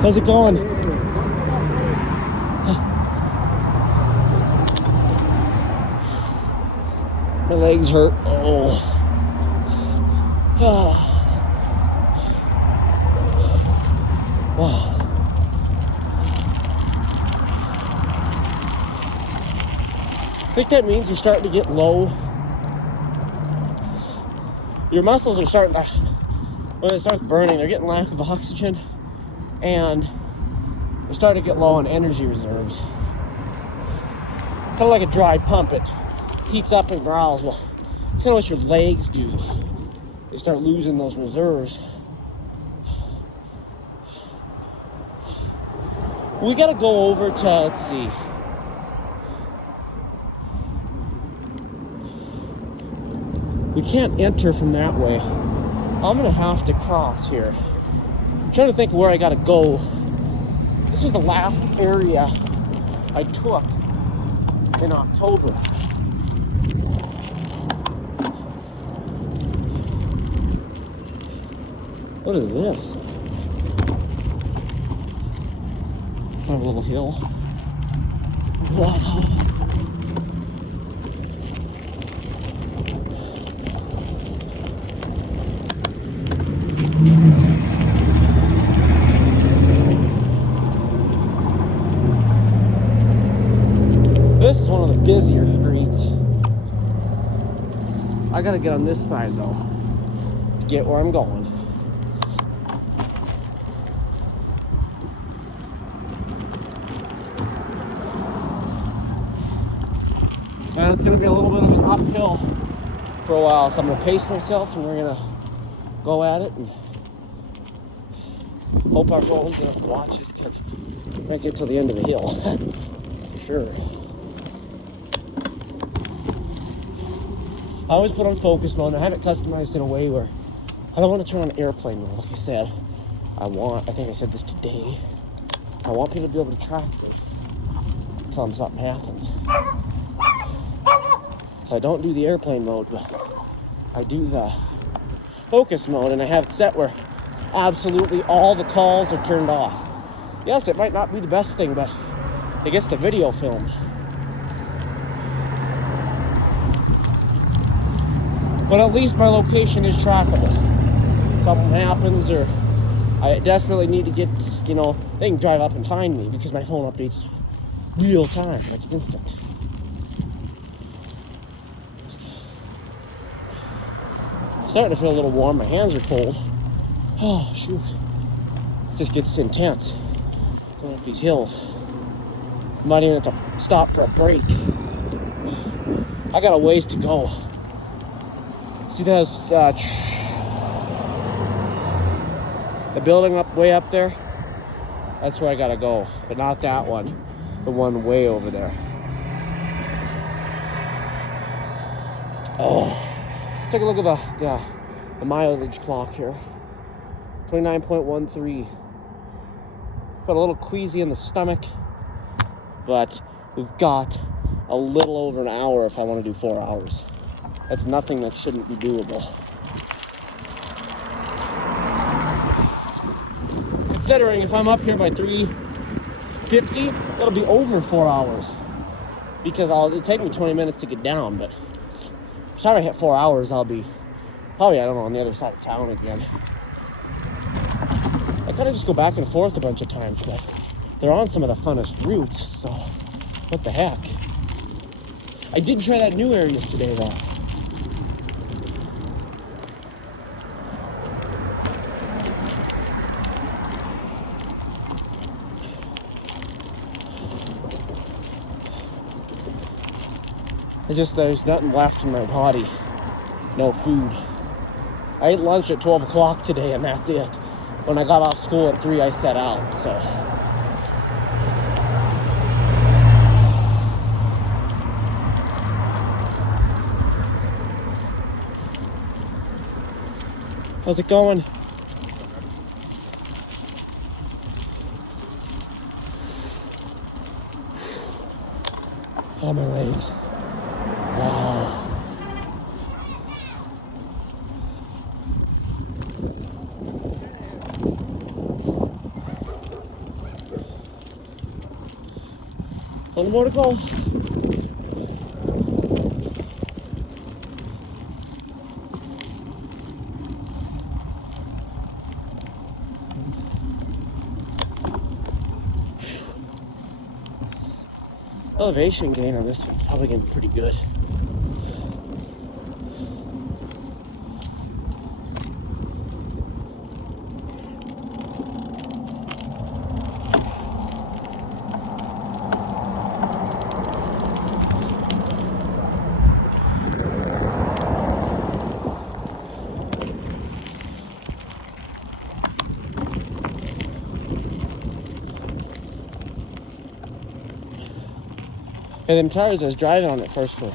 How's it going? My legs hurt. Oh. Wow. I think that means you're starting to get low. Your muscles are starting to, when it starts burning, they're getting lack of oxygen and they're starting to get low on energy reserves. Kind of like a dry pump, it heats up and growls. Well, it's kind of what your legs do. They start losing those reserves. We gotta go over to, let's see. We can't enter from that way. I'm gonna have to cross here. I'm trying to think of where I gotta go. This was the last area I took in October. What is this? A little hill. Wow. This is one of the busier streets. I gotta get on this side though to get where I'm going. And it's gonna be a little bit of an uphill for a while, so I'm gonna pace myself and we're gonna go at it and hope our golden watches can make it to the end of the hill. For sure. I always put on focus mode. I have it customized in a way where I don't want to turn on airplane mode. Like I said, I think I said this today, I want people to be able to track me until something happens. So I don't do the airplane mode, but I do the focus mode, and I have it set where absolutely all the calls are turned off. Yes, it might not be the best thing, but it gets the video filmed. But at least my location is trackable. Something happens or I desperately need to get, you know, they can drive up and find me because my phone updates real time, like instant. Starting to feel a little warm. My hands are cold. Oh, shoot. It just gets intense going up these hills. I might even have to stop for a break. I got a ways to go. See those, the building up way up there? That's where I gotta go, but not that one. The one way over there. Oh, let's take a look at the mileage clock here. 29.13. Got a little queasy in the stomach, but we've got a little over an hour if I want to do 4 hours. That's nothing that shouldn't be doable. Considering if I'm up here by 3:50, it'll be over 4 hours. Because it'll take me 20 minutes to get down, but by the time I hit 4 hours, I'll be probably, I don't know, on the other side of town again. I kind of just go back and forth a bunch of times, but they're on some of the funnest routes, so what the heck. I did try that new areas today, though. There's nothing left in my body. No food. I ate lunch at 12 o'clock today, and that's it. When I got off school at 3, I set out, so. How's it going? Oh, my legs. Wow. One more to go. Elevation gain on this one's probably gonna be pretty good. And them tires I was driving on at first were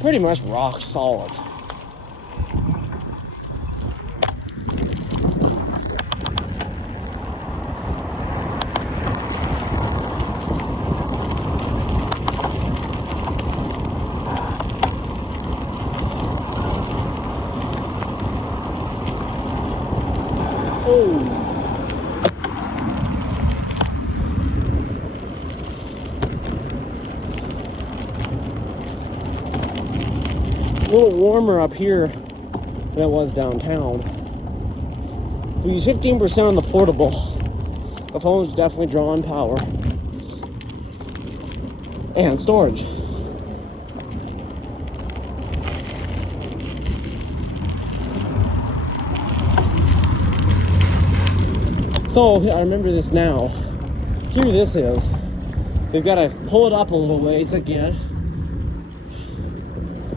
pretty much rock solid. Oh. A little warmer up here than it was downtown. We use 15% on the portable. The phone's definitely drawing power. And storage. So, I remember this now. Here this is. They've got to pull it up a little ways again.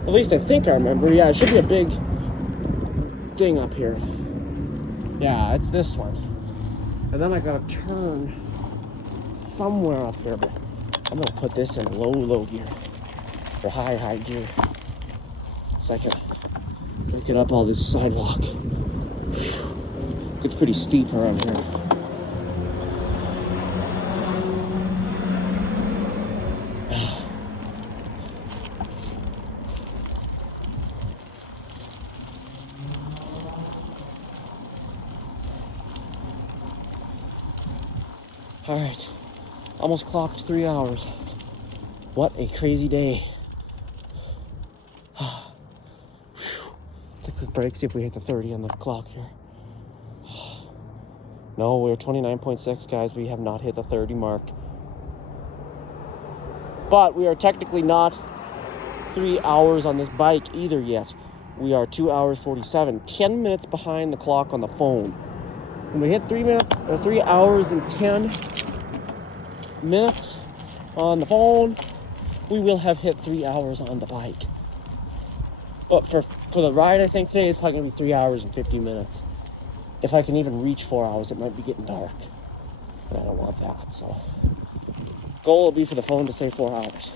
At least I think I remember. Yeah, it should be a big thing up here. Yeah, it's this one. And then I gotta turn somewhere up here, but I'm gonna put this in low gear. Or high gear. So I can get up all this sidewalk. It's pretty steep around here. All right, almost clocked 3 hours. What a crazy day. break, see if we hit the 30 on the clock here. No, we're 29.6, guys. We have not hit the 30 mark. But we are technically not 3 hours on this bike either yet. We are 2 hours 47, 10 minutes behind the clock on the phone. When we hit 3 hours and 10 minutes on the phone, we will have hit 3 hours on the bike. But for the ride, I think today is probably gonna be 3 hours and 50 minutes. If I can even reach 4 hours, it might be getting dark. And I don't want that, so. Goal will be for the phone to say 4 hours.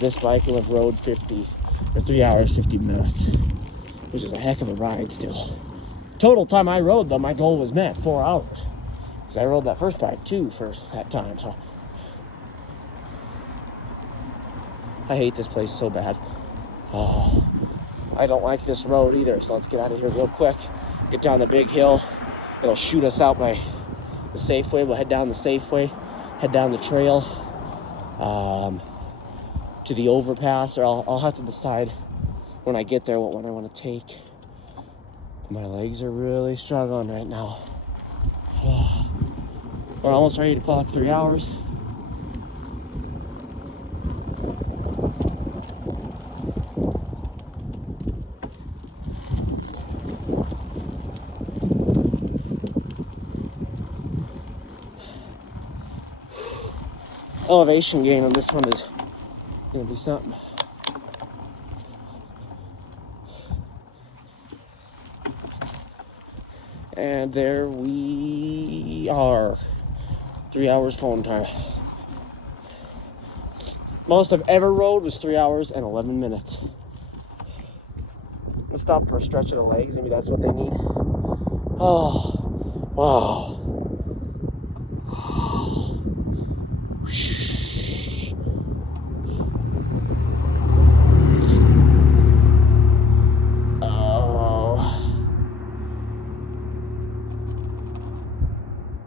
This bike will have rode 3 hours, 50 minutes, which is a heck of a ride still. Total time I rode though, my goal was met, 4 hours. Because I rode that first bike too for that time, so. I hate this place so bad. Oh, I don't like this road either, so let's get out of here real quick. Get down the big hill. It'll shoot us out by the Safeway. We'll head down the Safeway, head down the trail to the overpass, or I'll have to decide when I get there what one I want to take. My legs are really struggling right now. We're almost ready to clock 3 hours. Elevation gain on this one is gonna be something. And there we are. 3 hours phone time. Most I've ever rode was 3 hours and 11 minutes. Let's stop for a stretch of the legs. Maybe that's what they need. Oh, wow.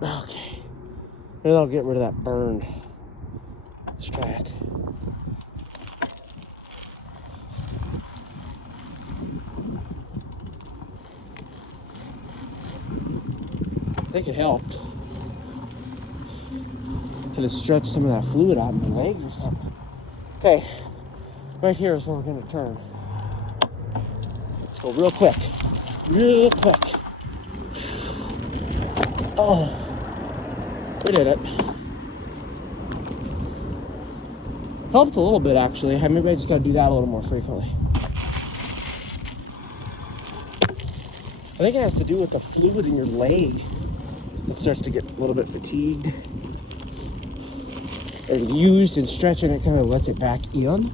Okay. Maybe I'll get rid of that burn. Let's try it. I think it helped. Could have stretched some of that fluid out of my legs or something. Okay, right here is where we're gonna turn. Let's go real quick. Real quick. Oh, we did it. Helped a little bit actually. Maybe I just gotta do that a little more frequently. I think it has to do with the fluid in your leg. It starts to get a little bit fatigued or used and stretching, it kind of lets it back in.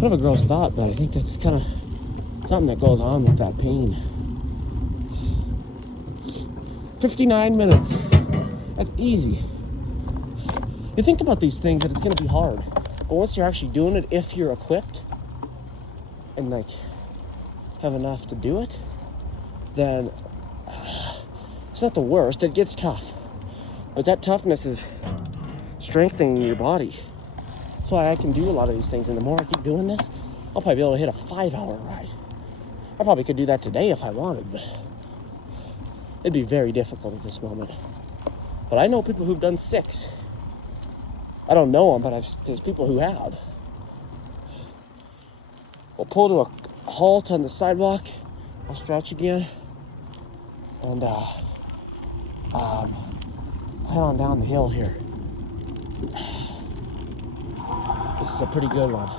Kind of a gross thought, but I think that's kind of something that goes on with that pain. 59 minutes. That's easy. You think about these things that it's gonna be hard, but once you're actually doing it, if you're equipped and like have enough to do it, then it's not the worst. It gets tough, but that toughness is strengthening your body. That's why I can do a lot of these things, and the more I keep doing this, I'll probably be able to hit a 5-hour ride. I probably could do that today if I wanted, but it'd be very difficult at this moment. But I know people who've done 6. I don't know them, but there's people who have. We'll pull to a halt on the sidewalk. I'll stretch again, and head on down the hill here. This is a pretty good one.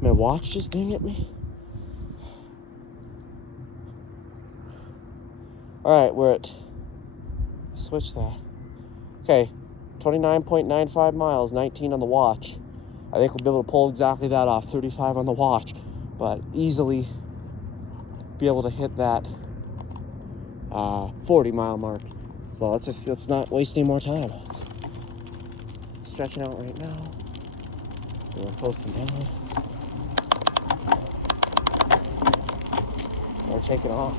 My watch just ding at me. All right, we're at, switch that. Okay, 29.95 miles, 19 on the watch. I think we'll be able to pull exactly that off, 35 on the watch, but easily be able to hit that 40-mile mark. So let's not waste any more time. Stretching out right now. We're posting down. We're taking off.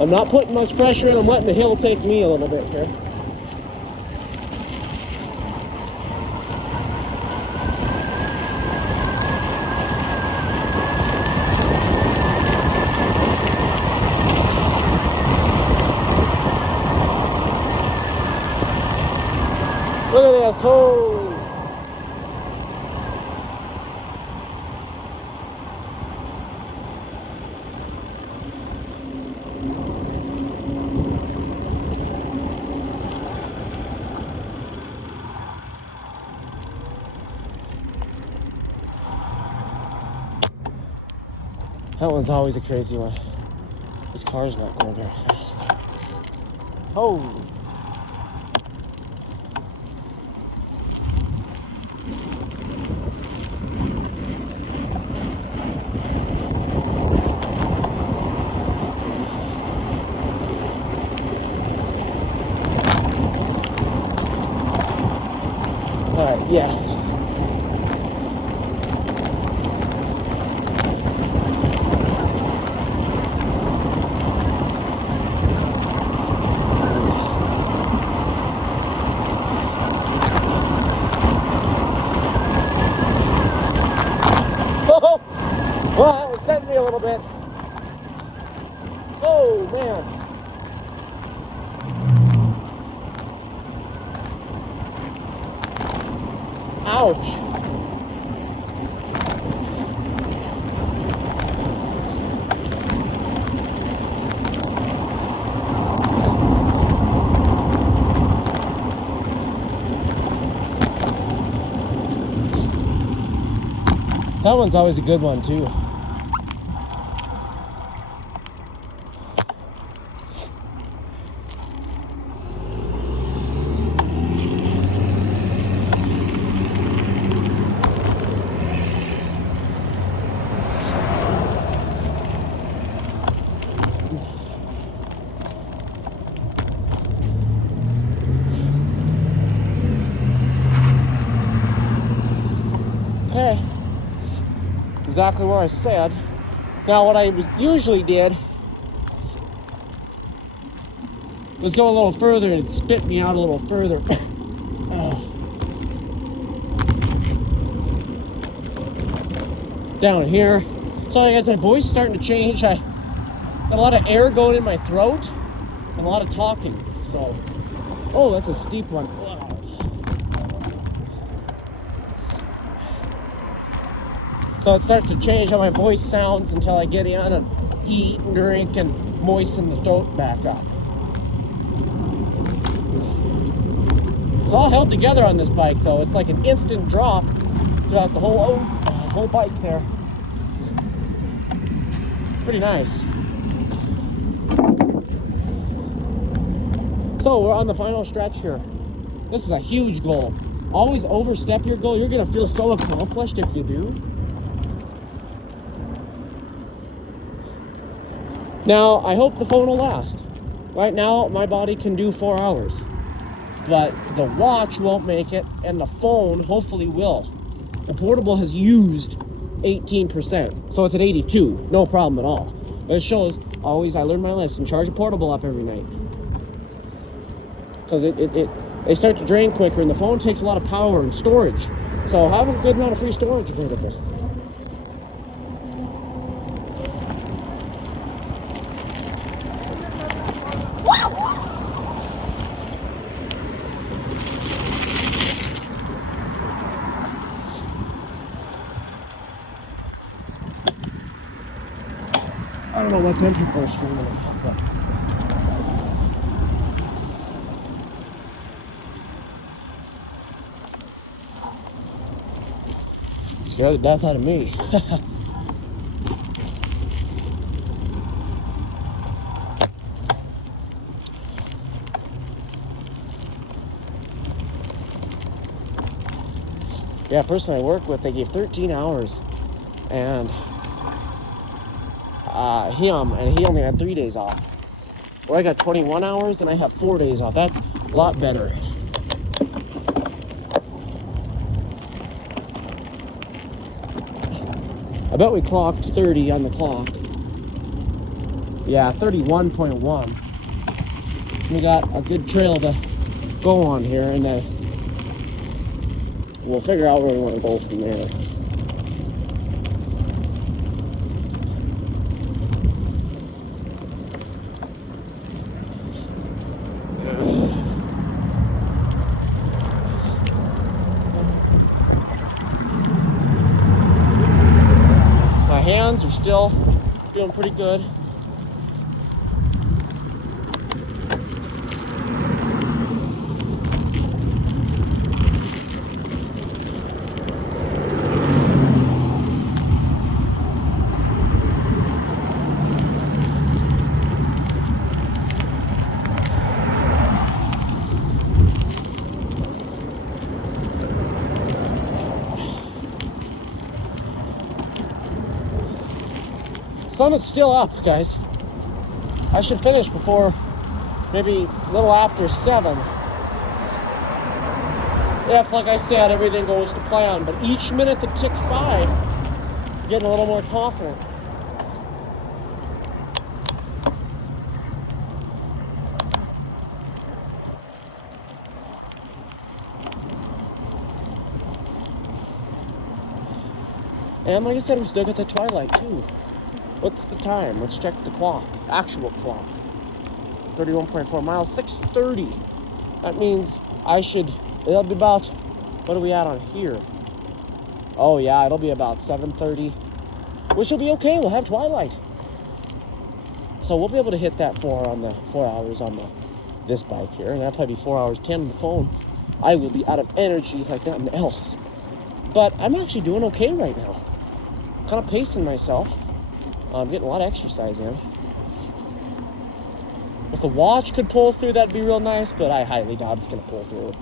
I'm not putting much pressure in. I'm letting the hill take me a little bit here. Yes, ho! That one's always a crazy one. This car's not going very fast. Oh! Alright, yes. Well, it sent me a little bit. Oh, man. Ouch. That one's always a good one, too. Okay. Exactly where I said. Now, what I usually did was go a little further and spit me out a little further. Down here. Sorry guys, my voice is starting to change. I got a lot of air going in my throat and a lot of talking. So, oh, that's a steep one. Wow. So it starts to change how my voice sounds until I get in and eat and drink and moisten the throat back up. It's all held together on this bike though. It's like an instant drop throughout the whole bike there. Pretty nice. So we're on the final stretch here. This is a huge goal. Always overstep your goal. You're gonna feel so accomplished if you do. Now, I hope the phone will last. Right now, my body can do 4 hours. But the watch won't make it, and the phone hopefully will. The portable has used 18%, so it's at 82, no problem at all. But it shows, always, I learned my lesson, charge a portable up every night. Because they start to drain quicker, and the phone takes a lot of power and storage. So have a good amount of free storage available. I don't know what them people are streaming it, but scare the death out of me. Yeah, person I work with, they gave 13 hours, and he only had 3 days off. Well, I got 21 hours and I have 4 days off. That's a lot better. I bet we clocked 30 on the clock. Yeah, 31.1. We got a good trail to go on here, and then we'll figure out where we want to go from there. hands are still doing pretty good. Sun is still up, guys. I should finish before maybe a little after 7. If, like I said, everything goes to plan. But each minute that ticks by, I'm getting a little more confident. And like I said, we still got the twilight too. What's the time? Let's check the clock. Actual clock. 31.4 miles, 6:30. That means it'll be about, what are we at on here? Oh yeah, it'll be about 7:30, which will be okay. We'll have twilight. So we'll be able to hit that 4 hours on this bike here, and that'll probably be 4 hours 10 on the phone. I will be out of energy like nothing else. But I'm actually doing okay right now. Kind of pacing myself. I'm getting a lot of exercise in. If the watch could pull through, that'd be real nice, but I highly doubt it's going to pull through.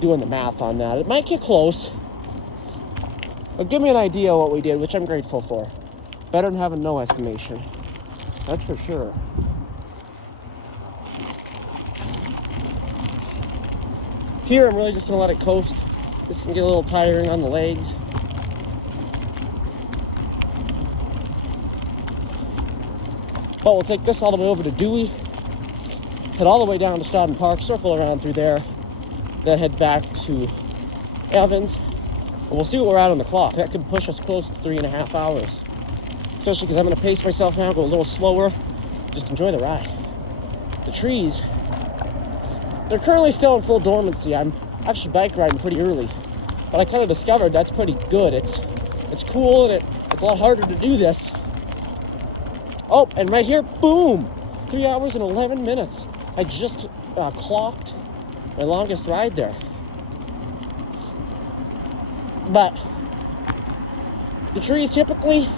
Doing the math on that, it might get close. But give me an idea of what we did, which I'm grateful for. Better than having no estimation. That's for sure. Here, I'm really just going to let it coast. This can get a little tiring on the legs. But we'll take this all the way over to Dewey, head all the way down to Stodden Park, circle around through there, then head back to Evans, and we'll see what we're at on the clock. That could push us close to 3.5 hours, especially because I'm going to pace myself now, go a little slower, just enjoy the ride. The trees, they're currently still in full dormancy. I'm actually bike riding pretty early, but I kind of discovered that's pretty good. It's cool, and it's a lot harder to do this. Oh, and right here, boom! 3 hours and 11 minutes. I just clocked my longest ride there. But the trees typically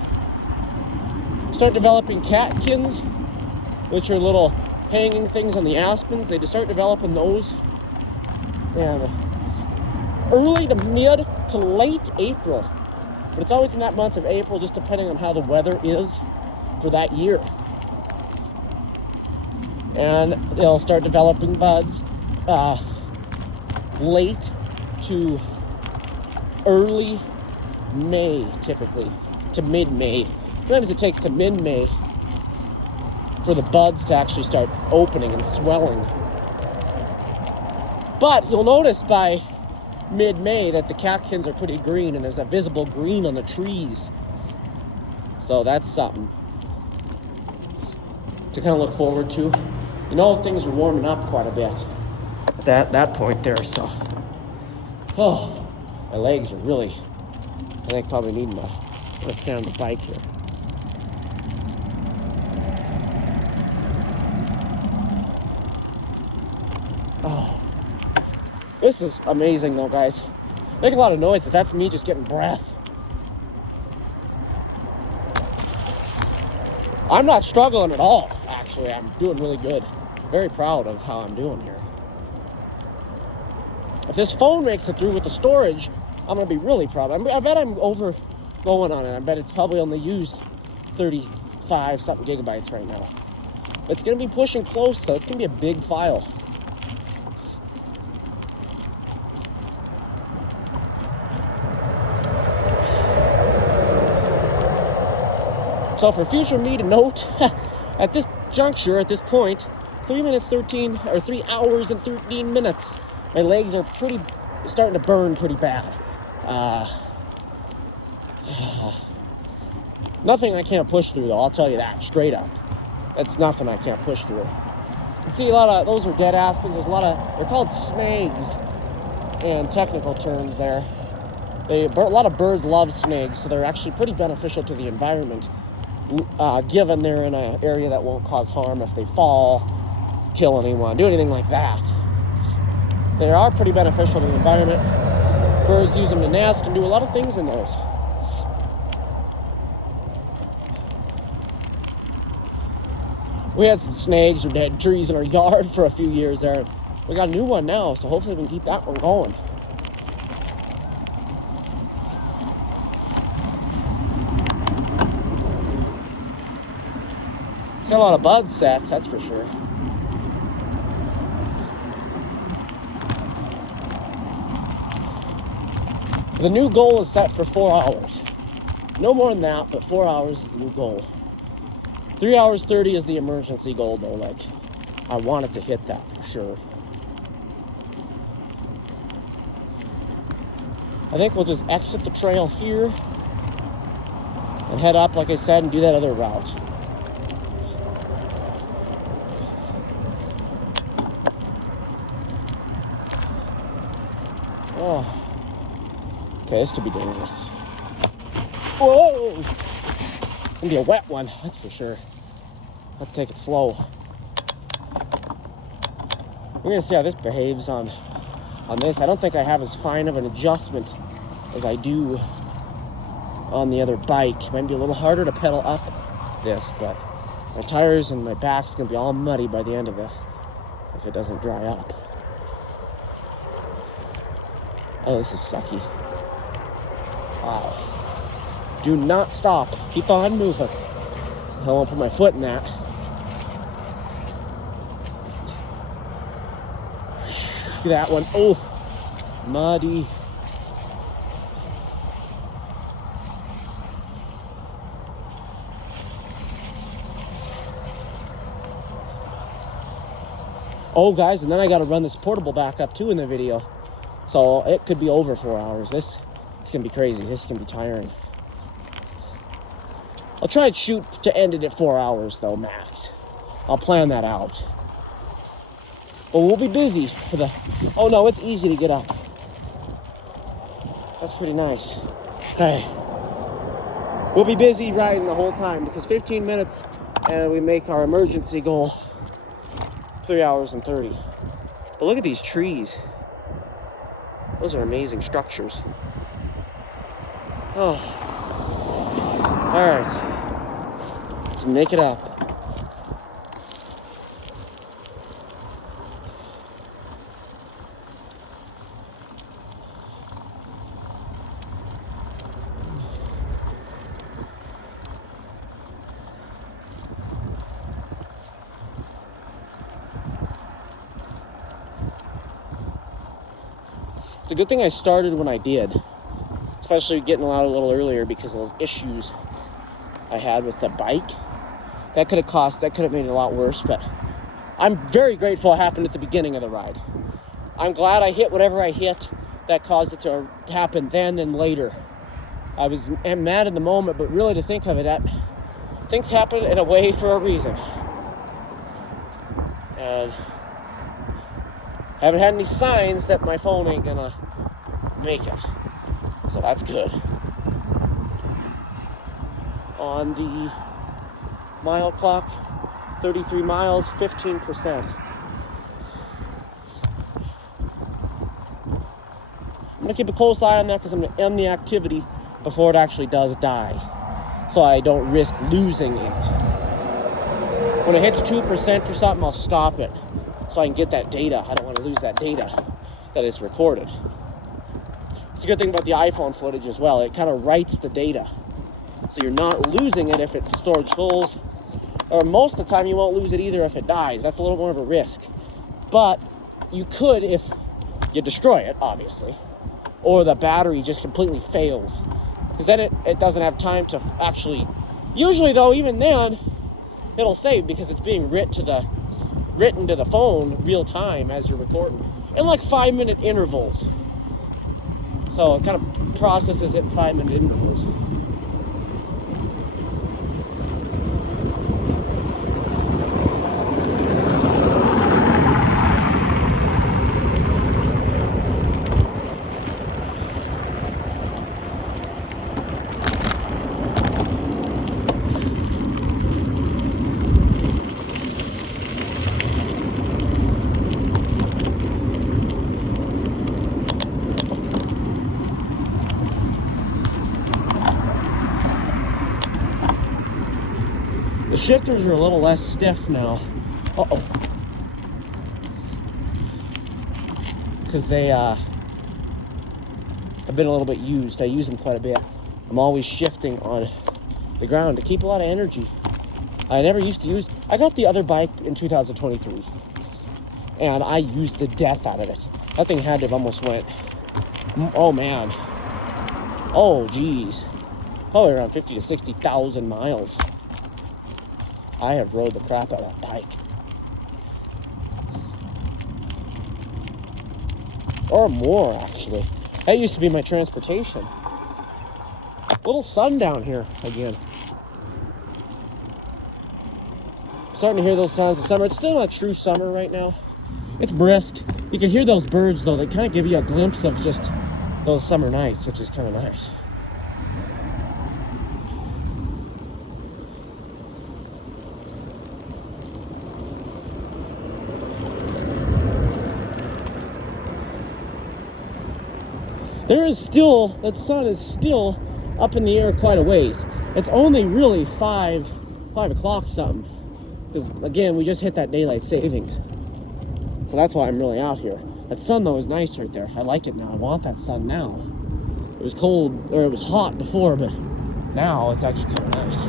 start developing catkins, which are little hanging things on the aspens. They just start developing those. And early to mid to late April. But it's always in that month of April, just depending on how the weather is for that year. And they'll start developing buds late to early May, typically, to mid-May. Sometimes it takes to mid-May for the buds to actually start opening and swelling. But you'll notice by mid-May that the catkins are pretty green, and there's a visible green on the trees. So that's something to kind of look forward to. You know, things are warming up quite a bit at that point there, so. Oh, my legs are really, I think probably needing to stay on the bike here. Oh, this is amazing though, guys. Make a lot of noise, but that's me just getting breath. I'm not struggling at all, actually. I'm doing really good. Very proud of how I'm doing here. If this phone makes it through with the storage, I'm going to be really proud. I bet I'm overgoing on it. I bet it's probably only used 35 something gigabytes right now. It's going to be pushing close, so it's going to be a big file. So for future me to note, at this juncture, at this point, 3 hours and 13 minutes. My legs are starting to burn pretty bad. Nothing I can't push through though, I'll tell you that, straight up. That's nothing I can't push through. You see a lot of, those are dead aspens, they're called snags in technical terms there. A lot of birds love snags, so they're actually pretty beneficial to the environment, given they're in an area that won't cause harm if they fall, kill anyone, do anything like that. They are pretty beneficial to the environment. Birds use them to nest and do a lot of things in those. We had some snags or dead trees in our yard for a few years there. We got a new one now, so hopefully we can keep that one going. It's got a lot of buds set, that's for sure. The new goal is set for 4 hours. No more than that, but 4 hours is the new goal. 3 hours 30 is the emergency goal though. Like, I wanted to hit that for sure. I think we'll just exit the trail here and head up, like I said, and do that other route. Oh. Okay, this could be dangerous. Whoa! It's gonna be a wet one, that's for sure. I'll take it slow. We're gonna see how this behaves on this. I don't think I have as fine of an adjustment as I do on the other bike. It might be a little harder to pedal up this, but my tires and my back's gonna be all muddy by the end of this if it doesn't dry up. Oh, this is sucky. Wow. Do not stop. Keep on moving. I don't want to put my foot in that. Look at that one. Oh, muddy. Oh, guys, and then I got to run this portable back up too in the video. So it could be over 4 hours. It's going to be crazy. This is going to be tiring. I'll try and shoot to end it at 4 hours, though, max. I'll plan that out. But we'll be busy for the... Oh, no, it's easy to get up. That's pretty nice. Okay. We'll be busy riding the whole time because 15 minutes and we make our emergency goal 3 hours and 30. But look at these trees. Those are amazing structures. Oh. All right. Let's make it up. It's a good thing I started when I did, especially getting out a little earlier because of those issues I had with the bike. That could have made it a lot worse, but I'm very grateful it happened at the beginning of the ride. I'm glad I hit whatever I hit that caused it to happen then than later. I'm mad in the moment, but really to think of it, things happen in a way for a reason. And I haven't had any signs that my phone ain't gonna make it. So that's good. On the mile clock, 33 miles, 15%. I'm gonna keep a close eye on that because I'm gonna end the activity before it actually does die, so I don't risk losing it. When it hits 2% or something, I'll stop it so I can get that data. I don't want to lose that data that is recorded. It's a good thing about the iPhone footage as well. It kind of writes the data, so you're not losing it if its storage fills, or most of the time you won't lose it either if it dies. That's a little more of a risk, but you could if you destroy it, obviously, or the battery just completely fails, because then it doesn't have time to actually, usually though, even then it'll save because it's being written to the phone real time as you're recording in like 5-minute intervals. So it kind of processes it in 5-minute intervals. shifters are a little less stiff now. Uh-oh. Because they have been a little bit used. I use them quite a bit. I'm always shifting on the ground to keep a lot of energy. I never used to use... I got the other bike in 2023. And I used the death out of it. That thing had to have almost went... Oh, man. Oh, geez. Probably around 50 to 60,000 miles. I have rode the crap out of that bike. Or more, actually. That used to be my transportation. Little sun down here again. Starting to hear those sounds of summer. It's still not true summer right now. It's brisk. You can hear those birds, though. They kind of give you a glimpse of just those summer nights, which is kind of nice. There is still, that sun is still up in the air quite a ways. It's only really 5 o'clock something. Because again, we just hit that daylight savings. So that's why I'm really out here. That sun though is nice right there. I like it now. I want that sun now. It was cold, or it was hot before, but now it's actually kind of nice.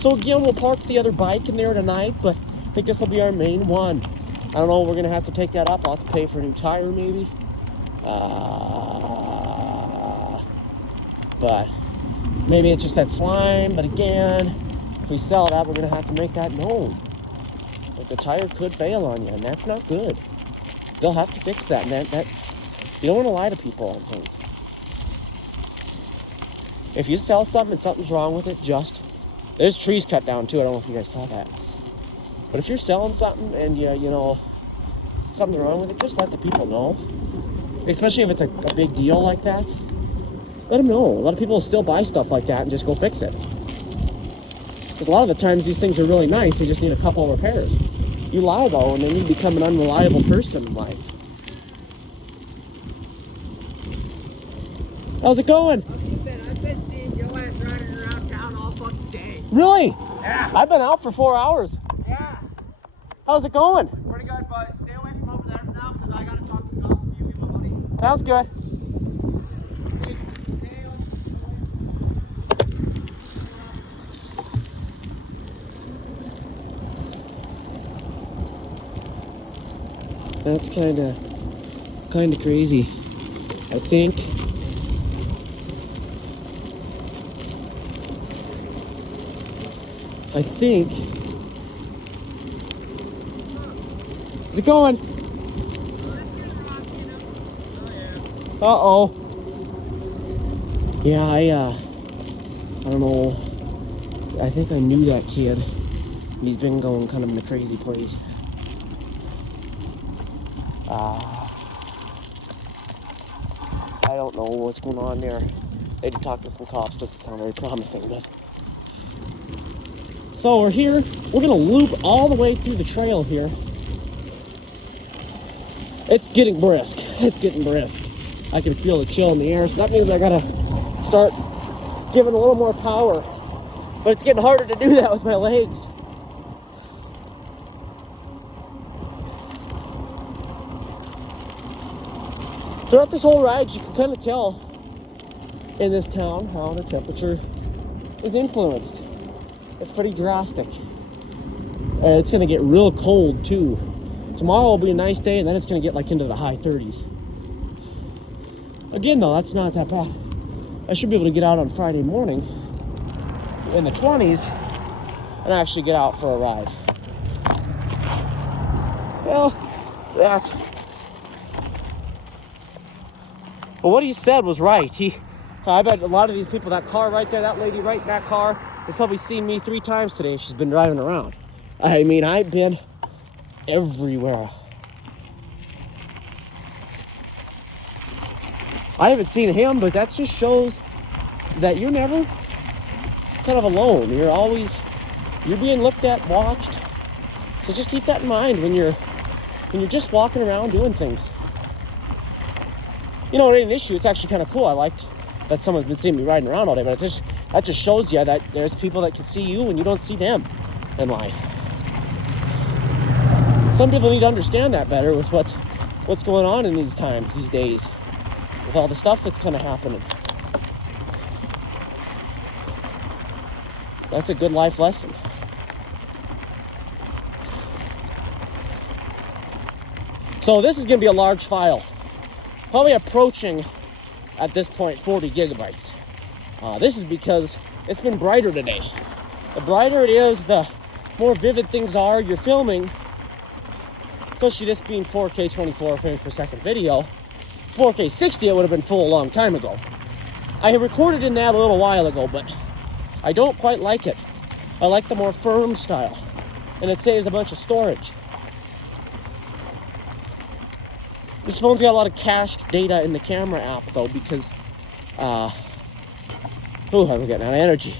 So again, we'll park the other bike in there tonight, but I think this will be our main one. I don't know, we're gonna have to take that up. I'll have to pay for a new tire maybe. But maybe it's just that slime, but again, if we sell that, we're gonna have to make that known. Like the tire could fail on you, and that's not good. They'll have to fix that, and that you don't want to lie to people on things. If you sell something and something's wrong with it, there's trees cut down too. I don't know if you guys saw that. But if you're selling something and you know something's wrong with it, just let the people know. Especially if it's a big deal like that. Let them know. A lot of people will still buy stuff like that and just go fix it. Because a lot of the times these things are really nice. They just need a couple of repairs. You lie though, and then you become an unreliable person in life. How's it going? I've been seeing your ass running around town all fucking day. Really? Yeah. I've been out for 4 hours. Yeah. How's it going? Pretty good, but stay away from over there for now because I gotta talk to John from you, my buddy. Sounds good. That's kind of crazy. I think How's it going? Uh-oh. Yeah, I don't know. I think I knew that kid. He's been going kind of in a crazy place. I don't know what's going on there. They did talk to some cops. Doesn't sound very promising, but... So we're here. We're gonna loop all the way through the trail here. It's getting brisk. It's getting brisk. I can feel the chill in the air, so that means I gotta start giving a little more power. But it's getting harder to do that with my legs. Throughout this whole ride, you can kind of tell in this town how the temperature is influenced. It's pretty drastic. It's gonna get real cold too. Tomorrow will be a nice day, and then it's gonna get like into the high 30s. Again though, that's not that bad. I should be able to get out on Friday morning in the 20s and actually get out for a ride. Well, but what he said was right. I bet a lot of these people, that car right there, that lady right in that car, has probably seen me 3 times today. She's been driving around. I mean, I've been everywhere. I haven't seen him, but that just shows that you're never kind of alone. You're being looked at, watched. So just keep that in mind when you're just walking around doing things. You know, it ain't an issue. It's actually kind of cool. I liked that someone's been seeing me riding around all day, but that just shows you that there's people that can see you and you don't see them in life. Some people need to understand that better with what's going on in these times, these days, with all the stuff that's kind of happening. That's a good life lesson. So this is going to be a large file, probably approaching, at this point, 40 gigabytes. This is because it's been brighter today. The brighter it is, the more vivid things are. You're filming, especially this being 4K 24 frames per second video. 4K 60, it would have been full a long time ago. I recorded in that a little while ago, but I don't quite like it. I like the more firm style, and it saves a bunch of storage. This phone's got a lot of cached data in the camera app, though, because, I'm getting out of energy.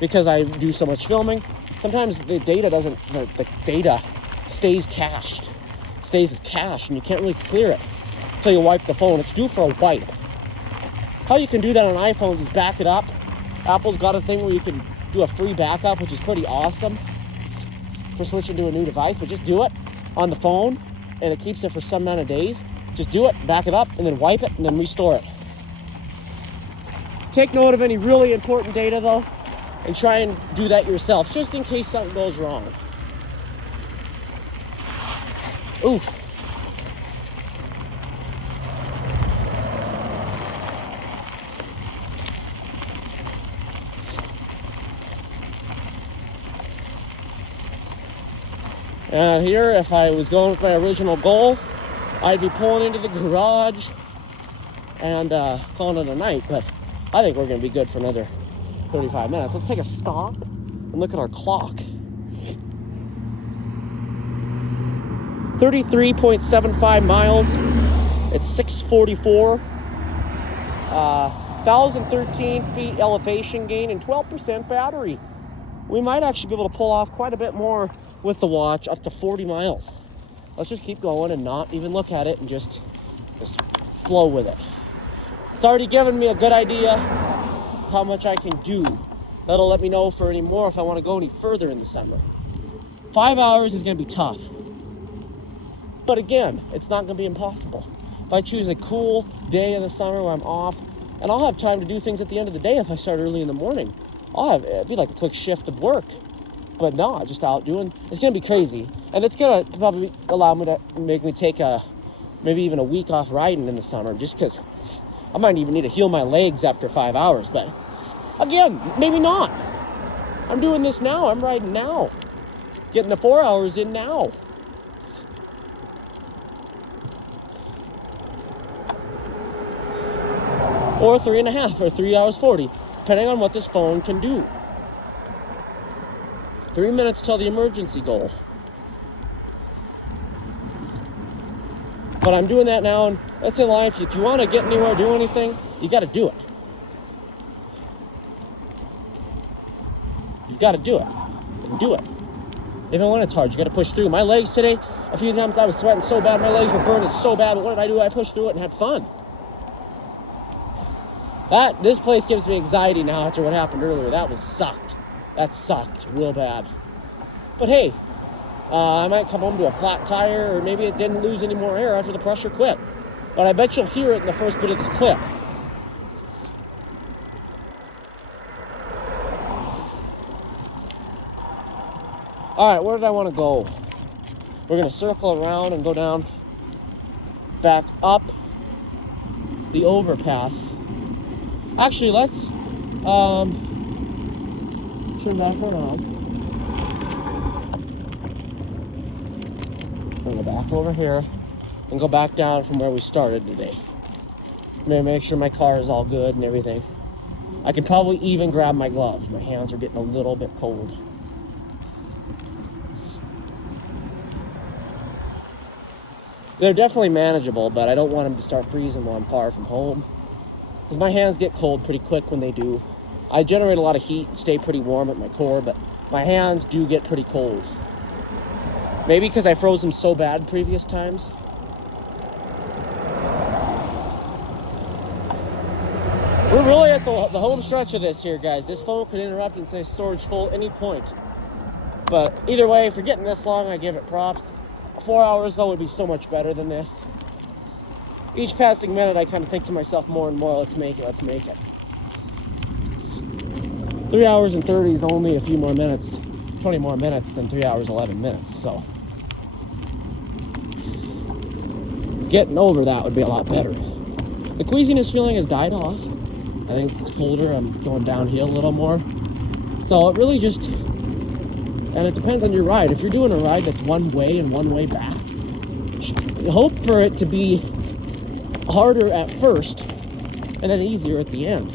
Because I do so much filming, sometimes the data stays cached. Stays as cache, and you can't really clear it until you wipe the phone. It's due for a wipe. How you can do that on iPhones is back it up. Apple's got a thing where you can do a free backup, which is pretty awesome for switching to a new device, but just do it on the phone, and it keeps it for some amount of days. Just do it, back it up, and then wipe it, and then restore it. Take note of any really important data, though, and try and do that yourself, just in case something goes wrong. Oof. And here, if I was going with my original goal, I'd be pulling into the garage and calling it a night. But I think we're going to be good for another 35 minutes. Let's take a stop and look at our clock. 33.75 miles. It's 6:44. 1,013 feet elevation gain and 12% battery. We might actually be able to pull off quite a bit more with the watch, up to 40 miles. Let's just keep going and not even look at it and just flow with it. It's already given me a good idea how much I can do. That'll let me know for any more if I want to go any further in the summer. 5 hours is going to be tough. But again, it's not going to be impossible. If I choose a cool day in the summer where I'm off, and I'll have time to do things at the end of the day if I start early in the morning. It'd be like a quick shift of work. But no, just out doing, it's going to be crazy. And it's going to probably allow me to make me take maybe even a week off riding in the summer, just because I might even need to heal my legs after 5 hours. But again, maybe not. I'm doing this now. I'm riding now. Getting the 4 hours in now. Or 3.5 or 3 hours 40, depending on what this phone can do. 3 minutes till the emergency goal. But I'm doing that now, and that's in life. If you want to get anywhere, do anything, you got to do it. You've got to do it. And do it. Even when it's hard, you got to push through. My legs today, a few times I was sweating so bad, my legs were burning so bad, but what did I do? I pushed through it and had fun. This place gives me anxiety now after what happened earlier. That sucked. That sucked real bad. But hey, I might come home to a flat tire, or maybe it didn't lose any more air after the pressure quit. But I bet you'll hear it in the first bit of this clip. All right, where did I want to go? We're going to circle around and go down, back up the overpass. Actually, let's turn back around. We'll go back over here and go back down from where we started today. Maybe make sure my car is all good and everything. I can probably even grab my gloves. My hands are getting a little bit cold. They're definitely manageable, but I don't want them to start freezing while I'm far from home. Because my hands get cold pretty quick when they do. I generate a lot of heat, stay pretty warm at my core, but my hands do get pretty cold. Maybe because I froze them so bad previous times. the home stretch of this here, guys. This phone could interrupt and say storage full any point. But either way, if you're getting this long, I give it props. 4 hours, though, would be so much better than this. Each passing minute, I kind of think to myself more and more, let's make it, let's make it. 3 hours and 30 is only a few more minutes, 20 more minutes than 3 hours, 11 minutes. So getting over that would be a lot better. The queasiness feeling has died off. I think it's colder. I'm going downhill a little more. So it really just, and it depends on your ride. If you're doing a ride that's one way and one way back, hope for it to be harder at first and then easier at the end,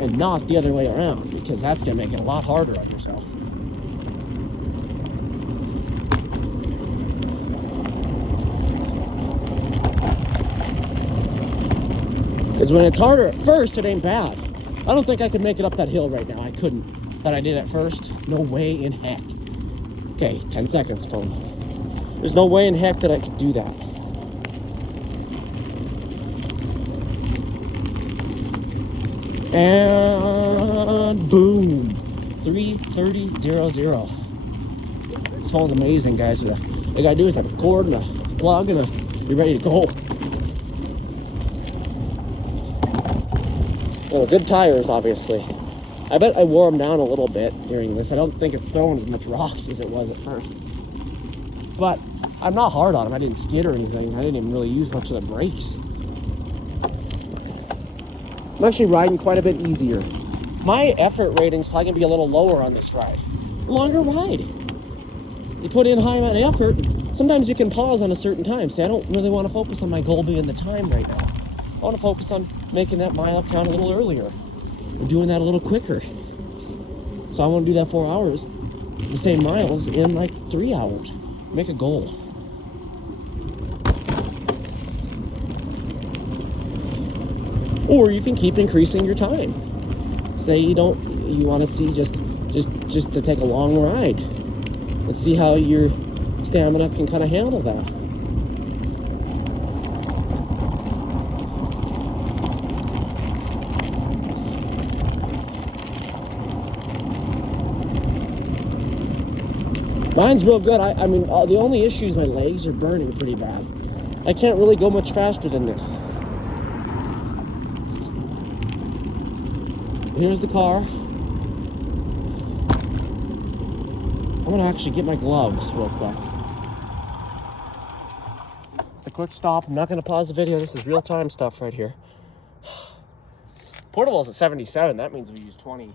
and not the other way around, because that's going to make it a lot harder on yourself. Because when it's harder at first, it ain't bad. I don't think I could make it up that hill right now. I couldn't. That I did at first. No way in heck. Okay, 10 seconds, phone. There's no way in heck that I could do that. And boom. 3:30:00. This phone's amazing, guys. But all you gotta do is have a cord and a plug and be ready to go. Well, good tires, obviously. I bet I wore them down a little bit during this. I don't think it's throwing as much rocks as it was at first. But I'm not hard on them. I didn't skid or anything. I didn't even really use much of the brakes. I'm actually riding quite a bit easier. My effort rating's probably gonna be a little lower on this ride. Longer ride. You put in high amount of effort, sometimes you can pause on a certain time. Say, I don't really want to focus on my goal being the time right now. I want to focus on making that mile count a little earlier. Or doing that a little quicker. So I want to do that 4 hours, the same miles in like 3 hours. Make a goal. Or you can keep increasing your time. Say you want to see just to take a long ride. Let's see how your stamina can kind of handle that. Mine's real good. I mean, the only issue is my legs are burning pretty bad. I can't really go much faster than this. Here's the car. I'm gonna actually get my gloves real quick. It's the quick stop. I'm not gonna pause the video. This is real time stuff right here. Portable's at 77. That means we use 23%.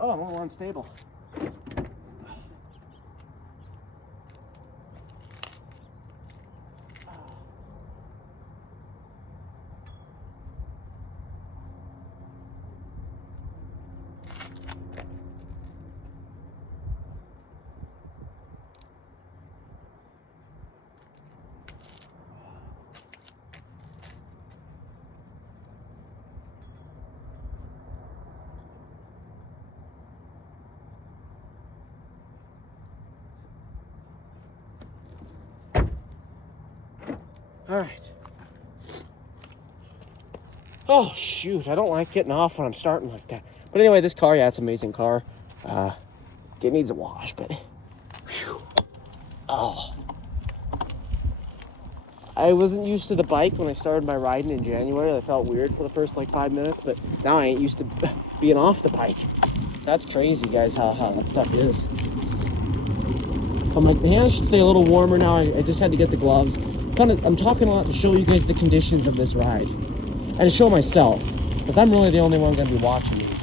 Oh, I'm a little unstable. All right. Oh, shoot. I don't like getting off when I'm starting like that. But anyway, this car, yeah, it's an amazing car. It needs a wash, but... Whew. Oh. I wasn't used to the bike when I started my riding in January. I felt weird for the first, 5 minutes, but now I ain't used to being off the bike. That's crazy, guys, how that stuff is. But my hands should stay a little warmer now. I just had to get the gloves. I'm talking a lot to show you guys the conditions of this ride. And to show myself. Because I'm really the only one going to be watching these.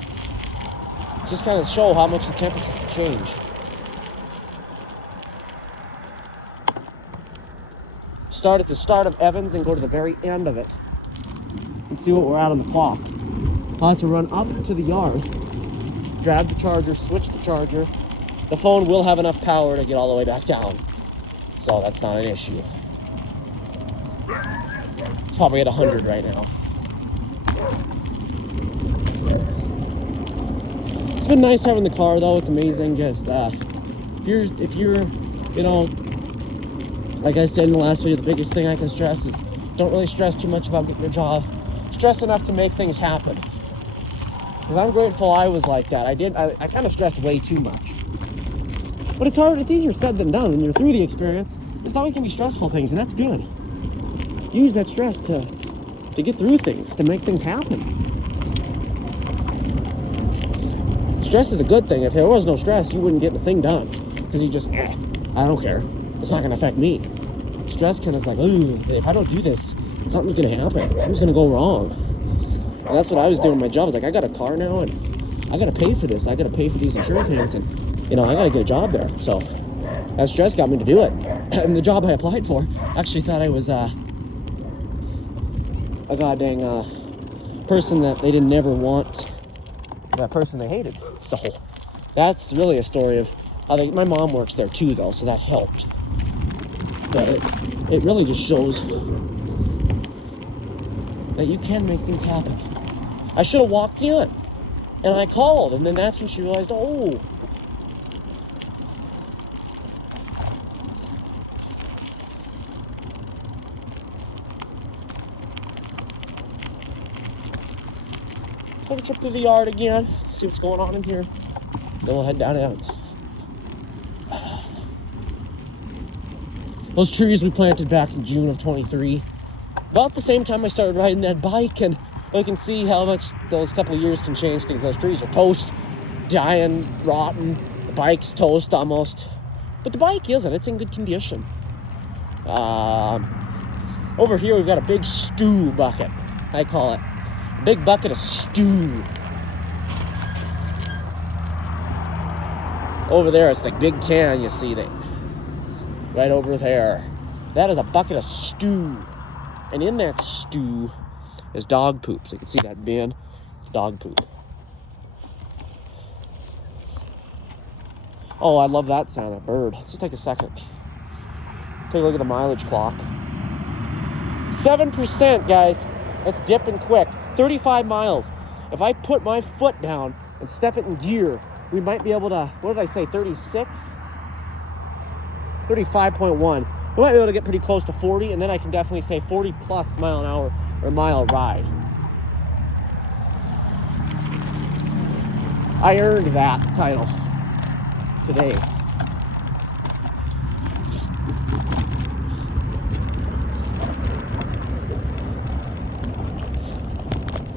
Just kind of show how much the temperature can change. Start at the start of Evans and go to the very end of it. And see what we're at on the clock. I'll have to run up to the yard. Grab the charger, switch the charger. The phone will have enough power to get all the way back down. So that's not an issue. It's probably at 100 right now. It's been nice having the car though. It's amazing. Just if you're, like I said in the last video, the biggest thing I can stress is don't really stress too much about getting a job. Stress enough to make things happen. Because I'm grateful I was like that. I kind of stressed way too much. But it's hard, it's easier said than done. When you're through the experience, there's always gonna be stressful things, and that's good. Use that stress to get through things, to make things happen. Stress is a good thing. If there was no stress, you wouldn't get the thing done. Because you just, I don't care. It's not gonna affect me. Stress kind of is like, ooh, if I don't do this, something's gonna happen. Something's gonna go wrong. And that's what I was doing in my job. I was like, I got a car now, and I gotta pay for this. I gotta pay for these insurance payments, and I gotta get a job there. So that stress got me to do it. And the job I applied for, actually thought I was a goddamn person that they didn't never want, that person they hated. So that's really a story of how my mom works there too, though, so that helped. But it really just shows that you can make things happen. I should have walked in, and I called, and then that's when she realized, oh. Let's take a trip to the yard again, see what's going on in here. Then we'll head down out. Those trees we planted back in June of 23. About the same time I started riding that bike, and you can see how much those couple of years can change things. Those trees are toast, dying, rotten. The bike's toast almost. But the bike isn't. It's in good condition. Over here we've got a big stew bucket, I call it. A big bucket of stew. Over there, it's the big can you see that. Right over there. That is a bucket of stew. And in that stew is dog poop. So you can see that bin. It's dog poop. Oh, I love that sound, that bird. Let's just take a second. Take a look at the mileage clock. 7%, guys. That's dipping quick. 35 miles. If I put my foot down and step it in gear, we might be able to, what did I say, 36? 35.1. We might be able to get pretty close to 40, and then I can definitely say 40 plus mile an hour or mile ride. I earned that title today.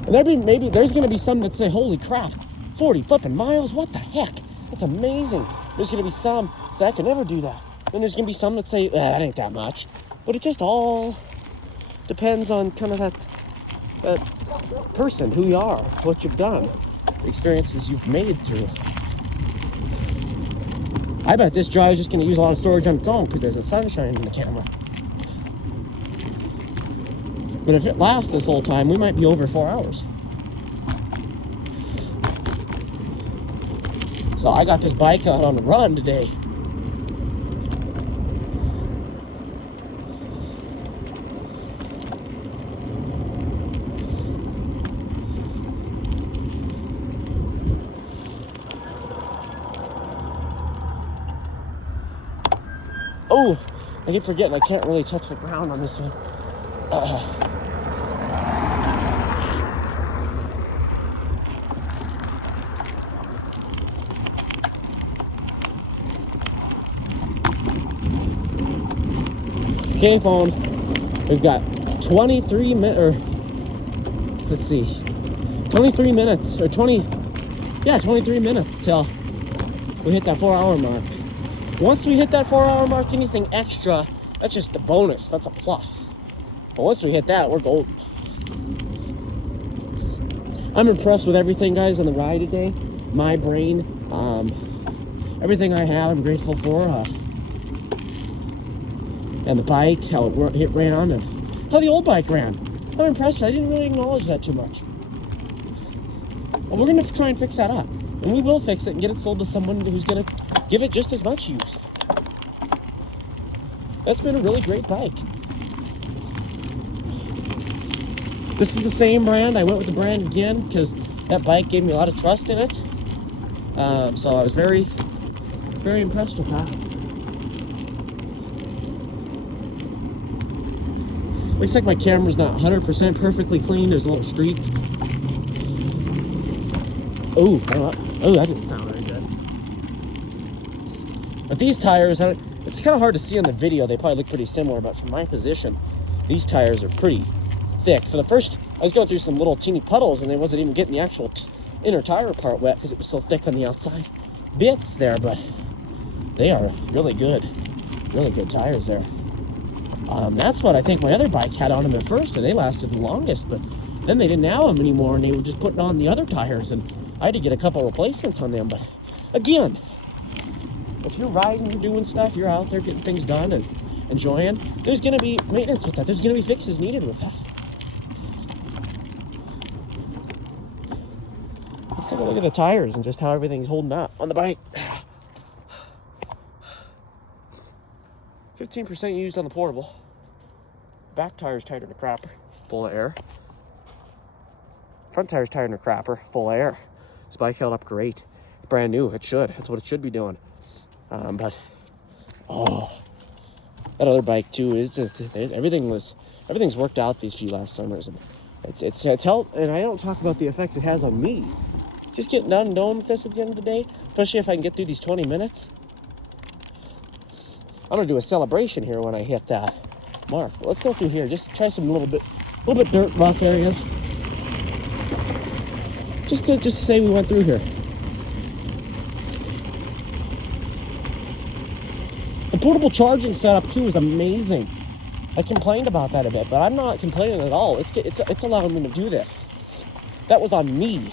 And maybe there's going to be some that say, holy crap, 40 flipping miles? What the heck? That's amazing. There's going to be some say, I could never do that. Then there's going to be some that say, that ain't that much. But it just all depends on kind of that person, who you are, what you've done, the experiences you've made through. I bet this drive is just going to use a lot of storage on its own because there's a sunshine in the camera. But if it lasts this whole time, we might be over 4 hours. So I got this bike out on the run today. Oh, I keep forgetting I can't really touch the ground on this one. Okay, phone. We've got 23 minutes, or let's see, 23 minutes, or 23 minutes till we hit that 4 hour mark. Once we hit that 4 hour mark, anything extra, that's just a bonus. That's a plus. But once we hit that, we're golden. I'm impressed with everything, guys, on the ride today. My brain, everything I have, I'm grateful for. And the bike, how it ran, and how the old bike ran. I'm impressed. I didn't really acknowledge that too much. But we're going to try and fix that up. And we will fix it and get it sold to someone who's going to give it just as much use. That's been a really great bike. This is the same brand. I went with the brand again because that bike gave me a lot of trust in it. So I was very, very impressed with that. Looks like my camera's not 100% perfectly clean. There's a little streak. Oh, that didn't sound very good. But these tires, it's kind of hard to see on the video. They probably look pretty similar, but from my position, these tires are pretty thick. For the first, I was going through some little teeny puddles and they wasn't even getting the actual inner tire part wet because it was so thick on the outside bits there, but they are really good tires there. That's what I think my other bike had on them at first, and they lasted the longest, but then they didn't have them anymore and they were just putting on the other tires, and I had to get a couple replacements on them. But again, if you're riding, you're doing stuff, you're out there getting things done and enjoying, there's going to be maintenance with that. There's going to be fixes needed with that. Let's take a look at the tires and just how everything's holding up on the bike. 15% used on the portable. Back tire's tighter than a crapper, full of air. Front tire's tighter than a crapper, full of air. This bike held up great. Brand new, it should. That's what it should be doing. But that other bike too is just everything's worked out these few last summers, and it's helped. And I don't talk about the effects it has on me. Just getting done and done with this at the end of the day, especially if I can get through these 20 minutes. I'm gonna do a celebration here when I hit that mark. Let's go through here. Just try some little bit dirt rough areas. Just to say we went through here. The portable charging setup too is amazing. I complained about that a bit, but I'm not complaining at all. It's allowing me to do this. That was on me.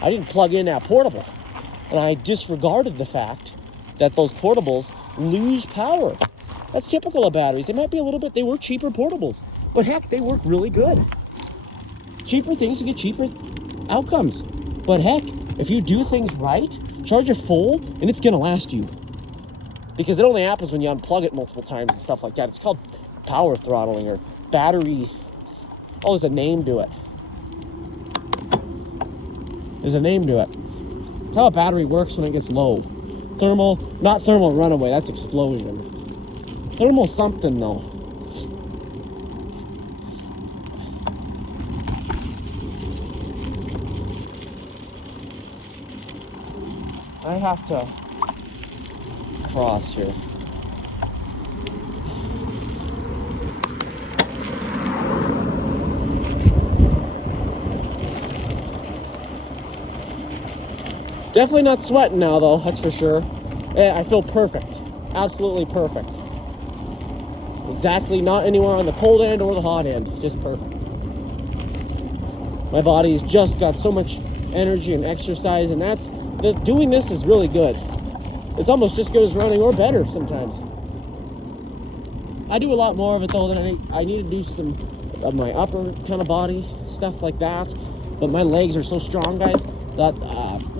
I didn't plug in that portable, and I disregarded the fact that those portables lose power. That's typical of batteries. They might be they were cheaper portables, but heck, they work really good. Cheaper things to get cheaper outcomes. But heck, if you do things right, charge it full, and it's gonna last you. Because it only happens when you unplug it multiple times and stuff like that. It's called power throttling or battery. Oh, there's a name to it. There's a name to it. It's how a battery works when it gets low. Not thermal runaway, that's explosion. Thermal something though. I have to cross here. Definitely not sweating now though, that's for sure. I feel perfect. Absolutely perfect. Exactly not anywhere on the cold end or the hot end. Just perfect. My body's just got so much energy and exercise, and doing this is really good. It's almost just good as running or better sometimes. I do a lot more of it though than I need to do some of my upper kind of body stuff like that. But my legs are so strong, guys, that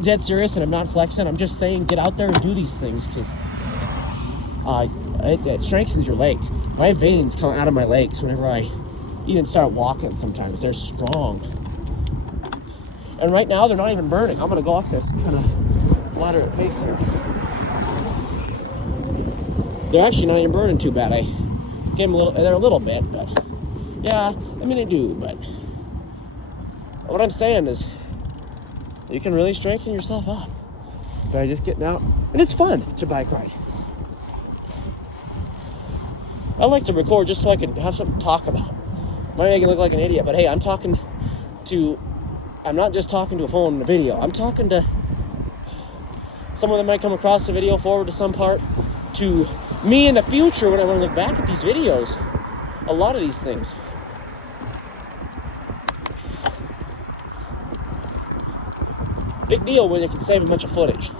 dead serious, and I'm not flexing. I'm just saying get out there and do these things because it strengthens your legs. My veins come out of my legs whenever I even start walking sometimes. They're strong. And right now they're not even burning. I'm gonna go up this kind of ladder pace here. They're actually not even burning too bad. I gave them they're a little bit, but yeah, I mean they do, but what I'm saying is you can really strengthen yourself up by just getting out, and it's fun to bike ride. I like to record just so I can have something to talk about. Might make it look like an idiot, but hey, I'm not just talking to a phone in a video. I'm talking to someone that might come across the video, forward to some part, to me in the future when I want to look back at these videos. A lot of these things. Big deal when you can save a bunch of footage.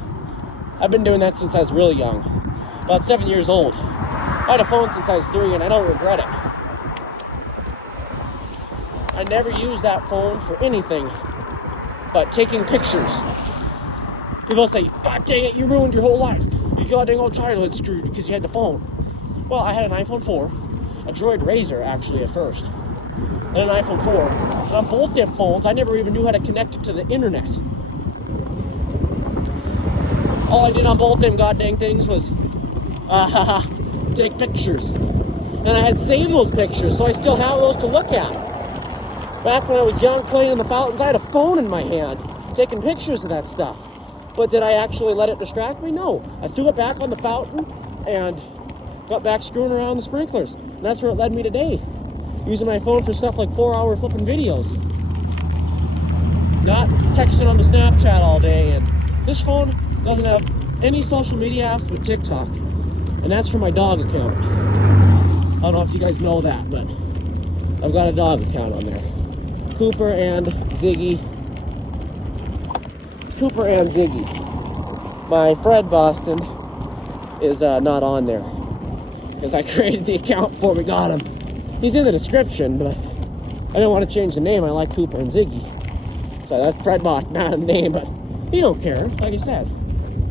I've been doing that since I was really young. About 7 years old. I had a phone since I was 3 and I don't regret it. I never used that phone for anything but taking pictures. People say, God dang it, you ruined your whole life. You got dang old childhood screwed because you had the phone. Well, I had an iPhone 4, a Droid Razr actually at first, and an iPhone 4. And on both them phones, I never even knew how to connect it to the internet. All I did on both them god dang things was take pictures. And I had saved those pictures, so I still have those to look at. Back when I was young, playing in the fountains, I had a phone in my hand, taking pictures of that stuff. But did I actually let it distract me? No. I threw it back on the fountain and got back screwing around the sprinklers. And that's where it led me today. Using my phone for stuff like 4-hour flipping videos. Not texting on the Snapchat all day. And this phone doesn't have any social media apps but TikTok. And that's for my dog account. I don't know if you guys know that, but I've got a dog account on there. Cooper and Ziggy. It's Cooper and Ziggy. My Fred Boston is not on there because I created the account before we got him. He's in the description, but I didn't want to change the name. I like Cooper and Ziggy. So that's Fred Boston, not a name, but he don't care. Like I said,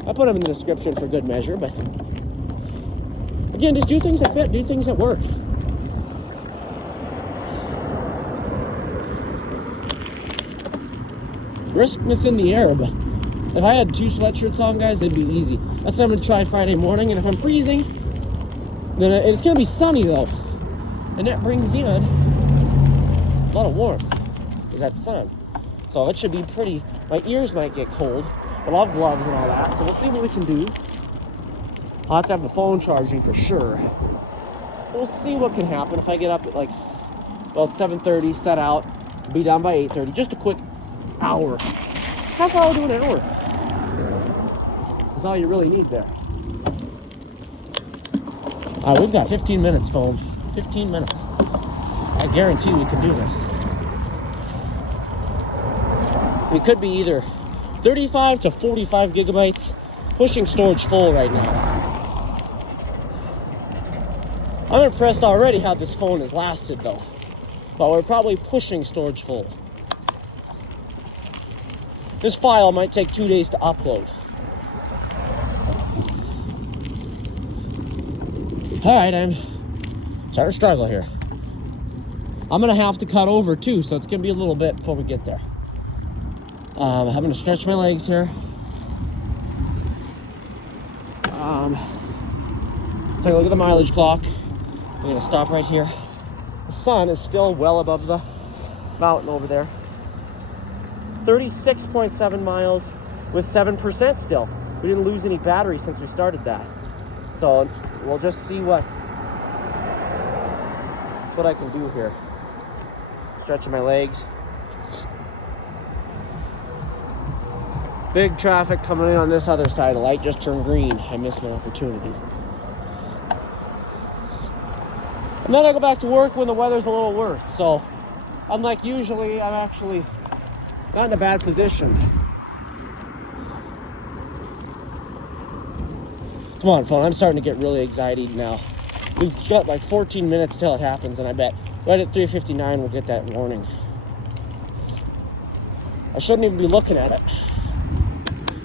I put him in the description for good measure, but again, just do things that fit, do things that work. Briskness in the air, but if I had 2 sweatshirts on, guys, it'd be easy. That's what I'm gonna try Friday morning, and if I'm freezing, then it's gonna be sunny though, and that brings in a lot of warmth, because that's sun. So it should be pretty. My ears might get cold, but I'll have gloves and all that, so we'll see what we can do. I'll have to have the phone charging for sure. We'll see what can happen if I get up at like about 7:30, set out, be done by 8:30. Just a quick hour. Half hour to an hour. That's all you really need there. We've got 15 minutes, phone. 15 minutes. I guarantee we can do this. We could be either 35 to 45 gigabytes, pushing storage full right now. I'm impressed already how this phone has lasted though. But we're probably pushing storage full. This file might take 2 days to upload. All right, I'm starting to struggle here. I'm gonna have to cut over too, so it's gonna be a little bit before we get there. I'm gonna stretch my legs here. Take a look at the mileage clock. I'm gonna stop right here. The sun is still well above the mountain over there. 36.7 miles with 7% still. We didn't lose any battery since we started that. So we'll just see what I can do here. Stretching my legs. Big traffic coming in on this other side. The light just turned green. I missed my opportunity. And then I go back to work when the weather's a little worse. So unlike usually, I'm actually not in a bad position. Come on, phone. I'm starting to get really anxiety now. We've got like 14 minutes till it happens, and I bet right at 3:59 we'll get that warning. I shouldn't even be looking at it.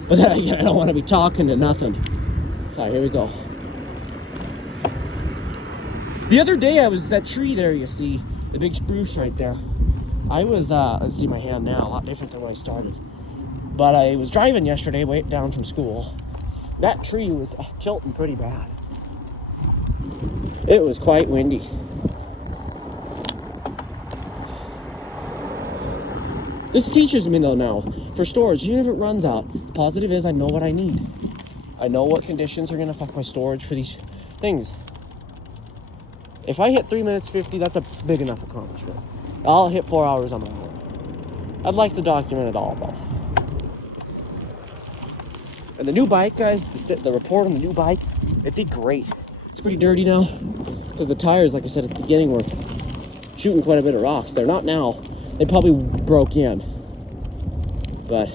But then again, I don't want to be talking to nothing. All right, here we go. The other day, I was that tree there, you see, the big spruce right there. I was, let's see my hand now, a lot different than when I started. But I was driving yesterday, way down from school. That tree was tilting pretty bad. It was quite windy. This teaches me though now, for storage, even if it runs out, the positive is I know what I need. I know what conditions are gonna affect my storage for these things. If I hit 3 minutes 50, that's a big enough accomplishment. I'll hit 4 hours on my own. I'd like to document it all though. And the new bike, guys, the report on the new bike, it did great. It's pretty dirty now, because the tires, like I said at the beginning, were shooting quite a bit of rocks. They're not now. They probably broke in. But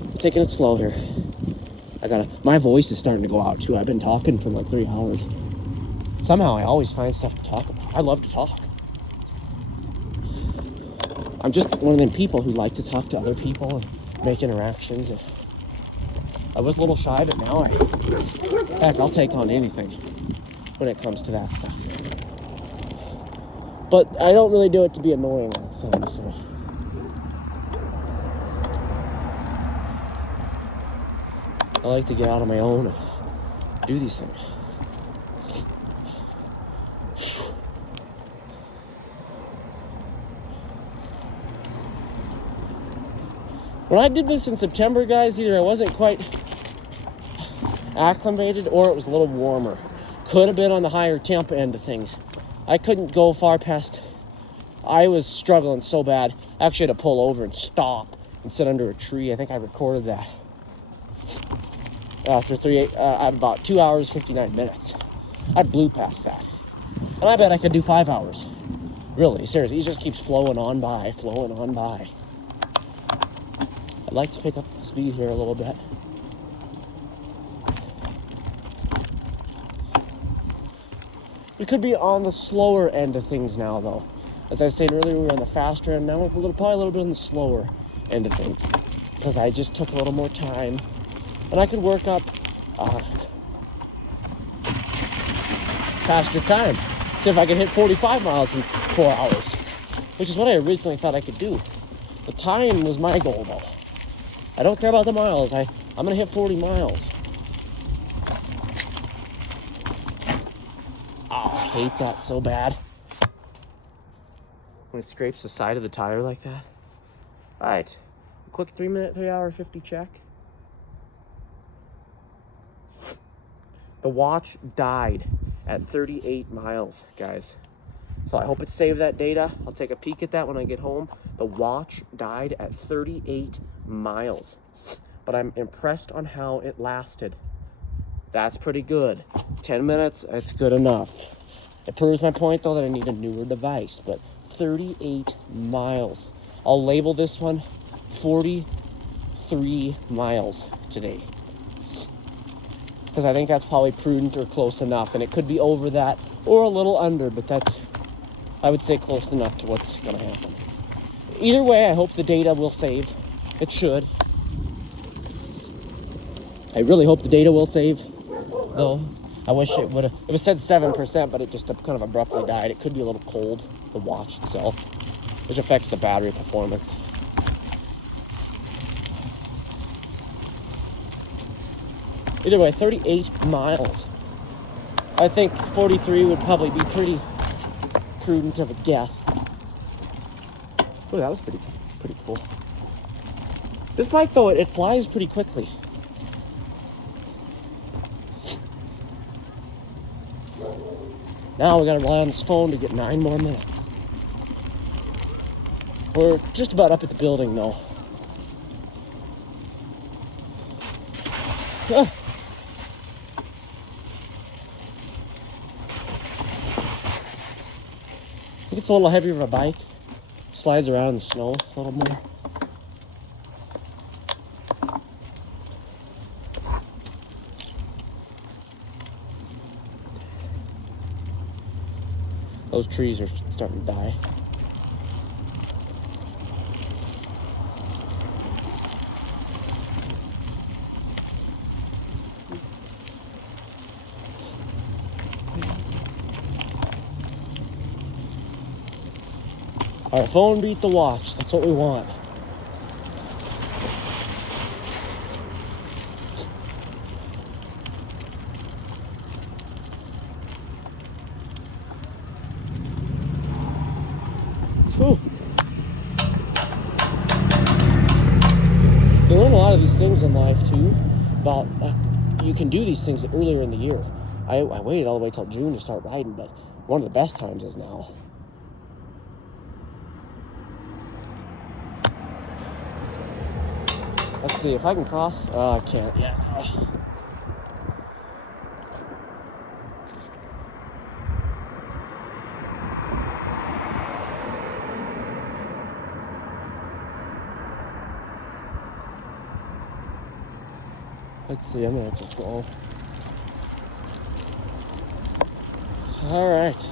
I'm taking it slow here. My voice is starting to go out too. I've been talking for like 3 hours. Somehow I always find stuff to talk about. I love to talk. I'm just one of them people who like to talk to other people and make interactions. And I was a little shy, but now heck, I'll take on anything when it comes to that stuff. But I don't really do it to be annoying like some, so. I like to get out on my own and do these things. When I did this in September, guys, either I wasn't quite acclimated or it was a little warmer. Could have been on the higher temp end of things. I couldn't go far past. I was struggling so bad. I actually had to pull over and stop and sit under a tree. I think I recorded that after at about 2 hours 59 minutes. I blew past that, and I bet I could do 5 hours. Really, seriously, he just keeps flowing on by. I'd like to pick up the speed here a little bit. We could be on the slower end of things now, though. As I was saying earlier, we were on the faster end. Now we're probably a little bit on the slower end of things, because I just took a little more time, and I could work up faster time. See if I can hit 45 miles in 4 hours, which is what I originally thought I could do. The time was my goal, though. I don't care about the miles. I'm gonna hit 40 miles. Oh, I hate that so bad. When it scrapes the side of the tire like that. All right, quick 3 hour 50 check. The watch died at 38 miles, guys. So I hope it saved that data. I'll take a peek at that when I get home. The watch died at 38 miles, but I'm impressed on how it lasted. That's pretty good. 10 minutes, it's good enough. It proves my point, though, that I need a newer device, but 38 miles. I'll label this one 43 miles today, because I think that's probably prudent or close enough, and it could be over that or a little under, but that's, I would say, close enough to what's going to happen. Either way, I hope the data will save. It should. I really hope the data will save, though. I wish it would have. It was said 7%, but it just kind of abruptly died. It could be a little cold, the watch itself, which affects the battery performance. Either way, 38 miles. I think 43 would probably be pretty prudent of a guess. Oh, that was pretty cool. This bike, though, it flies pretty quickly. Now we gotta rely on this phone to get 9 more minutes. We're just about up at the building, though. Ah. I think it's a little heavier of a bike. Slides around in the snow a little more. Those trees are starting to die. Our phone beat the watch. That's what we want. Ooh. You learn a lot of these things in life too. About you can do these things earlier in the year. I waited all the way till June to start riding, but one of the best times is now. Let's see if I can cross. Oh, I can't yet. Let's see, I'm gonna just go. All right.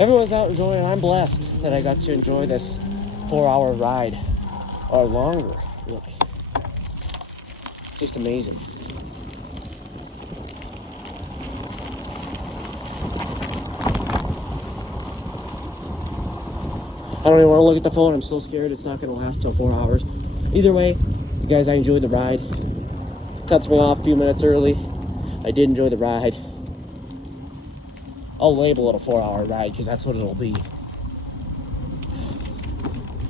Everyone's out enjoying. I'm blessed that I got to enjoy this 4-hour ride, or longer, really. It's just amazing. I don't even want to look at the phone. I'm so scared it's not going to last till 4 hours. Either way, you guys, I enjoyed the ride. Cuts me off a few minutes early. I did enjoy the ride. I'll label it a 4-hour ride because that's what it'll be.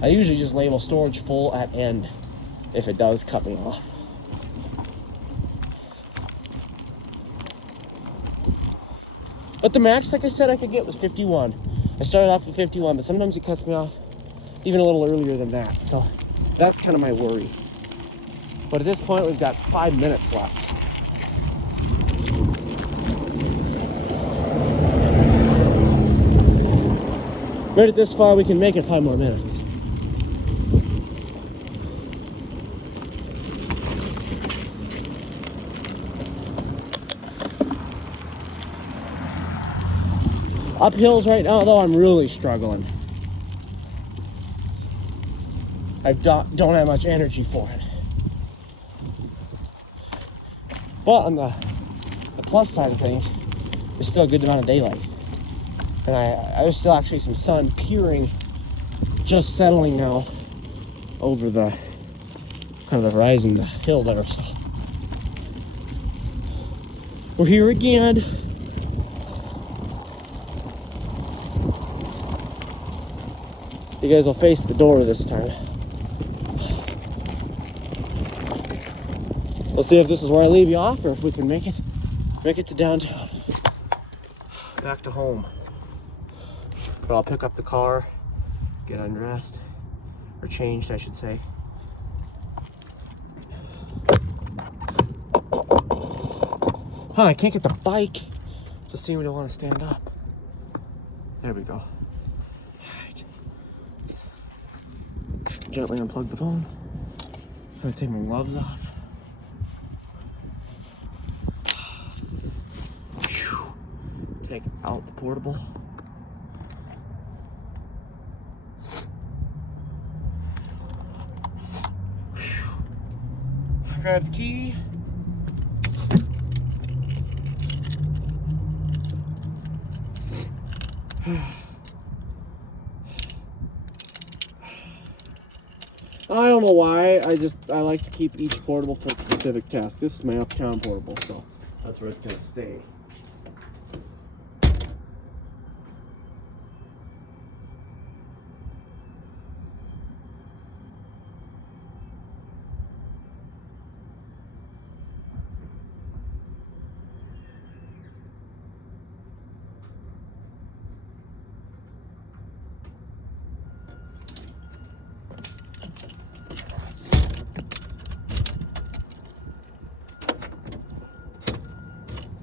I usually just label storage full at end if it does cut me off. But the max, like I said, I could get was 51. I started off with 51, but sometimes it cuts me off even a little earlier than that. So that's kind of my worry. But at this point, we've got 5 minutes left. Made it this far, we can make it 5 more minutes. Up hills right now, though, I'm really struggling. I don't have much energy for it. But on the plus side of things, there's still a good amount of daylight. And there's still actually some sun peering, just settling now over the kind of the horizon, the hill there. So we're here again. You guys will face the door this time. We'll see if this is where I leave you off or if we can make it to downtown. Back to home. But I'll pick up the car, get undressed, or changed, I should say. Huh, I can't get the bike to see when I want to stand up. There we go. Alright. Gently unplug the phone. I'm gonna take my gloves off. Take out the portable. Grab the key. I don't know why, I like to keep each portable for a specific task. This is my uptown portable, so that's where it's gonna stay.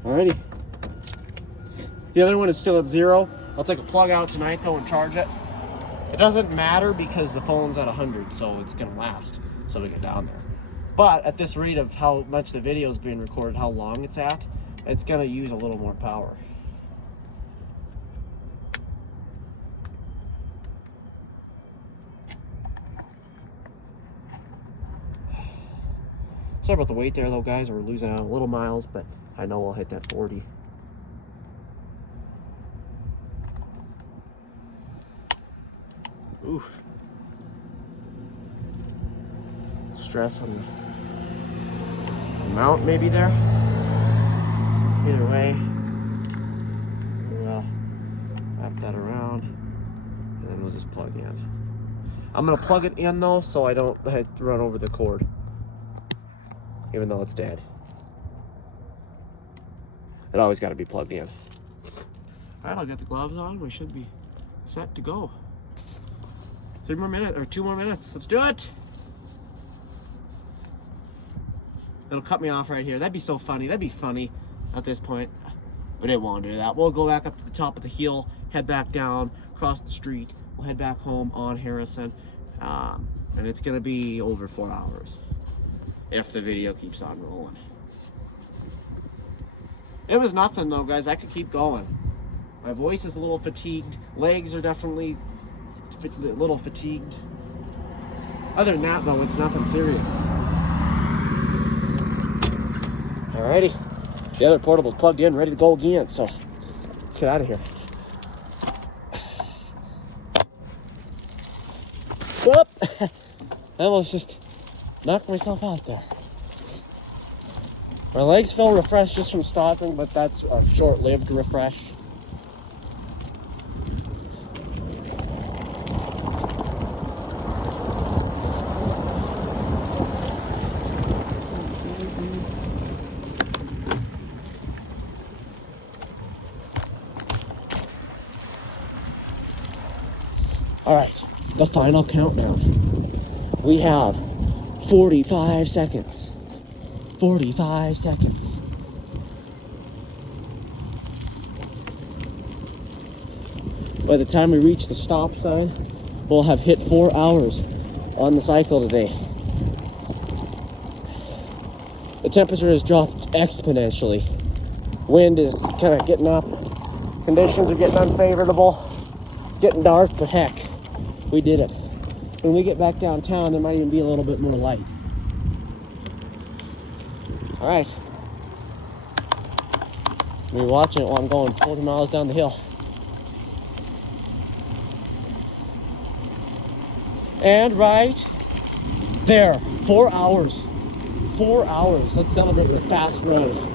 Alrighty. The other one is still at 0. I'll take a plug out tonight though and charge it. It doesn't matter because the phone's at 100, so it's gonna last till we get down there. But at this rate of how much the video is being recorded, how long it's at, it's gonna use a little more power. Sorry about the wait there though, guys. We're losing out a little miles, but I know we'll hit that 40. Oof. Stress on the mount maybe there. Either way, we'll wrap that around and then we'll just plug in. I'm gonna plug it in though so I don't have to run over the cord, even though it's dead. It always got to be plugged in. All right, I'll get the gloves on. We should be set to go. 3 more minutes, or 2 more minutes. Let's do it. It'll cut me off right here. That'd be so funny. That'd be funny at this point, but it won't do that. We'll go back up to the top of the hill, head back down, cross the street. We'll head back home on Harrison, and it's gonna be over 4 hours if the video keeps on rolling. It was nothing though, guys. I could keep going. My voice is a little fatigued. Legs are definitely a little fatigued. Other than that though, it's nothing serious. Alrighty. The other portable's plugged in, ready to go again, so let's get out of here. Whoop! I almost just Knocked myself out there. My legs feel refreshed just from stopping, but that's a short-lived refresh. All right, the final countdown. We have 45 seconds. 45 seconds. By the time we reach the stop sign, we'll have hit 4 hours on the cycle today. The temperature has dropped exponentially. Wind is kind of getting up. Conditions are getting unfavorable. It's getting dark, but heck, we did it. When we get back downtown, there might even be a little bit more light. All right. You're watching it while I'm going 40 miles down the hill. And right there, 4 hours. 4 hours. Let's celebrate with a fast run.